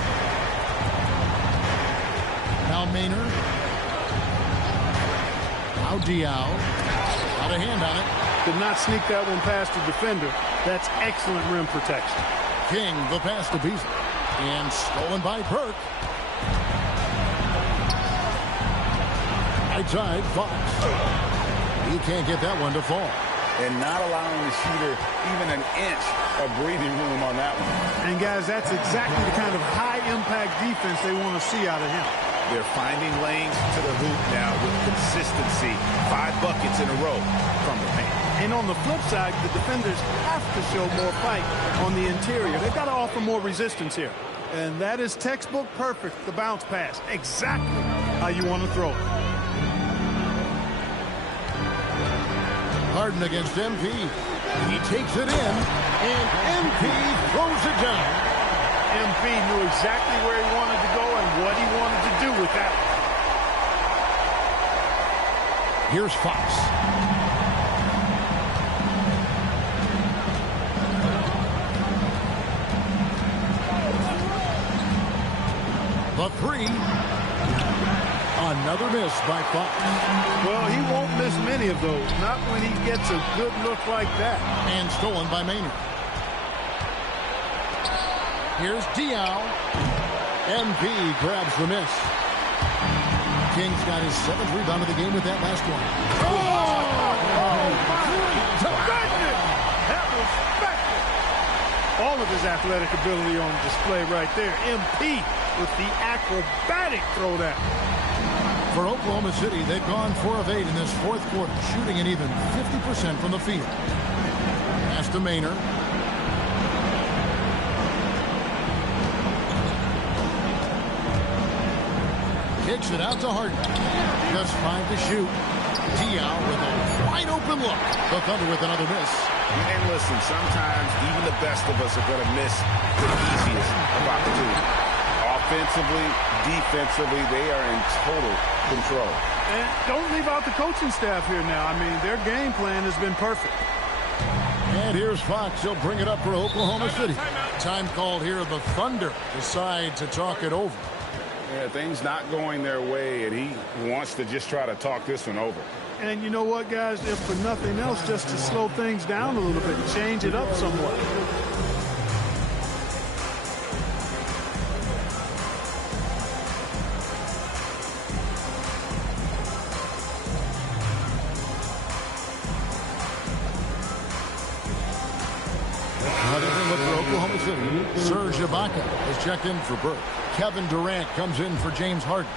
Now Maynor. Now Diaw. Got a hand on it. Did not sneak that one past the defender. That's excellent rim protection. King, the pass to Beasley. And stolen by Burke. Right side, Fox. He can't get that one to fall. And not allowing the shooter even an inch of breathing room on that one. And guys, that's exactly the kind of high-impact defense they want to see out of him. They're finding lanes to the hoop now with consistency. 5 buckets in a row from the paint. And on the flip side, the defenders have to show more fight on the interior. They've got to offer more resistance here. And that is textbook perfect, the bounce pass. Exactly how you want to throw it. Harden against MP. He takes it in, and MP throws it down. MP knew exactly where he wanted to go and what he wanted to do with that. Here's Fox. three. Another miss by Fox. Well, he won't miss many of those. Not when he gets a good look like that. And stolen by Maynard. Here's Diaw. MB grabs the miss. King's got his 7th rebound of the game with that last one. Oh my goodness! That was spectacular. All of his athletic ability on display right there. MP with the acrobatic throwdown. For Oklahoma City, they've gone 4 of 8 in this 4th quarter, shooting an even 50% from the field. Pass to Maynard. Kicks it out to Harden. Just 5 to shoot. Diaw with a wide open look. The Thunder with another miss. And listen, sometimes even the best of us are going to miss the easiest of opportunities. Offensively, defensively, they are in total control. And don't leave out the coaching staff here now. I mean, their game plan has been perfect. And here's Fox. He'll bring it up for Oklahoma City. Time called here. The Thunder decide to talk it over. Yeah, things not going their way, and he wants to just try to talk this one over. And you know what, guys? If for nothing else, just to slow things down a little bit and change it up somewhat. Another look for Oklahoma City. Serge Ibaka has checked in for Burke. Kevin Durant comes in for James Harden.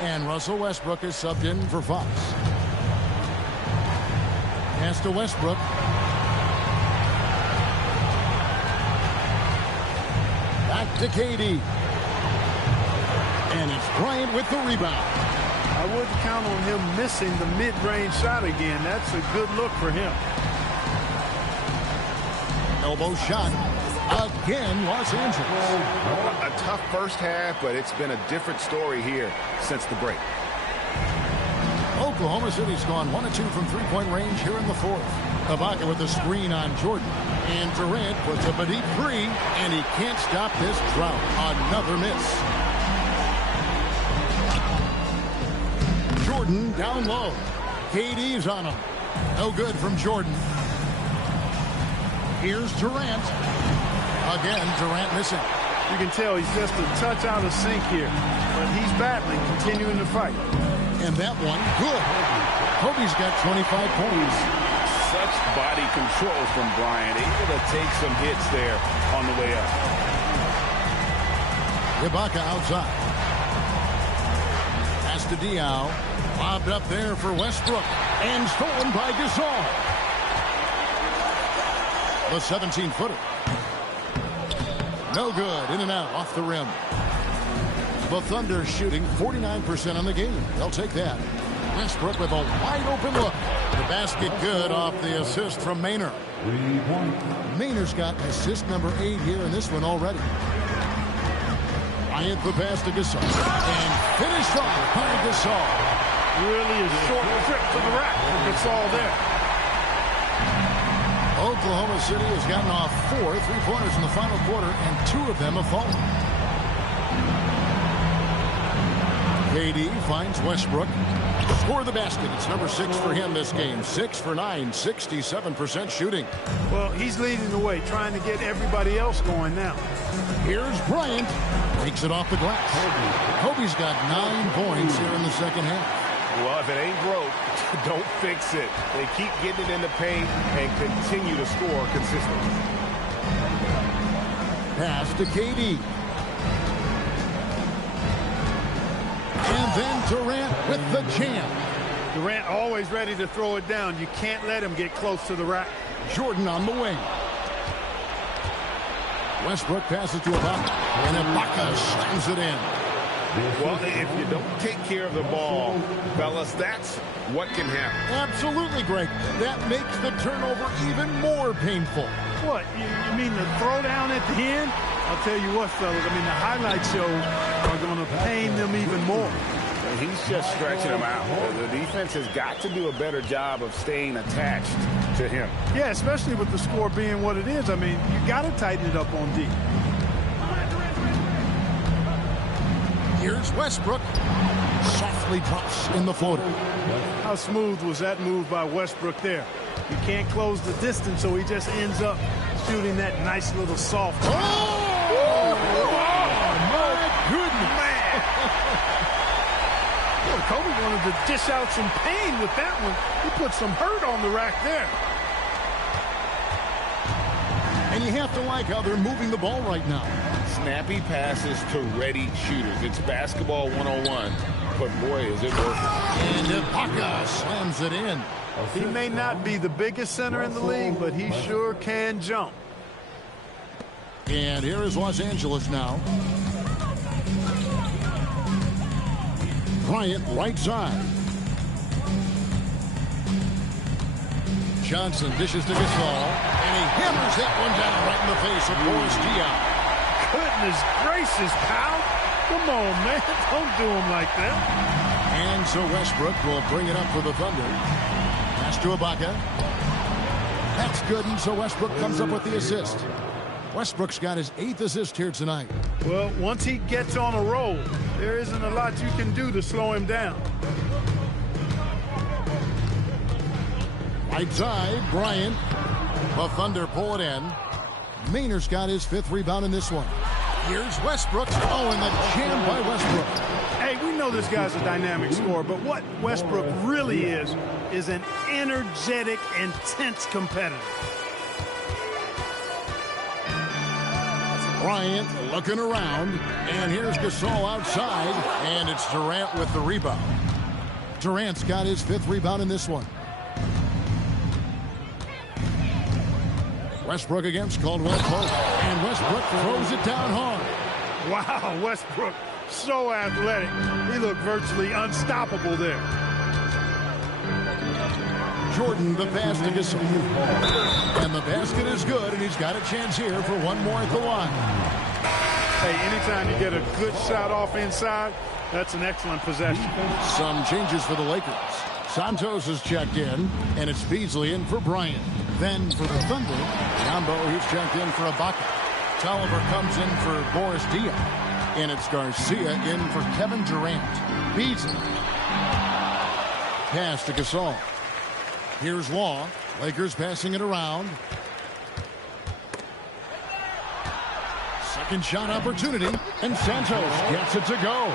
And Russell Westbrook is subbed in for Fox. Pass to Westbrook. Back to KD. And it's Bryant with the rebound. I wouldn't count on him missing the mid-range shot again. That's a good look for him. Elbow shot. Again, Los Angeles. A tough first half, but it's been a different story here since the break. Oklahoma City's gone 1 of 2 from three-point range here in the 4th. Ibaka with the screen on Jordan. And Durant puts up a deep 3, and he can't stop this drought. Another miss. Jordan down low. KD's on him. No good from Jordan. Here's Durant. Again, Durant missing. You can tell he's just a touch out of sync here. But he's battling, continuing to fight. And that one, good. Kobe's got 25 points. Such body control from Bryant, able to take some hits there on the way up. Ibaka outside. Pass to Diaw. Lobbed up there for Westbrook. And stolen by Gasol. The 17-footer. No good. In and out. Off the rim. The Thunder shooting 49% on the game. They'll take that. Westbrook with a wide open look. The basket good off the assist from Maynard. Maynard's got assist number 8 here in this one already. Bryant the pass to Gasol. And finished off by Gasol. Really a short trip to the rack for Gasol there. Oklahoma City has gotten off 4 3-pointers in the final quarter, and 2 of them have fallen. KD finds Westbrook. Score the basket. It's number 6 for him this game. 6 for 9, 67% shooting. Well, he's leading the way, trying to get everybody else going now. Here's Bryant. Takes it off the glass. Kobe's got 9 points here in the second half. Well, if it ain't broke, don't fix it. They keep getting it in the paint and continue to score consistently. Pass to KD. And then Durant with the jam. Durant always ready to throw it down. You can't let him get close to the rack. Jordan on the wing. Westbrook passes to Ibaka. And Ibaka slams it in. Well, if you don't take care of the ball, fellas, that's what can happen. Absolutely, Greg. That makes the turnover even more painful. What? You mean the throwdown at the end? I'll tell you what, fellas. I mean, the highlight shows are going to pain them even more. And he's just stretching them out. The defense has got to do a better job of staying attached to him. Yeah, especially with the score being what it is. I mean, you got to tighten it up on D. Here's Westbrook. Softly drops in the floater. How smooth was that move by Westbrook there? You can't close the distance, so he just ends up shooting that nice little soft. Oh, my goodness. Man. Boy, Kobe wanted to dish out some pain with that one. He put some hurt on the rack there. And you have to like how they're moving the ball right now. Snappy passes to ready shooters. It's basketball 101, but boy, is it working. And Ibaka slams it in. He may not be the biggest center in the league, but he sure can jump. And here is Los Angeles now. Bryant right side. Johnson dishes to Gasol, and he hammers that one down right in the face of Boris Diaw. Goodness gracious, pal. Come on, man. Don't do him like that. And so Westbrook will bring it up for the Thunder. Pass to Ibaka. That's good, and so Westbrook comes up with the assist. Westbrook's got his 8th assist here tonight. Well, once he gets on a roll, there isn't a lot you can do to slow him down. Right side, Bryant. The Thunder pull it in. Maynard's got his 5th rebound in this one. Here's Westbrook. Oh, and the jam by Westbrook. Hey, we know this guy's a dynamic scorer, but what Westbrook really is an energetic, intense competitor. Bryant looking around, and here's Gasol outside, and it's Durant with the rebound. Durant's got his 5th rebound in this one. Westbrook against Caldwell Pope, and Westbrook throws it down hard. Wow, Westbrook, so athletic. He looked virtually unstoppable there. Jordan, the pass to Gasol. And the basket is good, and he's got a chance here for one more at the line. Hey, anytime you get a good shot off inside, that's an excellent possession. Some changes for the Lakers. Santos is checked in, and it's Beasley in for Bryant. Then for the Thunder, Yambo, he's checked in for Ibaka. Tolliver comes in for Boris Diaw. And it's Garcia in for Kevin Durant. Beasley. Pass to Gasol. Here's Law. Lakers passing it around. Second shot opportunity, and Santos gets it to go.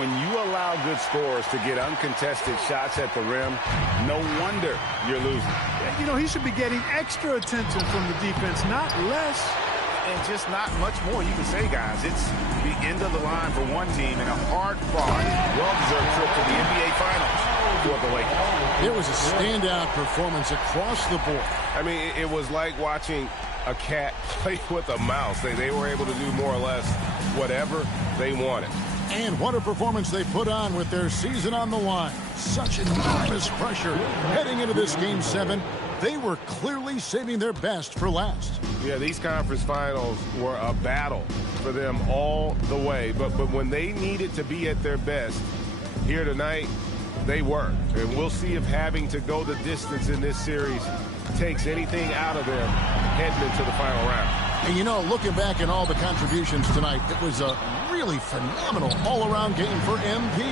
When you allow good scorers to get uncontested shots at the rim, no wonder you're losing. You know, he should be getting extra attention from the defense, not less. And just not much more you can say, guys. It's the end of the line for one team and a hard-fought, well-deserved trip to the NBA Finals for the Lakers. It was a standout performance across the board. I mean, it was like watching a cat play with a mouse. They were able to do more or less whatever they wanted. And what a performance they put on with their season on the line. Such enormous pressure heading into this Game 7. They were clearly saving their best for last. Yeah, these conference finals were a battle for them all the way. But when they needed to be at their best here tonight, they were. And we'll see if having to go the distance in this series takes anything out of them heading into the final round. And you know, looking back at all the contributions tonight, it was a really phenomenal all-around game for MP.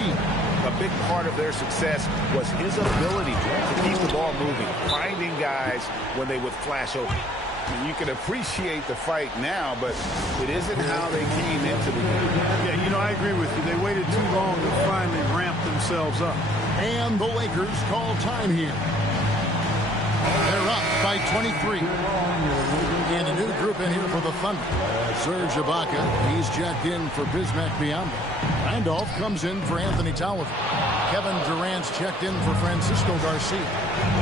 A big part of their success was his ability to keep the ball moving, finding guys when they would flash open. I mean, you can appreciate the fight now, but it isn't how they came into the game. Yeah, you know, I agree with you. They waited too long to finally ramp themselves up. And the Lakers call time here. They're up by 23. And a new group in here for the Thunder. Serge Ibaka, he's checked in for Bismack Biyombo. Randolph comes in for Anthony Tolliver. Kevin Durant's checked in for Francisco Garcia.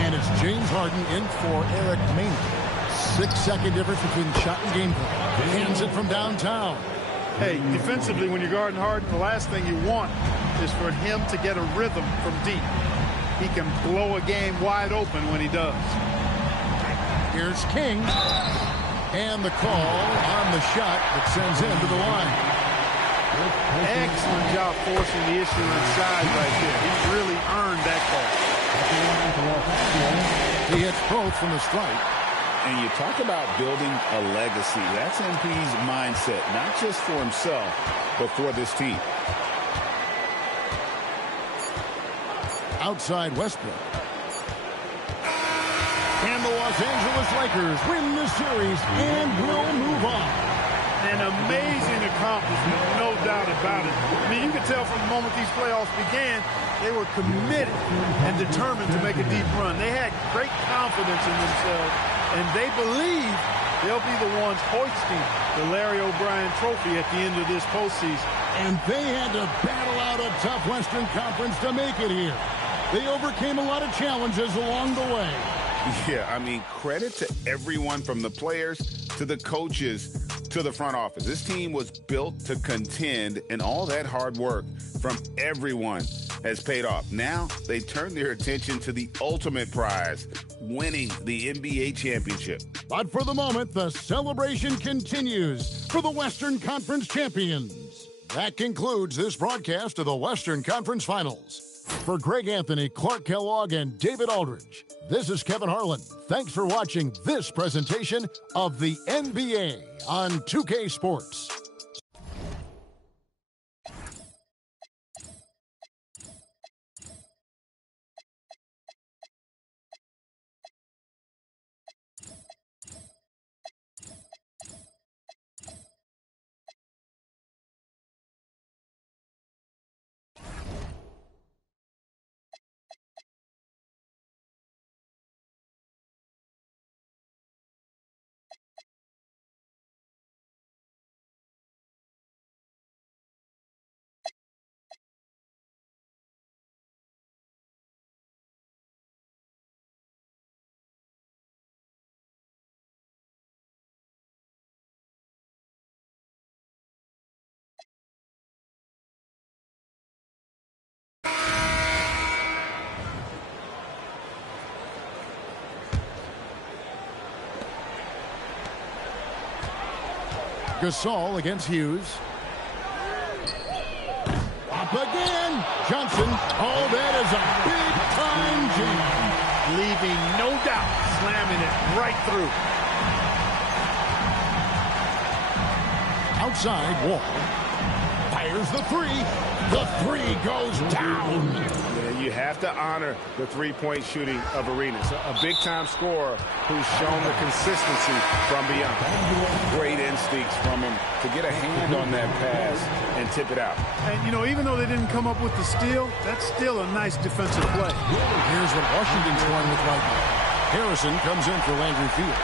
And it's James Harden in for Eric Maynard. 6-second difference between shot and game play. Hands it from downtown. Hey, defensively, when you're guarding Harden, the last thing you want is for him to get a rhythm from deep. He can blow a game wide open when he does. Here's King. And the call on the shot that sends him to the line. Excellent job forcing the issue inside right there. He's really earned that call. He hits both from the strike. And you talk about building a legacy. That's MP's mindset, not just for himself, but for this team. Outside Westbrook. And the Los Angeles Lakers win the series and will move on. An amazing accomplishment, no doubt about it. I mean, you can tell from the moment these playoffs began, they were committed and determined to make a deep run. They had great confidence in themselves, and they believe they'll be the ones hoisting the Larry O'Brien trophy at the end of this postseason. And they had to battle out a tough Western Conference to make it here. They overcame a lot of challenges along the way. Yeah, I mean, credit to everyone from the players to the coaches to the front office. This team was built to contend, and all that hard work from everyone has paid off. Now they turn their attention to the ultimate prize, winning the NBA championship. But for the moment, the celebration continues for the Western Conference champions. That concludes this broadcast of the Western Conference Finals. For Greg Anthony, Clark Kellogg, and David Aldridge, this is Kevin Harlan. Thanks for watching this presentation of the NBA on 2K Sports. Gasol against Hughes. Up again. Johnson. Oh, that is a big-time jam. Leaving no doubt, slamming it right through. Outside, Wall. Fires the three. The three goes down. Yeah, you have to honor the three-point shooting of Arenas. A big-time scorer who's shown the consistency from beyond. Great instincts from him to get a hand on that pass and tip it out. And, you know, even though they didn't come up with the steal, that's still a nice defensive play. Here's what Washington's going with right now. Harrison comes in for Landry Fields.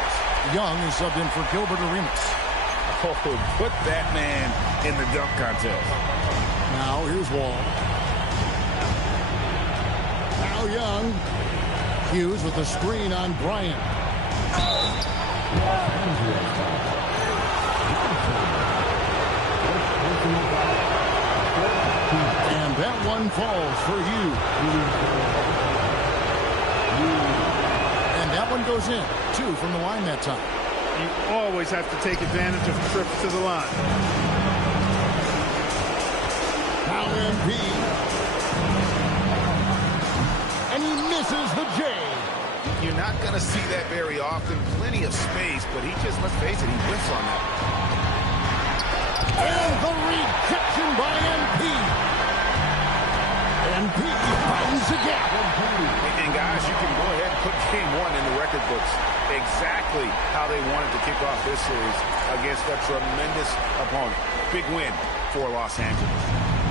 Young is subbed in for Gilbert Arenas. Oh, put that man in the dunk contest. Now here's Wall. Now Young. Hughes with the screen on Bryant. And that one falls for Hughes. And that one goes in. 2 from the line that time. You always have to take advantage of trips to the line. Now MP. And he misses the J. You're not going to see that very often. Plenty of space, but he just, let's face it, he whiffs on that. And the rejection by MP. MP finds the gap. And guys, you can go ahead and put game 1 in the record books. Exactly how they wanted to kick off this series against a tremendous opponent. Big win for Los Angeles.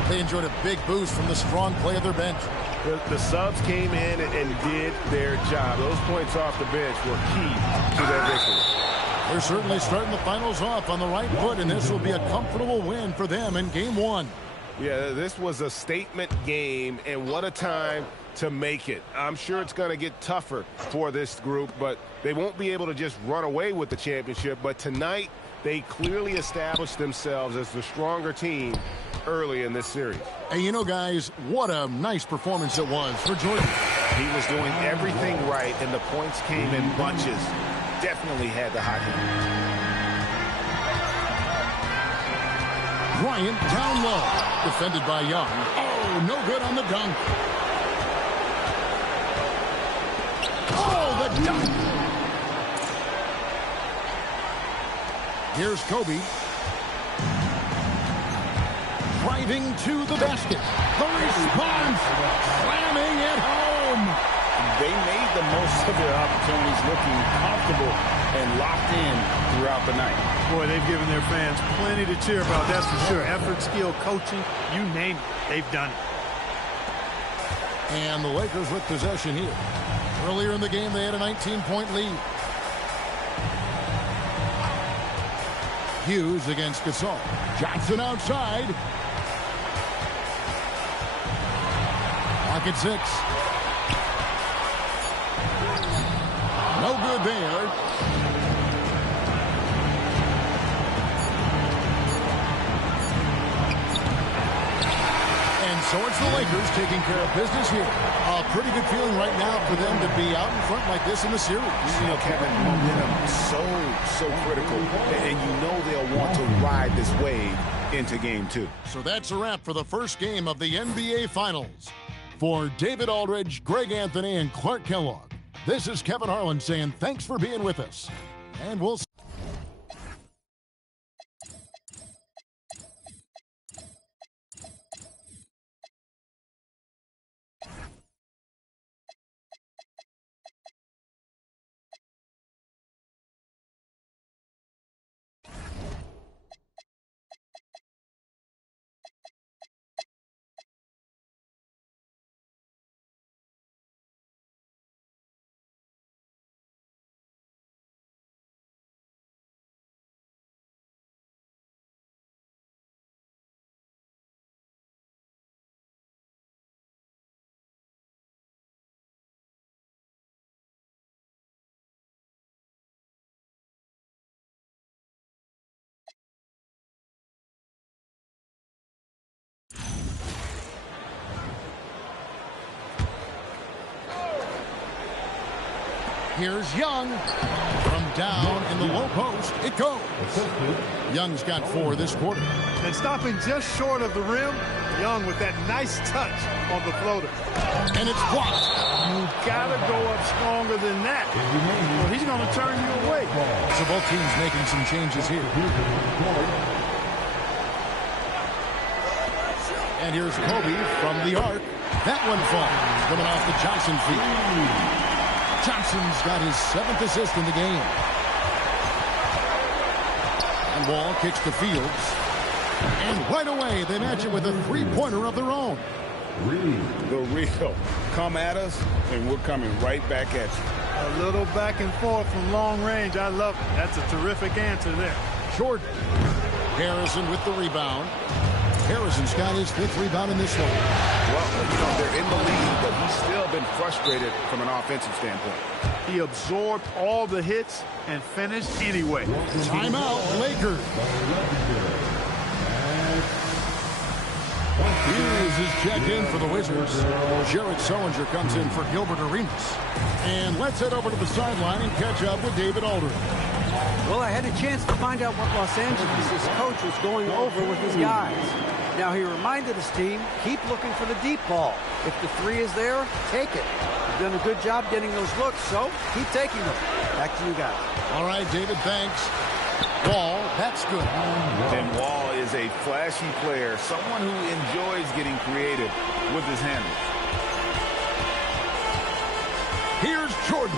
They enjoyed a big boost from the strong play of their bench. The subs came in and did their job. Those points off the bench were key to their victory. They're certainly starting the finals off on the right foot, and this will be a comfortable win for them in Game 1. Yeah, this was a statement game, and what a time to make it. I'm sure it's going to get tougher for this group, but they won't be able to just run away with the championship. But tonight, they clearly established themselves as the stronger team early in this series. And you know, guys, what a nice performance it was for Jordan. He was doing everything right, and the points came in bunches. Definitely had the hot hand. Bryant down low. Defended by Young. Oh, no good on the dunk. Oh, the dunk. Here's Kobe. Driving to the basket. The response. Slamming it home. They made the most of their opportunities, looking comfortable and locked in throughout the night. Boy, they've given their fans plenty to cheer about, that's for sure. Effort, skill, coaching, you name it, they've done it. And the Lakers with possession here. Earlier in the game, they had a 19-point lead. Hughes against Gasol. Johnson outside. Pocket 6. No good there. And so it's the Lakers taking care of business here. A pretty good feeling right now for them to be out in front like this in the series. You know, Kevin, momentum so critical. And you know they'll want to ride this wave into game 2. So that's a wrap for the first game of the NBA Finals. For David Aldridge, Greg Anthony, and Clark Kellogg, this is Kevin Harlan saying thanks for being with us. And we'll see. Here's Young. From down in the low post, it goes. Young's got 4 this quarter. And stopping just short of the rim, Young with that nice touch on the floater. And it's blocked. You gotta go up stronger than that. Well, he's gonna turn you away. So both teams making some changes here. And here's Kobe from the arc. That one falls. Coming off the Johnson feet. Johnson's got his 7th assist in the game. And Wall kicks to Fields. And right away, they match it with a 3-pointer of their own. The real. Come at us, and we're coming right back at you. A little back and forth from long range. I love it. That's a terrific answer there. Jordan. Harrison with the rebound. Harrison's got his 5th rebound in this one. Well, you know, they're in the lead, but he's still been frustrated from an offensive standpoint. He absorbed all the hits and finished anyway. Timeout, Lakers. Hughes is checked in for the Wizards. Jared Sullinger comes in for Gilbert Arenas. And let's head over to the sideline and catch up with David Aldridge. Well, I had a chance to find out what Los Angeles' coach was going over with his guys. Now, he reminded his team, keep looking for the deep ball. If the 3 is there, take it. You've done a good job getting those looks, so keep taking them. Back to you guys. All right, David, thanks. Wall, that's good. And Wall is a flashy player, someone who enjoys getting creative with his handles. Here's Jordan.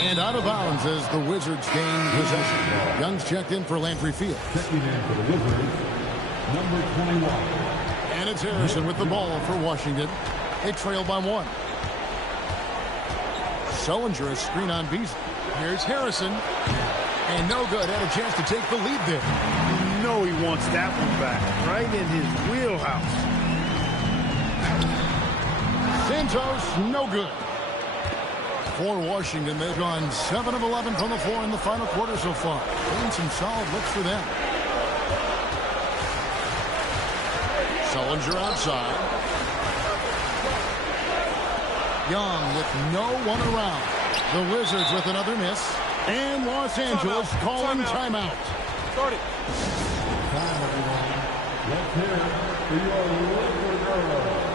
And out of bounds as the Wizards gain possession. Young's checked in for Landry Fields. Checking in for the Wizards, number 21. And it's Harrison with the ball for Washington. They trail by 1. Sullinger is screen on Beasley. Here's Harrison. And no good. Had a chance to take the lead there. You know he wants that one back. Right in his wheelhouse. Santos, no good. For Washington, they've gone 7 of 11 from the floor in the final quarter so far. Getting some solid looks for them. Sullinger outside. Young with no one around. The Wizards with another miss. And Los Angeles calling timeout. Start it. Time, everyone. Let's hear it for your Laker girls.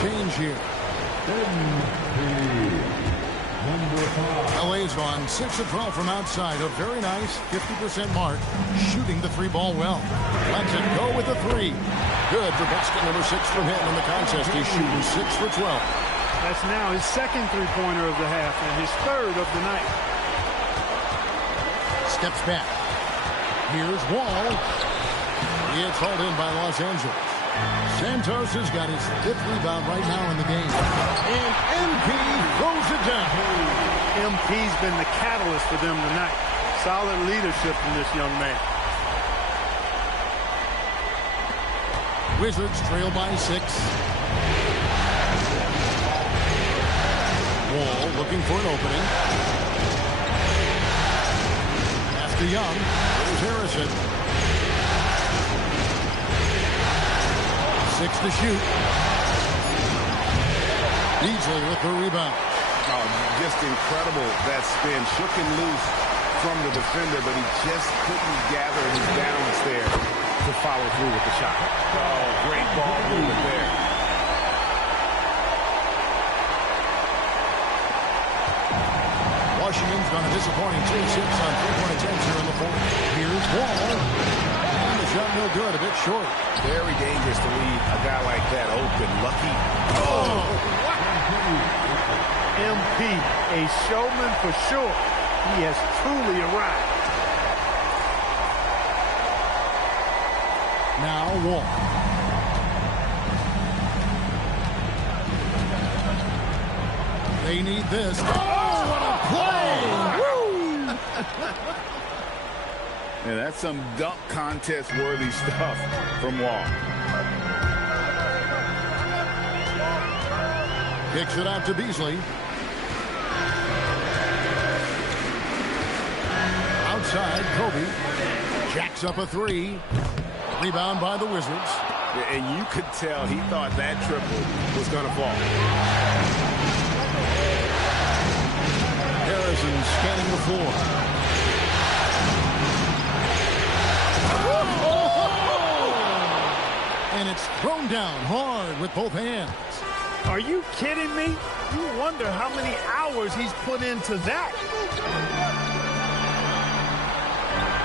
change here. LA's on 6 of 12 from outside. A very nice 50% mark. Shooting the 3-ball well. Lets it go with the 3. Good for basket number 6 from him in the contest. He's shooting 6 for 12. That's now his second three-pointer of the half and his third of the night. Steps back. Here's Wall. He is hauled in by Los Angeles. Santos has got his 5th rebound right now in the game. And MP throws it down. MP's been the catalyst for them tonight. Solid leadership from this young man. Wizards trail by 6. Wall looking for an opening. Pass to Young. Here's Harrison. 6 to shoot. Beasley with the rebound. Oh, just incredible that spin. Shook him loose from the defender, but he just couldn't gather his balance there to follow through with the shot. Oh, great ball movement there. Washington's got a disappointing 2 6 on 3-point attempts here in the 4th. Here's Wall. And the shot no good, a bit short. Very dangerous to leave a guy like that open. Lucky. Oh! MP, a showman for sure. He has truly arrived. Now Wall. They need this. Oh, what a play! Woo! Yeah, that's some dunk contest worthy stuff from Wall. Kicks it out to Beasley. Outside, Kobe jacks up a 3. Rebound by the Wizards. And you could tell he thought that triple was going to fall. Harrison scanning the floor. And it's thrown down hard with both hands. Are you kidding me? You wonder how many hours he's put into that.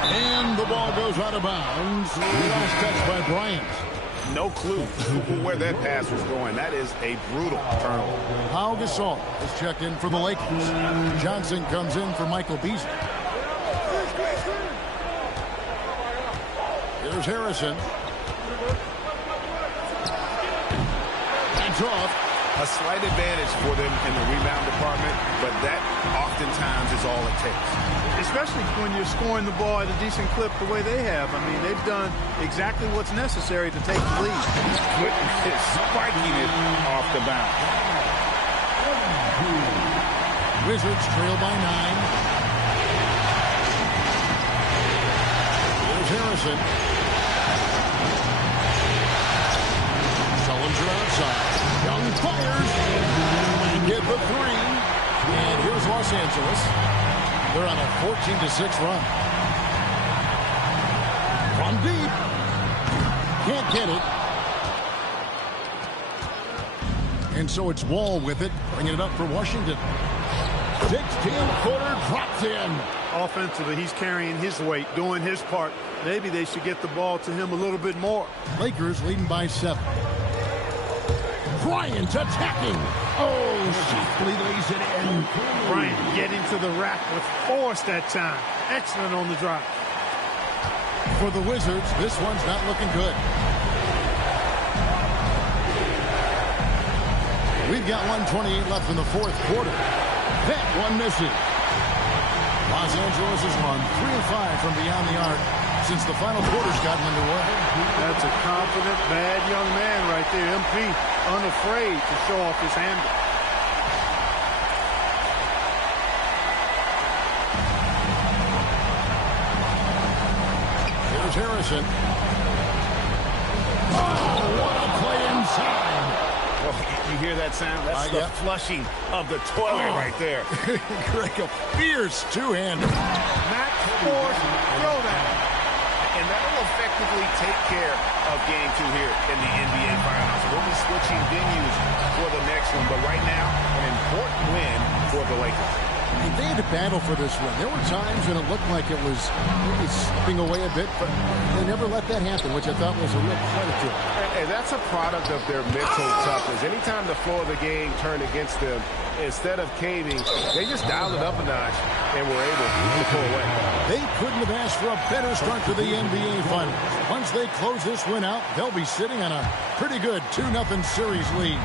And the ball goes out of bounds. Last touch by Bryant. No clue where that pass was going. That is a brutal turnover. Pau Gasol is checked in for the Lakers. Johnson comes in for Michael Beasley. Here's Harrison. Hands off. A slight advantage for them in the rebound department, but that oftentimes is all it takes. Especially when you're scoring the ball at a decent clip the way they have. I mean, they've done exactly what's necessary to take the lead. Spiking it off the bounce. Wizards trail by 9. Here's Harrison. Sullinger outside. Young fires. And get the 3. And here's Los Angeles. They're on a 14-6 run. From deep. Can't get it. And so it's Wall with it, bringing it up for Washington. 16-footer drops in. Offensively, he's carrying his weight, doing his part. Maybe they should get the ball to him a little bit more. Lakers leading by 7. Bryant attacking. Oh, softly lays it in. Bryant getting to the rack with force that time. Excellent on the drive. For the Wizards, this one's not looking good. We've got 1:28 left in the 4th quarter. That one misses. Los Angeles has run 3 of 5 from beyond the arc since the final quarter's gotten underway. That's a confident, bad young man right there. MP, unafraid to show off his handle. Here's Harrison. Oh, what a play inside. Well, you hear that sound? That's the flushing of the toilet right there. Greg, a fierce two-hander. Max Force throwdown. And that will effectively take care of Game 2 here in the NBA Finals. We'll be switching venues next one. But right now, an important win for the Lakers. They had to battle for this win. There were times when it looked like it was maybe slipping away a bit, but they never let that happen, which I thought was a real credit to them. And that's a product of their mental toughness. Anytime the flow of the game turned against them, instead of caving, they just dialed it up a notch and were able to pull away. They couldn't have asked for a better start to the NBA Finals. Once they close this win out, they'll be sitting on a pretty good 2-0 series lead.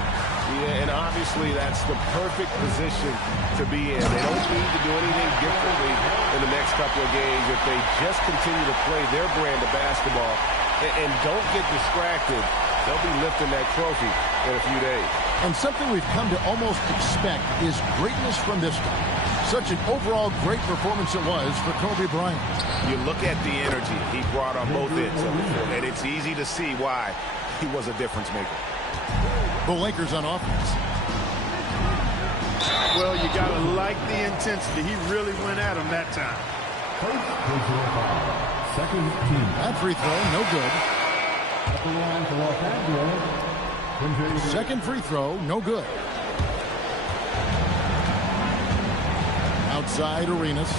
Yeah, and obviously that's the perfect position to be in. They don't need to do anything differently in the next couple of games if they just continue to play their brand of basketball and don't get distracted. They'll be lifting that trophy in a few days. And something we've come to almost expect is greatness from this guy. Such an overall great performance it was for Kobe Bryant. You look at the energy he brought on both ends of the floor, and it's easy to see why he was a difference maker. The Lakers on offense. Well, you got to like the intensity. He really went at him that time. Second team. That free throw, no good. At the line for Los Angeles. Second free throw, no good. Outside Arenas.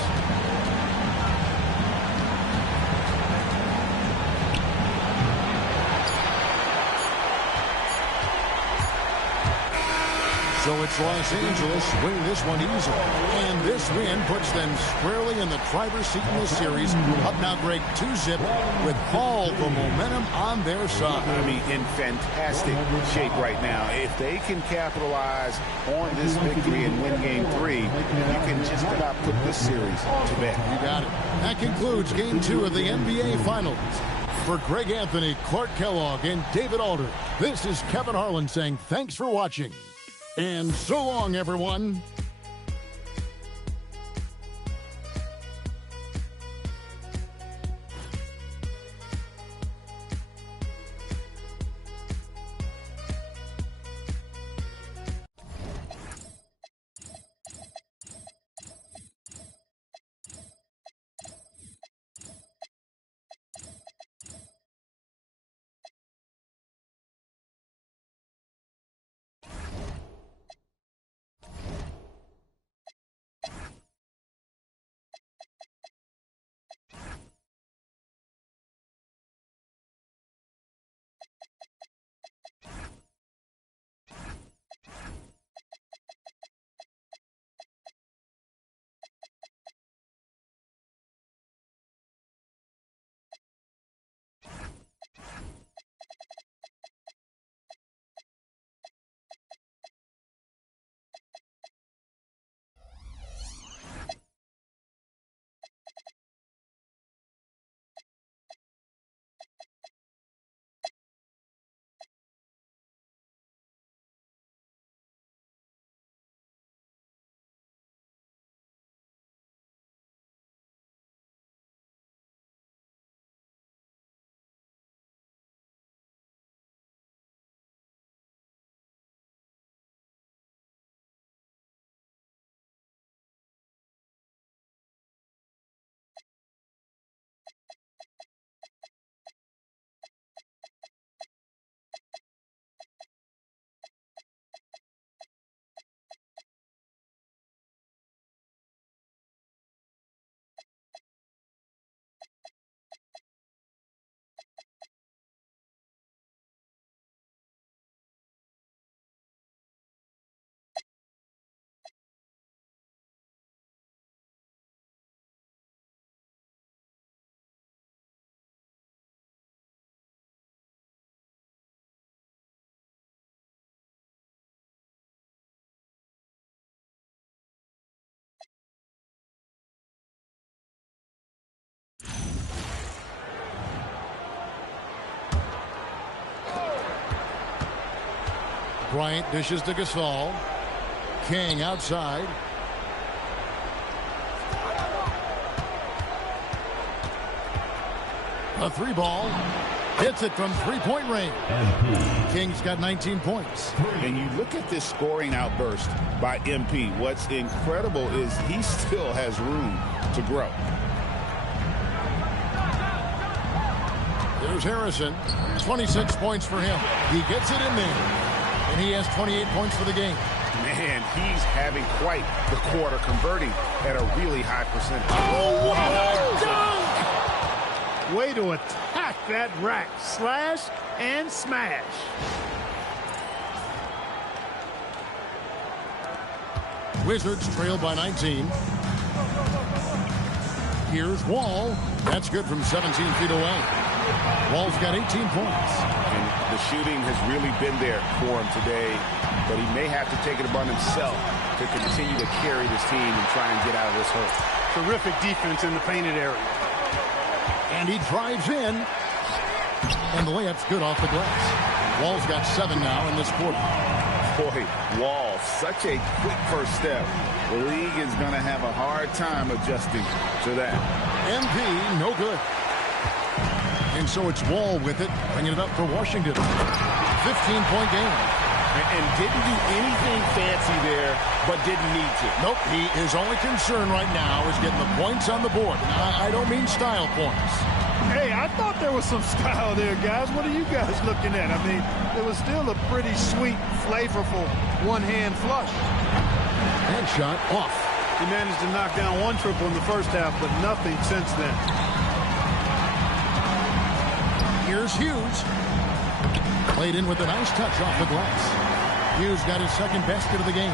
So it's Los Angeles winning this one easily. And this win puts them squarely in the driver's seat in this series. Up now, Greg, 2-0 with all the momentum on their side. I mean, in fantastic shape right now. If they can capitalize on this victory and win Game 3, you can just about put this series to bed. You got it. That concludes Game 2 of the NBA Finals. For Greg Anthony, Clark Kellogg, and David Aldridge, this is Kevin Harlan saying thanks for watching. And so long, everyone. Bryant dishes to Gasol. King outside. A three ball. Hits it from three-point range. King's got 19 points. And you look at this scoring outburst by MP. What's incredible is he still has room to grow. There's Harrison. 26 points for him. He gets it in there. and he has 28 points for the game. Man, he's having quite the quarter, converting at a really high percentage. Oh, what a dunk! Way to attack that rack. Slash and smash. Wizards trail by 19. Here's Wall. That's good from 17 feet away. Wall's got 18 points. And the shooting has really been there for him today, but he may have to take it upon himself to continue to carry this team and try and get out of this hole. Terrific defense in the painted area. And he drives in. And the layup's good off the glass. Wall's got 7 now in this quarter. Boy, Wall, such a quick first step. The league is going to have a hard time adjusting to that. MP, no good. And so it's Wall with it, bringing it up for Washington. 15-point game. And didn't do anything fancy there, but didn't need to. Nope, his only concern right now is getting the points on the board. I don't mean style points. Hey, I thought there was some style there, guys. What are you guys looking at? I mean, it was still a pretty sweet, flavorful one-hand flush. Headshot off. He managed to knock down one triple in the first half, but nothing since then. Here's Hughes. Played in with a nice touch off the glass. Hughes got his second basket of the game.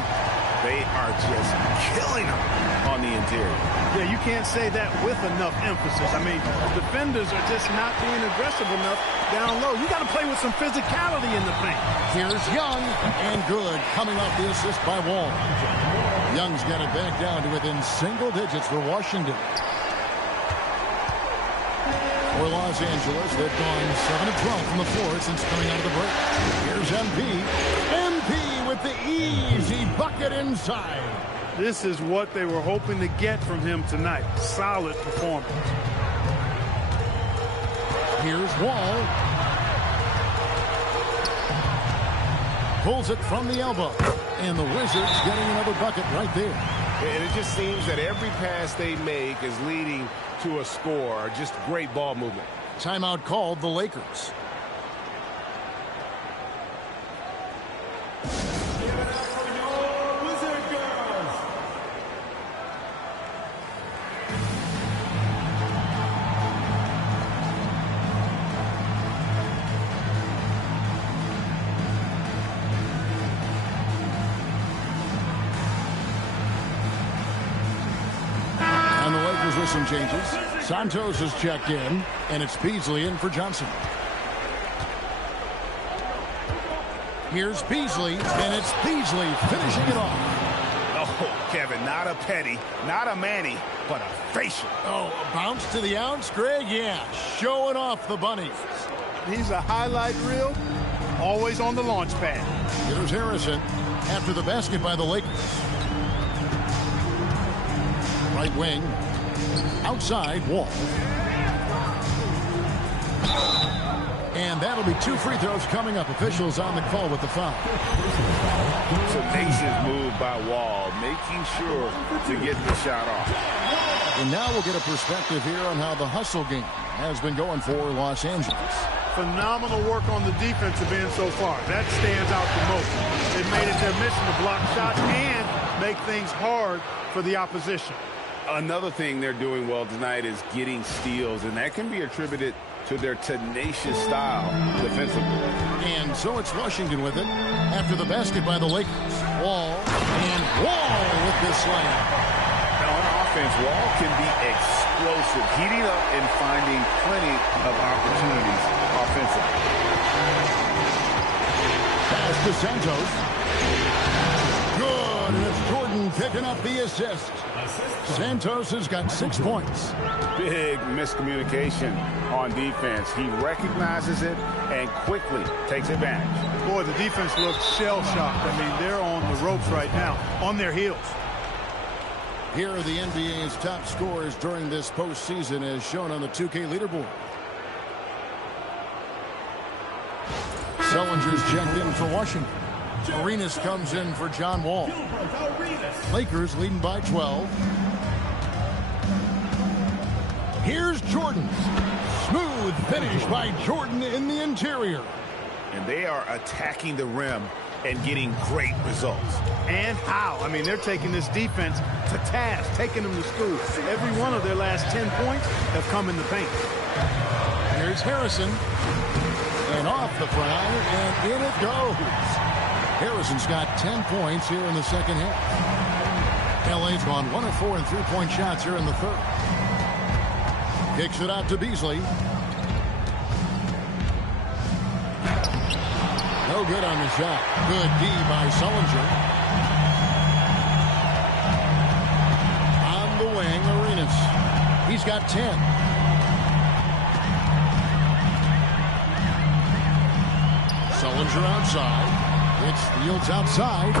They are just killing him on the interior. Yeah, you can't say that with enough emphasis. I mean, defenders are just not being aggressive enough down low. You got to play with some physicality in the paint. Here's Young, and good, coming off the assist by Wall. Young's got it back down to within single digits for Washington. For Los Angeles, they've gone 7 of 12 from the floor since coming out of the break. Here's MP. MP with the easy bucket inside. This is what they were hoping to get from him tonight. Solid performance. Here's Wall. Pulls it from the elbow. And the Wizards getting another bucket right there. And it just seems that every pass they make is leading to a score. Just great ball movement. Timeout called the Lakers. With some changes. Santos has checked in, and it's Beasley in for Johnson. Here's Beasley, and it's Beasley finishing it off. Oh, Kevin, not a Petty, not a Manny, but a facial. Oh, a bounce to the ounce, Greg? Yeah, showing off the bunnies. He's a highlight reel, always on the launch pad. Here's Harrison after the basket by the Lakers. Right wing. Outside, Wall. And that'll be 2 free throws coming up. Officials on the call with the foul. Tenacious move by Wall, making sure to get the shot off. And now we'll get a perspective here on how the hustle game has been going for Los Angeles. Phenomenal work on the defensive end so far. That stands out the most. They've made it their mission to block shots and make things hard for the opposition. Another thing they're doing well tonight is getting steals, and that can be attributed to their tenacious style defensively. And so it's Washington with it after the basket by the Lakers. Wall, and Wall with this layup. Now on offense, Wall can be explosive, heating up and finding plenty of opportunities offensively. Pass to Santos. Good, and it's Jordan picking up the assist. Santos has got 6 points. Big miscommunication on defense. He recognizes it and quickly takes advantage. Boy, the defense looks shell-shocked. I mean, they're on the ropes right now, on their heels. Here are the NBA's top scorers during this postseason as shown on the 2K leaderboard. Sellinger's checked in for Washington. Arenas comes in for John Wall. Lakers leading by 12. Here's Jordan. Smooth finish by Jordan in the interior. And they are attacking the rim and getting great results. And how? I mean, they're taking this defense to task, taking them to school. Every one of their last 10 points have come in the paint. Here's Harrison. And off the foul, and in it goes. Harrison's got 10 points here in the second half. LA's gone 1 of 4 in three-point shots here in the third. Kicks it out to Beasley. No good on the shot. Good D by Sullinger. On the wing, Arenas. He's got 10. Sullinger outside. It's Fields outside.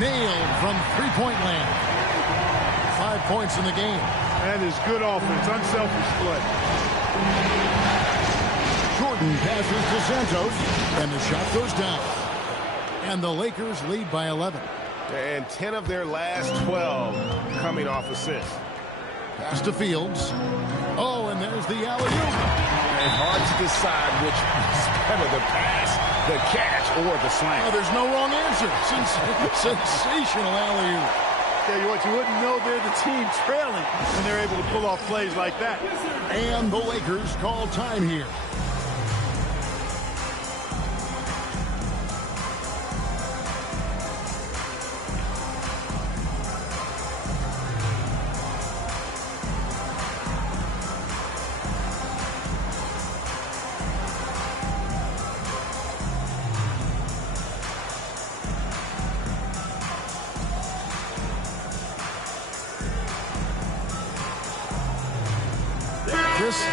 Nailed from three-point land. 5 points in the game. That is good offense. Unselfish play. Jordan passes to Santos, and the shot goes down. And the Lakers lead by 11. And 10 of their last 12 coming off assists. Pass to Fields. Oh, and there's the alley-oop. And hard to decide which is better, the pass, the catch, or the slam. Oh, there's no wrong answer. Sensational alley-oop. Tell you what, you wouldn't know they're the team trailing when they're able to pull off plays like that. And the Lakers call time here.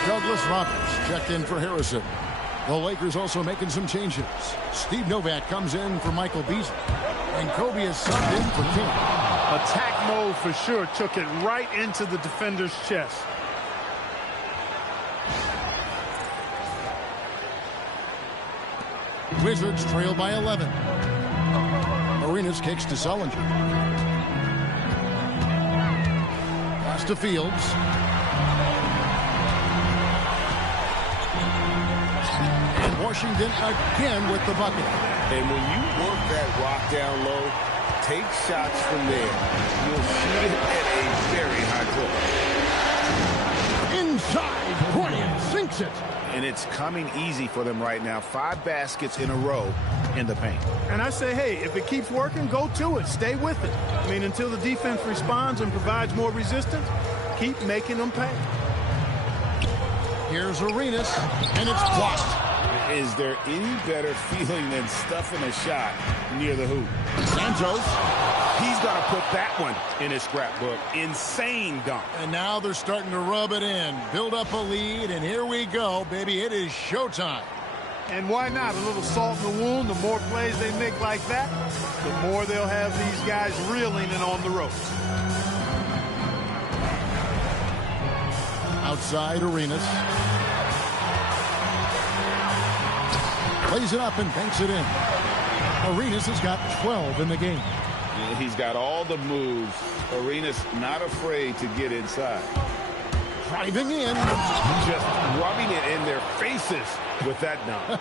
Douglas Roberts checked in for Harrison. The Lakers also making some changes. Steve Novak comes in for Michael Beasley. And Kobe is subbed in for King. Attack mode for sure. Took it right into the defender's chest. Wizards trail by 11. Arenas kicks to Sullinger. Pass to Fields. Washington again with the bucket. And when you work that rock down low, take shots from there, you'll shoot it at a very high clip. Inside, Bryant sinks it. And it's coming easy for them right now. 5 baskets in a row in the paint. And I say, hey, if it keeps working, go to it. Stay with it. I mean, until the defense responds and provides more resistance, keep making them pay. Here's Arenas, and it's blocked. Is there any better feeling than stuffing a shot near the hoop? Santos. He's going to put that one in his scrapbook. Insane dunk. And now they're starting to rub it in. Build up a lead, and here we go, baby. It is showtime. And why not? A little salt in the wound. The more plays they make like that, the more they'll have these guys reeling and on the ropes. Outside, Arenas. Plays it up and banks it in. Arenas has got 12 in the game. He's got all the moves. Arenas not afraid to get inside. Driving in. Just rubbing it in their faces with that dunk.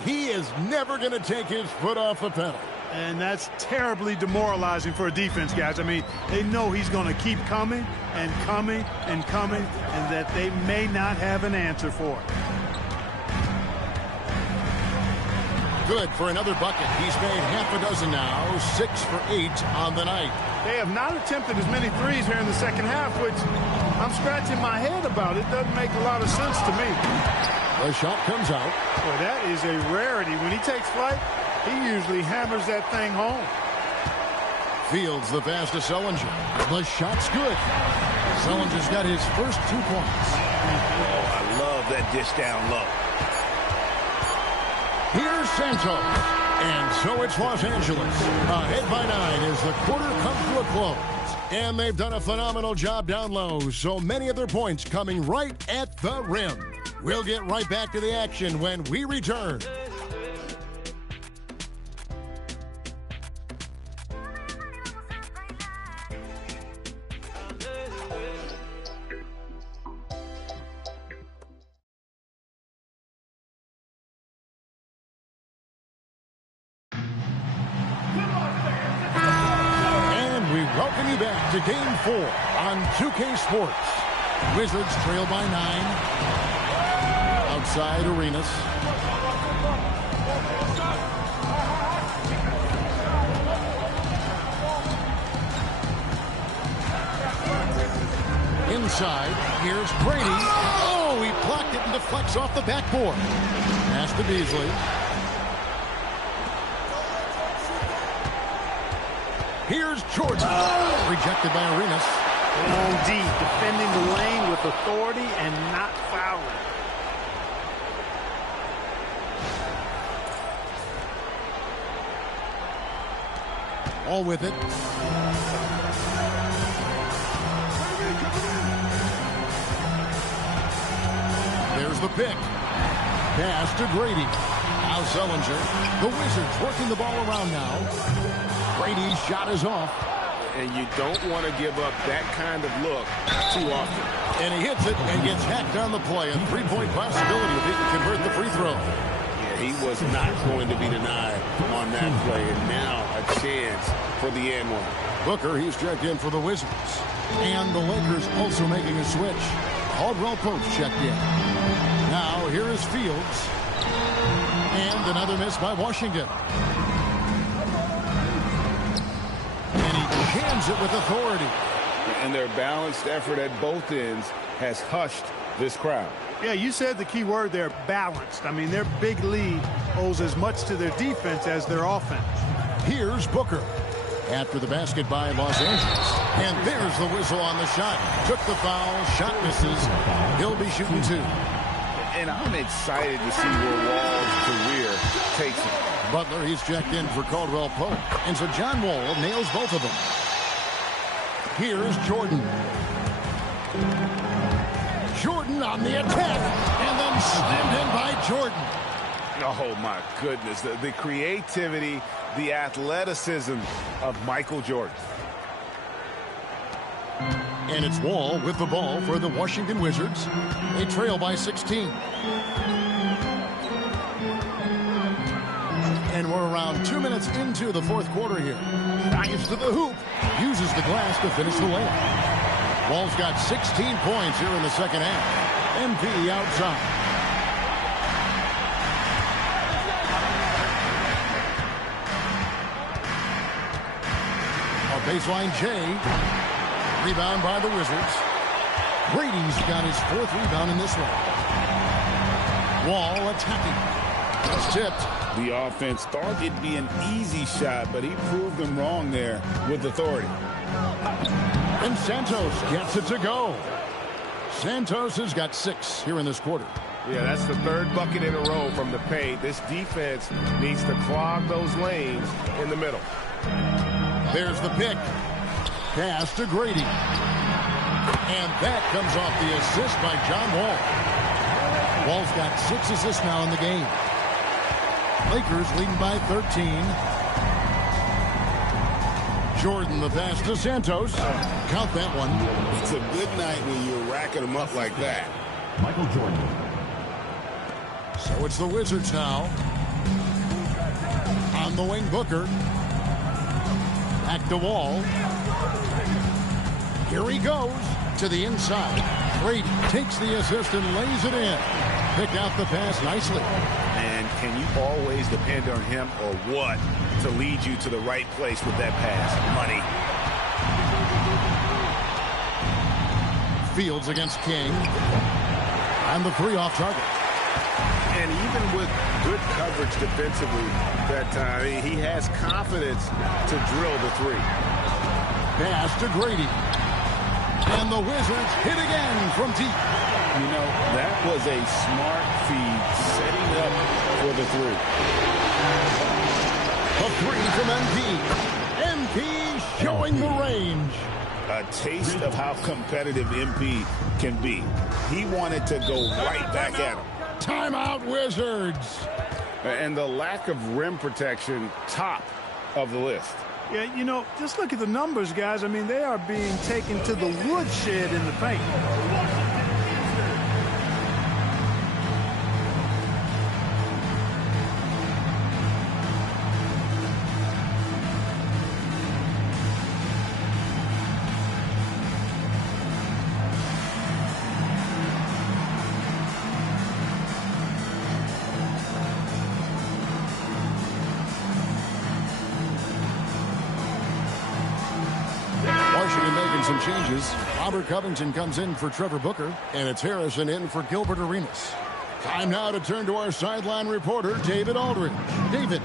He is never going to take his foot off the pedal. And that's terribly demoralizing for a defense, guys. I mean, they know he's going to keep coming and coming and coming, and that they may not have an answer for it. Good for another bucket. He's made half a dozen now, 6 for 8 on the night. They have not attempted as many threes here in the second half, which I'm scratching my head about. It doesn't make a lot of sense to me. The shot comes out. Boy, that is a rarity. When he takes flight, he usually hammers that thing home. Fields the pass to Sullinger. The shot's good. Sullinger's got his first 2 points. Oh, I love that dish down low. Here's Santos. And so it's Los Angeles. Ahead by 9 as the quarter comes to a close. And they've done a phenomenal job down low. So many of their points coming right at the rim. We'll get right back to the action when we return. you back to Game 4 on 2K Sports. Wizards trail by 9. Outside Arenas. Inside, here's Brady. Oh, he blocked it and deflects off the backboard. Pass to Beasley. Here's Jordan. Rejected by Arenas. Long D, defending the lane with authority and not fouling. All with it. There's the pick. Pass to Grady. Now Zellinger. The Wizards working the ball around now. Brady's shot is off. And you don't want to give up that kind of look too often. And he hits it and gets hacked on the play. A three-point possibility if he can convert the free throw. Yeah, he was not going to be denied on that play. And now a chance for the and one. Booker, he's checked in for the Wizards. And the Lakers also making a switch. Caldwell Pope checked in. Now here is Fields. And another miss by Washington. And he jams it with authority. And their balanced effort at both ends has hushed this crowd. Yeah, you said the key word there, balanced. I mean, their big lead owes as much to their defense as their offense. Here's Booker. After the basket by Los Angeles. And there's the whistle on the shot. Took the foul. Shot misses. He'll be shooting two. And I'm excited to see where Wall's career takes him. Butler, he's checked in for Caldwell Pope. And so John Wall nails both of them. Here's Jordan. Jordan on the attack. And then slammed in by Jordan. Oh, my goodness. The creativity, the athleticism of Michael Jordan. And it's Wall with the ball for the Washington Wizards. They trail by 16. And we're around 2 minutes into the fourth quarter here. Drives to the hoop. Uses the glass to finish the layup. Wall's got 16 points here in the second half. MP outside. A baseline J. Rebound by the Wizards. Brady's got his fourth rebound in this one. Wall attacking. That's tipped. The offense thought it'd be an easy shot, but he proved them wrong there with authority. And Santos gets it to go. Santos has got 6 here in this quarter. Yeah, that's the third bucket in a row from the paint. This defense needs to clog those lanes in the middle. There's the pick. Pass to Grady. And that comes off the assist by John Wall. Wall's got 6 assists now in the game. Lakers leading by 13. Jordan the pass to Santos. Count that one. It's a good night when you're racking them up like that. Michael Jordan. So it's the Wizards now. On the wing, Booker. Back to Wall. Here he goes to the inside. Brady takes the assist and lays it in. Picked out the pass nicely. And can you always depend on him or what to lead you to the right place with that pass? Money. Fields against King. And the 3 off target. And even with good coverage defensively that time, he has confidence to drill the 3. Pass to Grady. And the Wizards hit again from deep. You know, that was a smart feed setting up for the 3. A 3 from MP. MP showing the range. A taste of how competitive MP can be. He wanted to go right back at him. Timeout, Wizards. And the lack of rim protection, top of the list. Yeah, you know, just look at the numbers, guys. I mean, they are being taken to the woodshed in the paint. some changes. Robert Covington comes in for Trevor Booker, and it's Harrison in for Gilbert Arenas. Time now to turn to our sideline reporter, David Aldridge. David.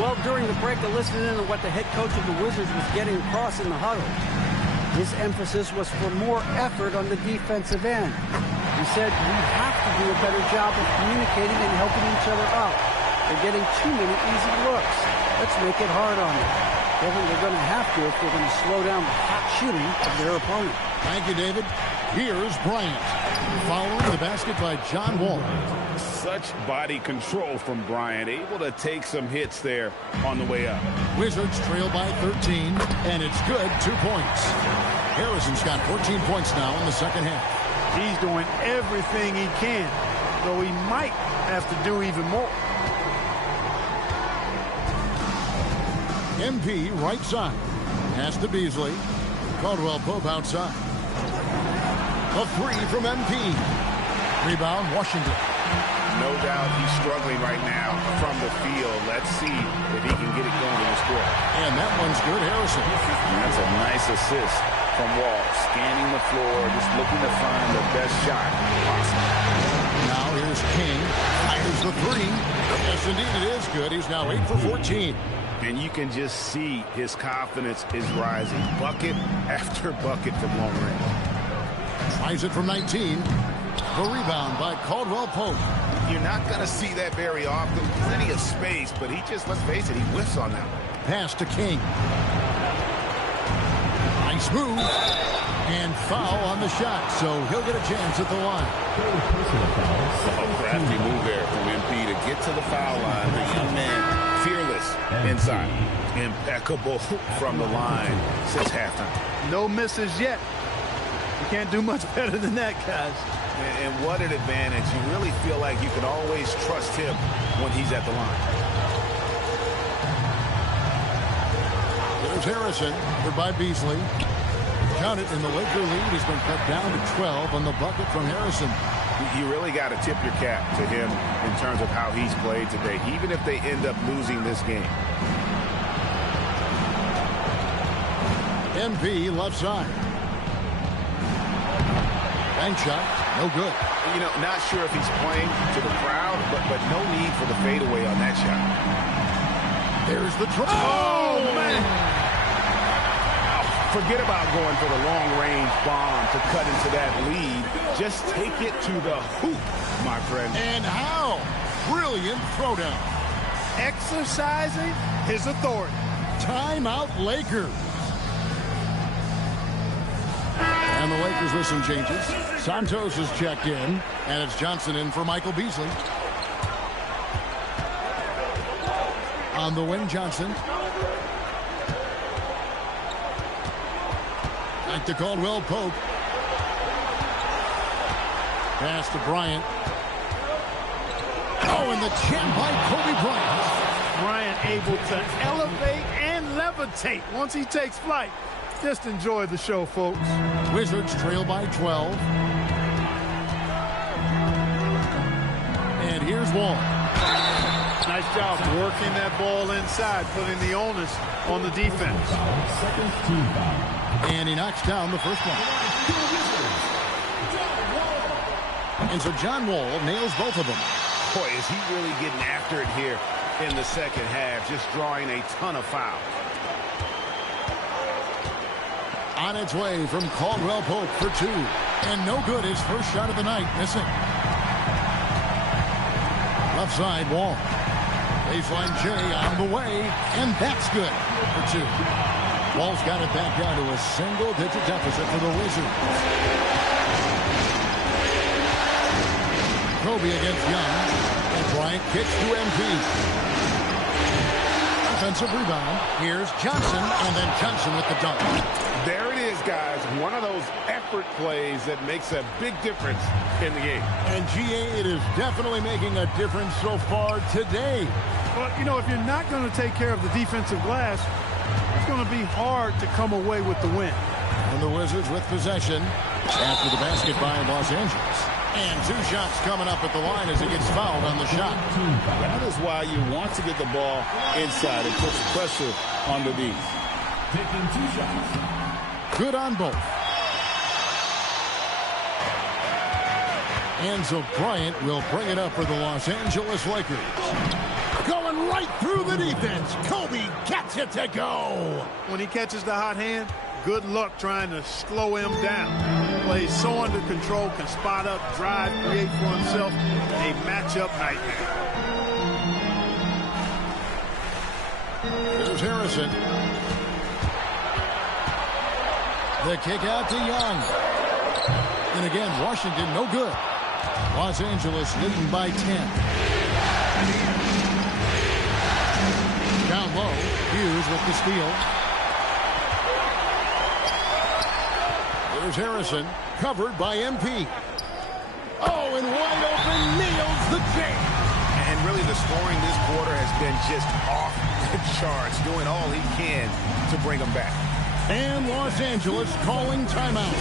Well, during the break, I listened in on what the head coach of the Wizards was getting across in the huddle. His emphasis was for more effort on the defensive end. He said we have to do a better job of communicating and helping each other out. They're getting too many easy looks. Let's make it hard on them. Kevin, they're going to have to if they're going to slow down the hot shooting of their opponent. Thank you, David. Here's Bryant. Following the basket by John Wall. Such body control from Bryant, able to take some hits there on the way up. Wizards trail by 13, and it's good, 2 points. Harrison's got 14 points now in the second half. He's doing everything he can, though he might have to do even more. MP right side. Pass to Beasley. Caldwell Pope outside. A three from MP. Rebound, Washington. No doubt he's struggling right now from the field. Let's see if he can get it going in this quarter. And that one's good, Harrison. And that's a nice assist from Wall. Scanning the floor, just looking to find the best shot possible. Now here's King. Fires the three. Yes, indeed, it is good. He's now 8 for 14. And you can just see his confidence is rising. Bucket after bucket from long range. Tries it from 19. The rebound by Caldwell Pope. You're not going to see that very often. Plenty of space, but he just, let's face it, he whiffs on that one. Pass to King. Nice move. And foul on the shot, so he'll get a chance at the line. Oh, crafty move there from MP to get to the foul line. The young man, fearless inside. Impeccable from the line since halftime. No misses yet. You can't do much better than that, guys. And what an advantage. You really feel like you can always trust him when he's at the line. There's Harrison, covered by Beasley. Count it, and the Laker lead has been cut down to 12 on the bucket from Harrison. You really got to tip your cap to him in terms of how he's played today, even if they end up losing this game. MP left side. Bank shot, no good. You know, not sure if he's playing to the crowd, but no need for the fadeaway on that shot. There's the try. Oh, man. Forget about going for the long-range bomb to cut into that lead. Just take it to the hoop, my friend. And how? Brilliant throwdown. Exercising his authority. Timeout Lakers. And the Lakers with some changes. Santos is checked in, and it's Johnson in for Michael Beasley. On the wing, Johnson. Back to Caldwell Pope. Pass to Bryant. Oh, and the chin by Kobe Bryant. Bryant able to elevate and levitate once he takes flight. Just enjoy the show, folks. Wizards trail by 12. And here's Wall. Nice job working that ball inside, putting the onus on the defense. And he knocks down the first one. And so John Wall nails both of them. Boy, is he really getting after it here in the second half, just drawing a ton of fouls. On its way from Caldwell Pope for two. And no good, his first shot of the night, missing. Left side, Wall. Baseline J on the way, and that's good for two. Wall's got it back down to a single-digit deficit for the Wizards. Kobe against Young, and Bryant kicks to MP. Offensive rebound. Here's Johnson, and then Johnson with the dunk. There it is, guys. One of those effort plays that makes a big difference in the game. And GA, it is definitely making a difference so far today. But, you know, if you're not going to take care of the defensive glass, it's going to be hard to come away with the win. And the Wizards with possession after the basket by Los Angeles. And two shots coming up at the line as he gets fouled on the shot. That is why you want to get the ball inside. It puts pressure on the D. Taking two shots. Good on both. And so Bryant will bring it up for the Los Angeles Lakers. Going right through the defense. Kobe gets it to go. When he catches the hot hand, good luck trying to slow him down. Plays so under control, can spot up, drive, create for himself a matchup nightmare. There's Harrison. The kick out to Young. And again, Washington no good. Los Angeles leading by 10. Down low, Hughes with the steal. There's Harrison, covered by MP. Oh, and wide open, nails the jam. And really the scoring this quarter has been just off the charts, doing all he can to bring them back. And Los Angeles calling timeout.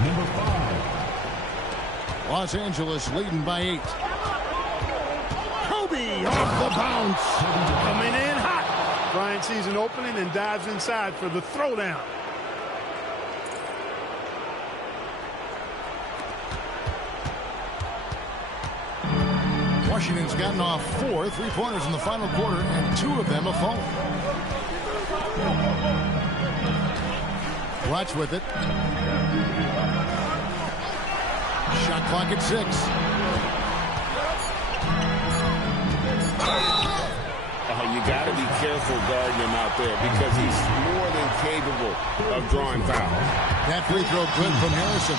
Number 5. Los Angeles leading by 8. Kobe off the bounce. Coming in hot. Bryant sees an opening and dives inside for the throwdown. Washington's gotten off 4 3-pointers in the final quarter, and 2 of them have fallen. Watch with it. Shot clock at 6. You got to be careful guarding him out there because he's more than capable of drawing fouls. That free throw good from Harrison.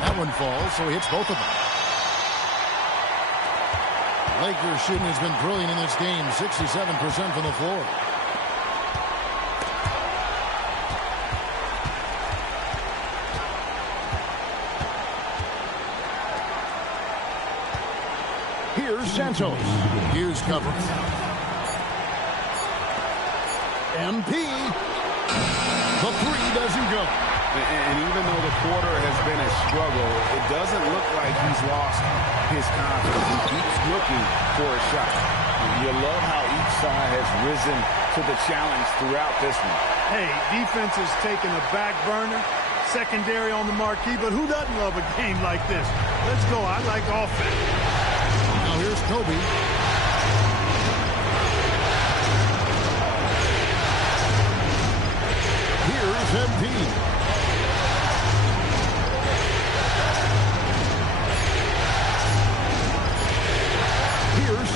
That one falls, so he hits both of them. Lakers shooting has been brilliant in this game, 67% from the floor. Here's Santos. Hughes covering. MP. The three doesn't go. And even though the quarter has been a struggle, it doesn't look like he's lost his confidence. He keeps looking for a shot. You love how each side has risen to the challenge throughout this one. Hey, defense is taking a back burner, secondary on the marquee, but who doesn't love a game like this? Let's go. I like offense. Now here's Kobe. Here's MP.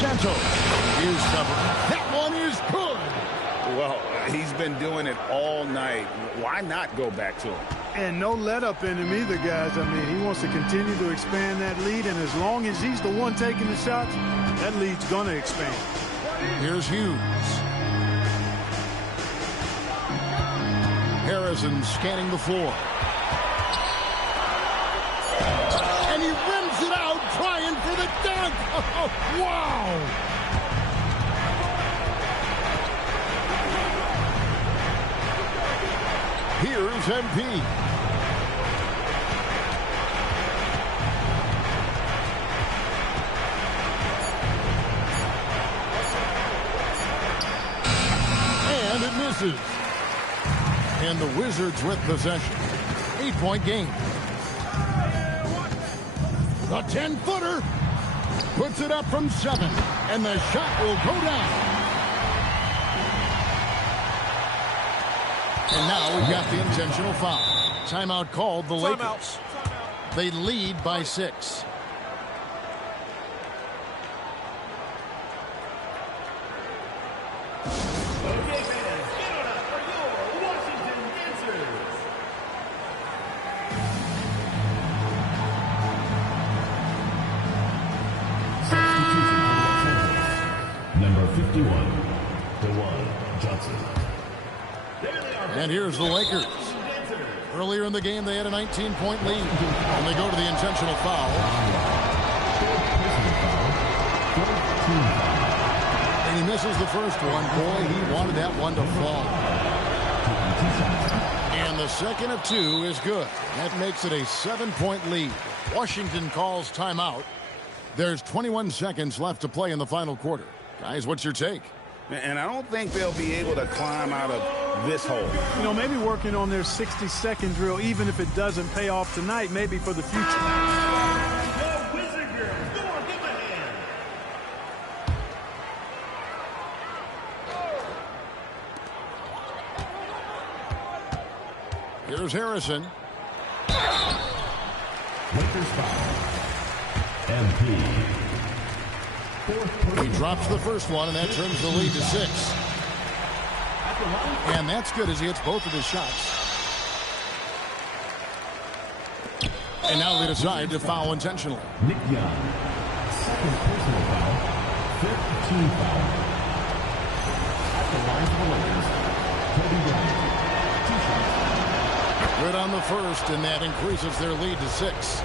Santos is covered. That one is good. Well, he's been doing it all night. Why not go back to him? And no let up in him either, guys. I mean, he wants to continue to expand that lead, and as long as he's the one taking the shots, that lead's going to expand. Here's Hughes. Harrison scanning the floor. And he rims it out, trying for the dunk. Oh, wow. Here's MP. And it misses. And the Wizards with possession. 8-point game. The 10-footer puts it up from 7, and the shot will go down. And now we've got the intentional foul. Timeout called the Lakers. They lead by 6. Okay, fans, get on up for your Washington Wizards. Number 51, DeJuan Johnson. And here's the Lakers. Earlier in the game, they had a 19-point lead. And they go to the intentional foul. And he misses the first one. Boy, he wanted that one to fall. And the second of 2 is good. That makes it a 7-point lead. Washington calls timeout. There's 21 seconds left to play in the final quarter. Guys, what's your take? And I don't think they'll be able to climb out of this hole. You know, maybe working on their 60-second drill, even if it doesn't pay off tonight, maybe for the future. The Wizard Girls, go on, give them a hand. Here's Harrison. Lakers foul. MP. He drops the first one, and that turns the lead to 6. And that's good as he hits both of his shots. And now they decide to foul intentionally. Nick Young. Second personal foul. 15 foul. At the line for the Lakers, Kobe Bryant. 2 shots. Good on the first, and that increases their lead to 6.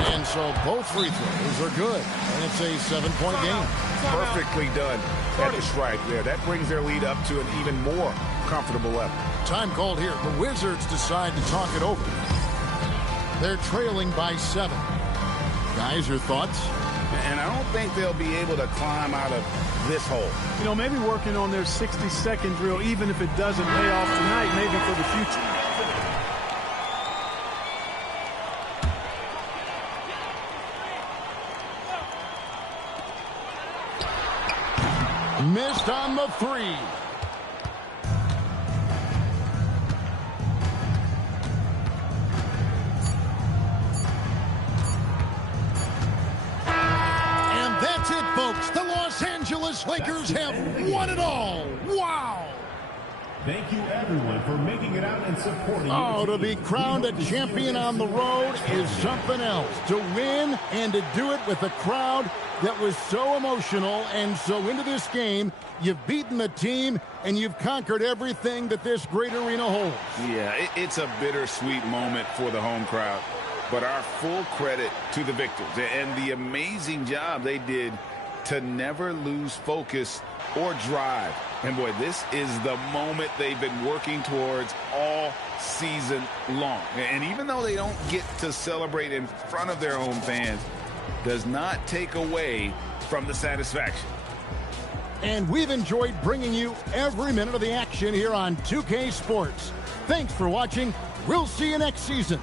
And so both free throws are good. And it's a 7-point game. Perfectly done at the stripe there. That brings their lead up to an even more comfortable level. Time called here. The Wizards decide to talk it over. They're trailing by 7. Guys, your thoughts? And I don't think they'll be able to climb out of this hole. You know, maybe working on their 60-second drill, even if it doesn't pay off tonight, maybe for the future. Missed on the 3. And that's it, folks. The Los Angeles Lakers have won it all. Wow. Thank you, everyone, for making it out and supporting. Oh, to be crowned a champion on the road is something else. To win and to do it with a crowd that was so emotional and so into this game, you've beaten the team and you've conquered everything that this great arena holds. Yeah, it's a bittersweet moment for the home crowd. But our full credit to the victors and the amazing job they did to never lose focus or drive. And boy, this is the moment they've been working towards all season long. And even though they don't get to celebrate in front of their home fans, does not take away from the satisfaction. And we've enjoyed bringing you every minute of the action here on 2K Sports. Thanks for watching. We'll see you next season.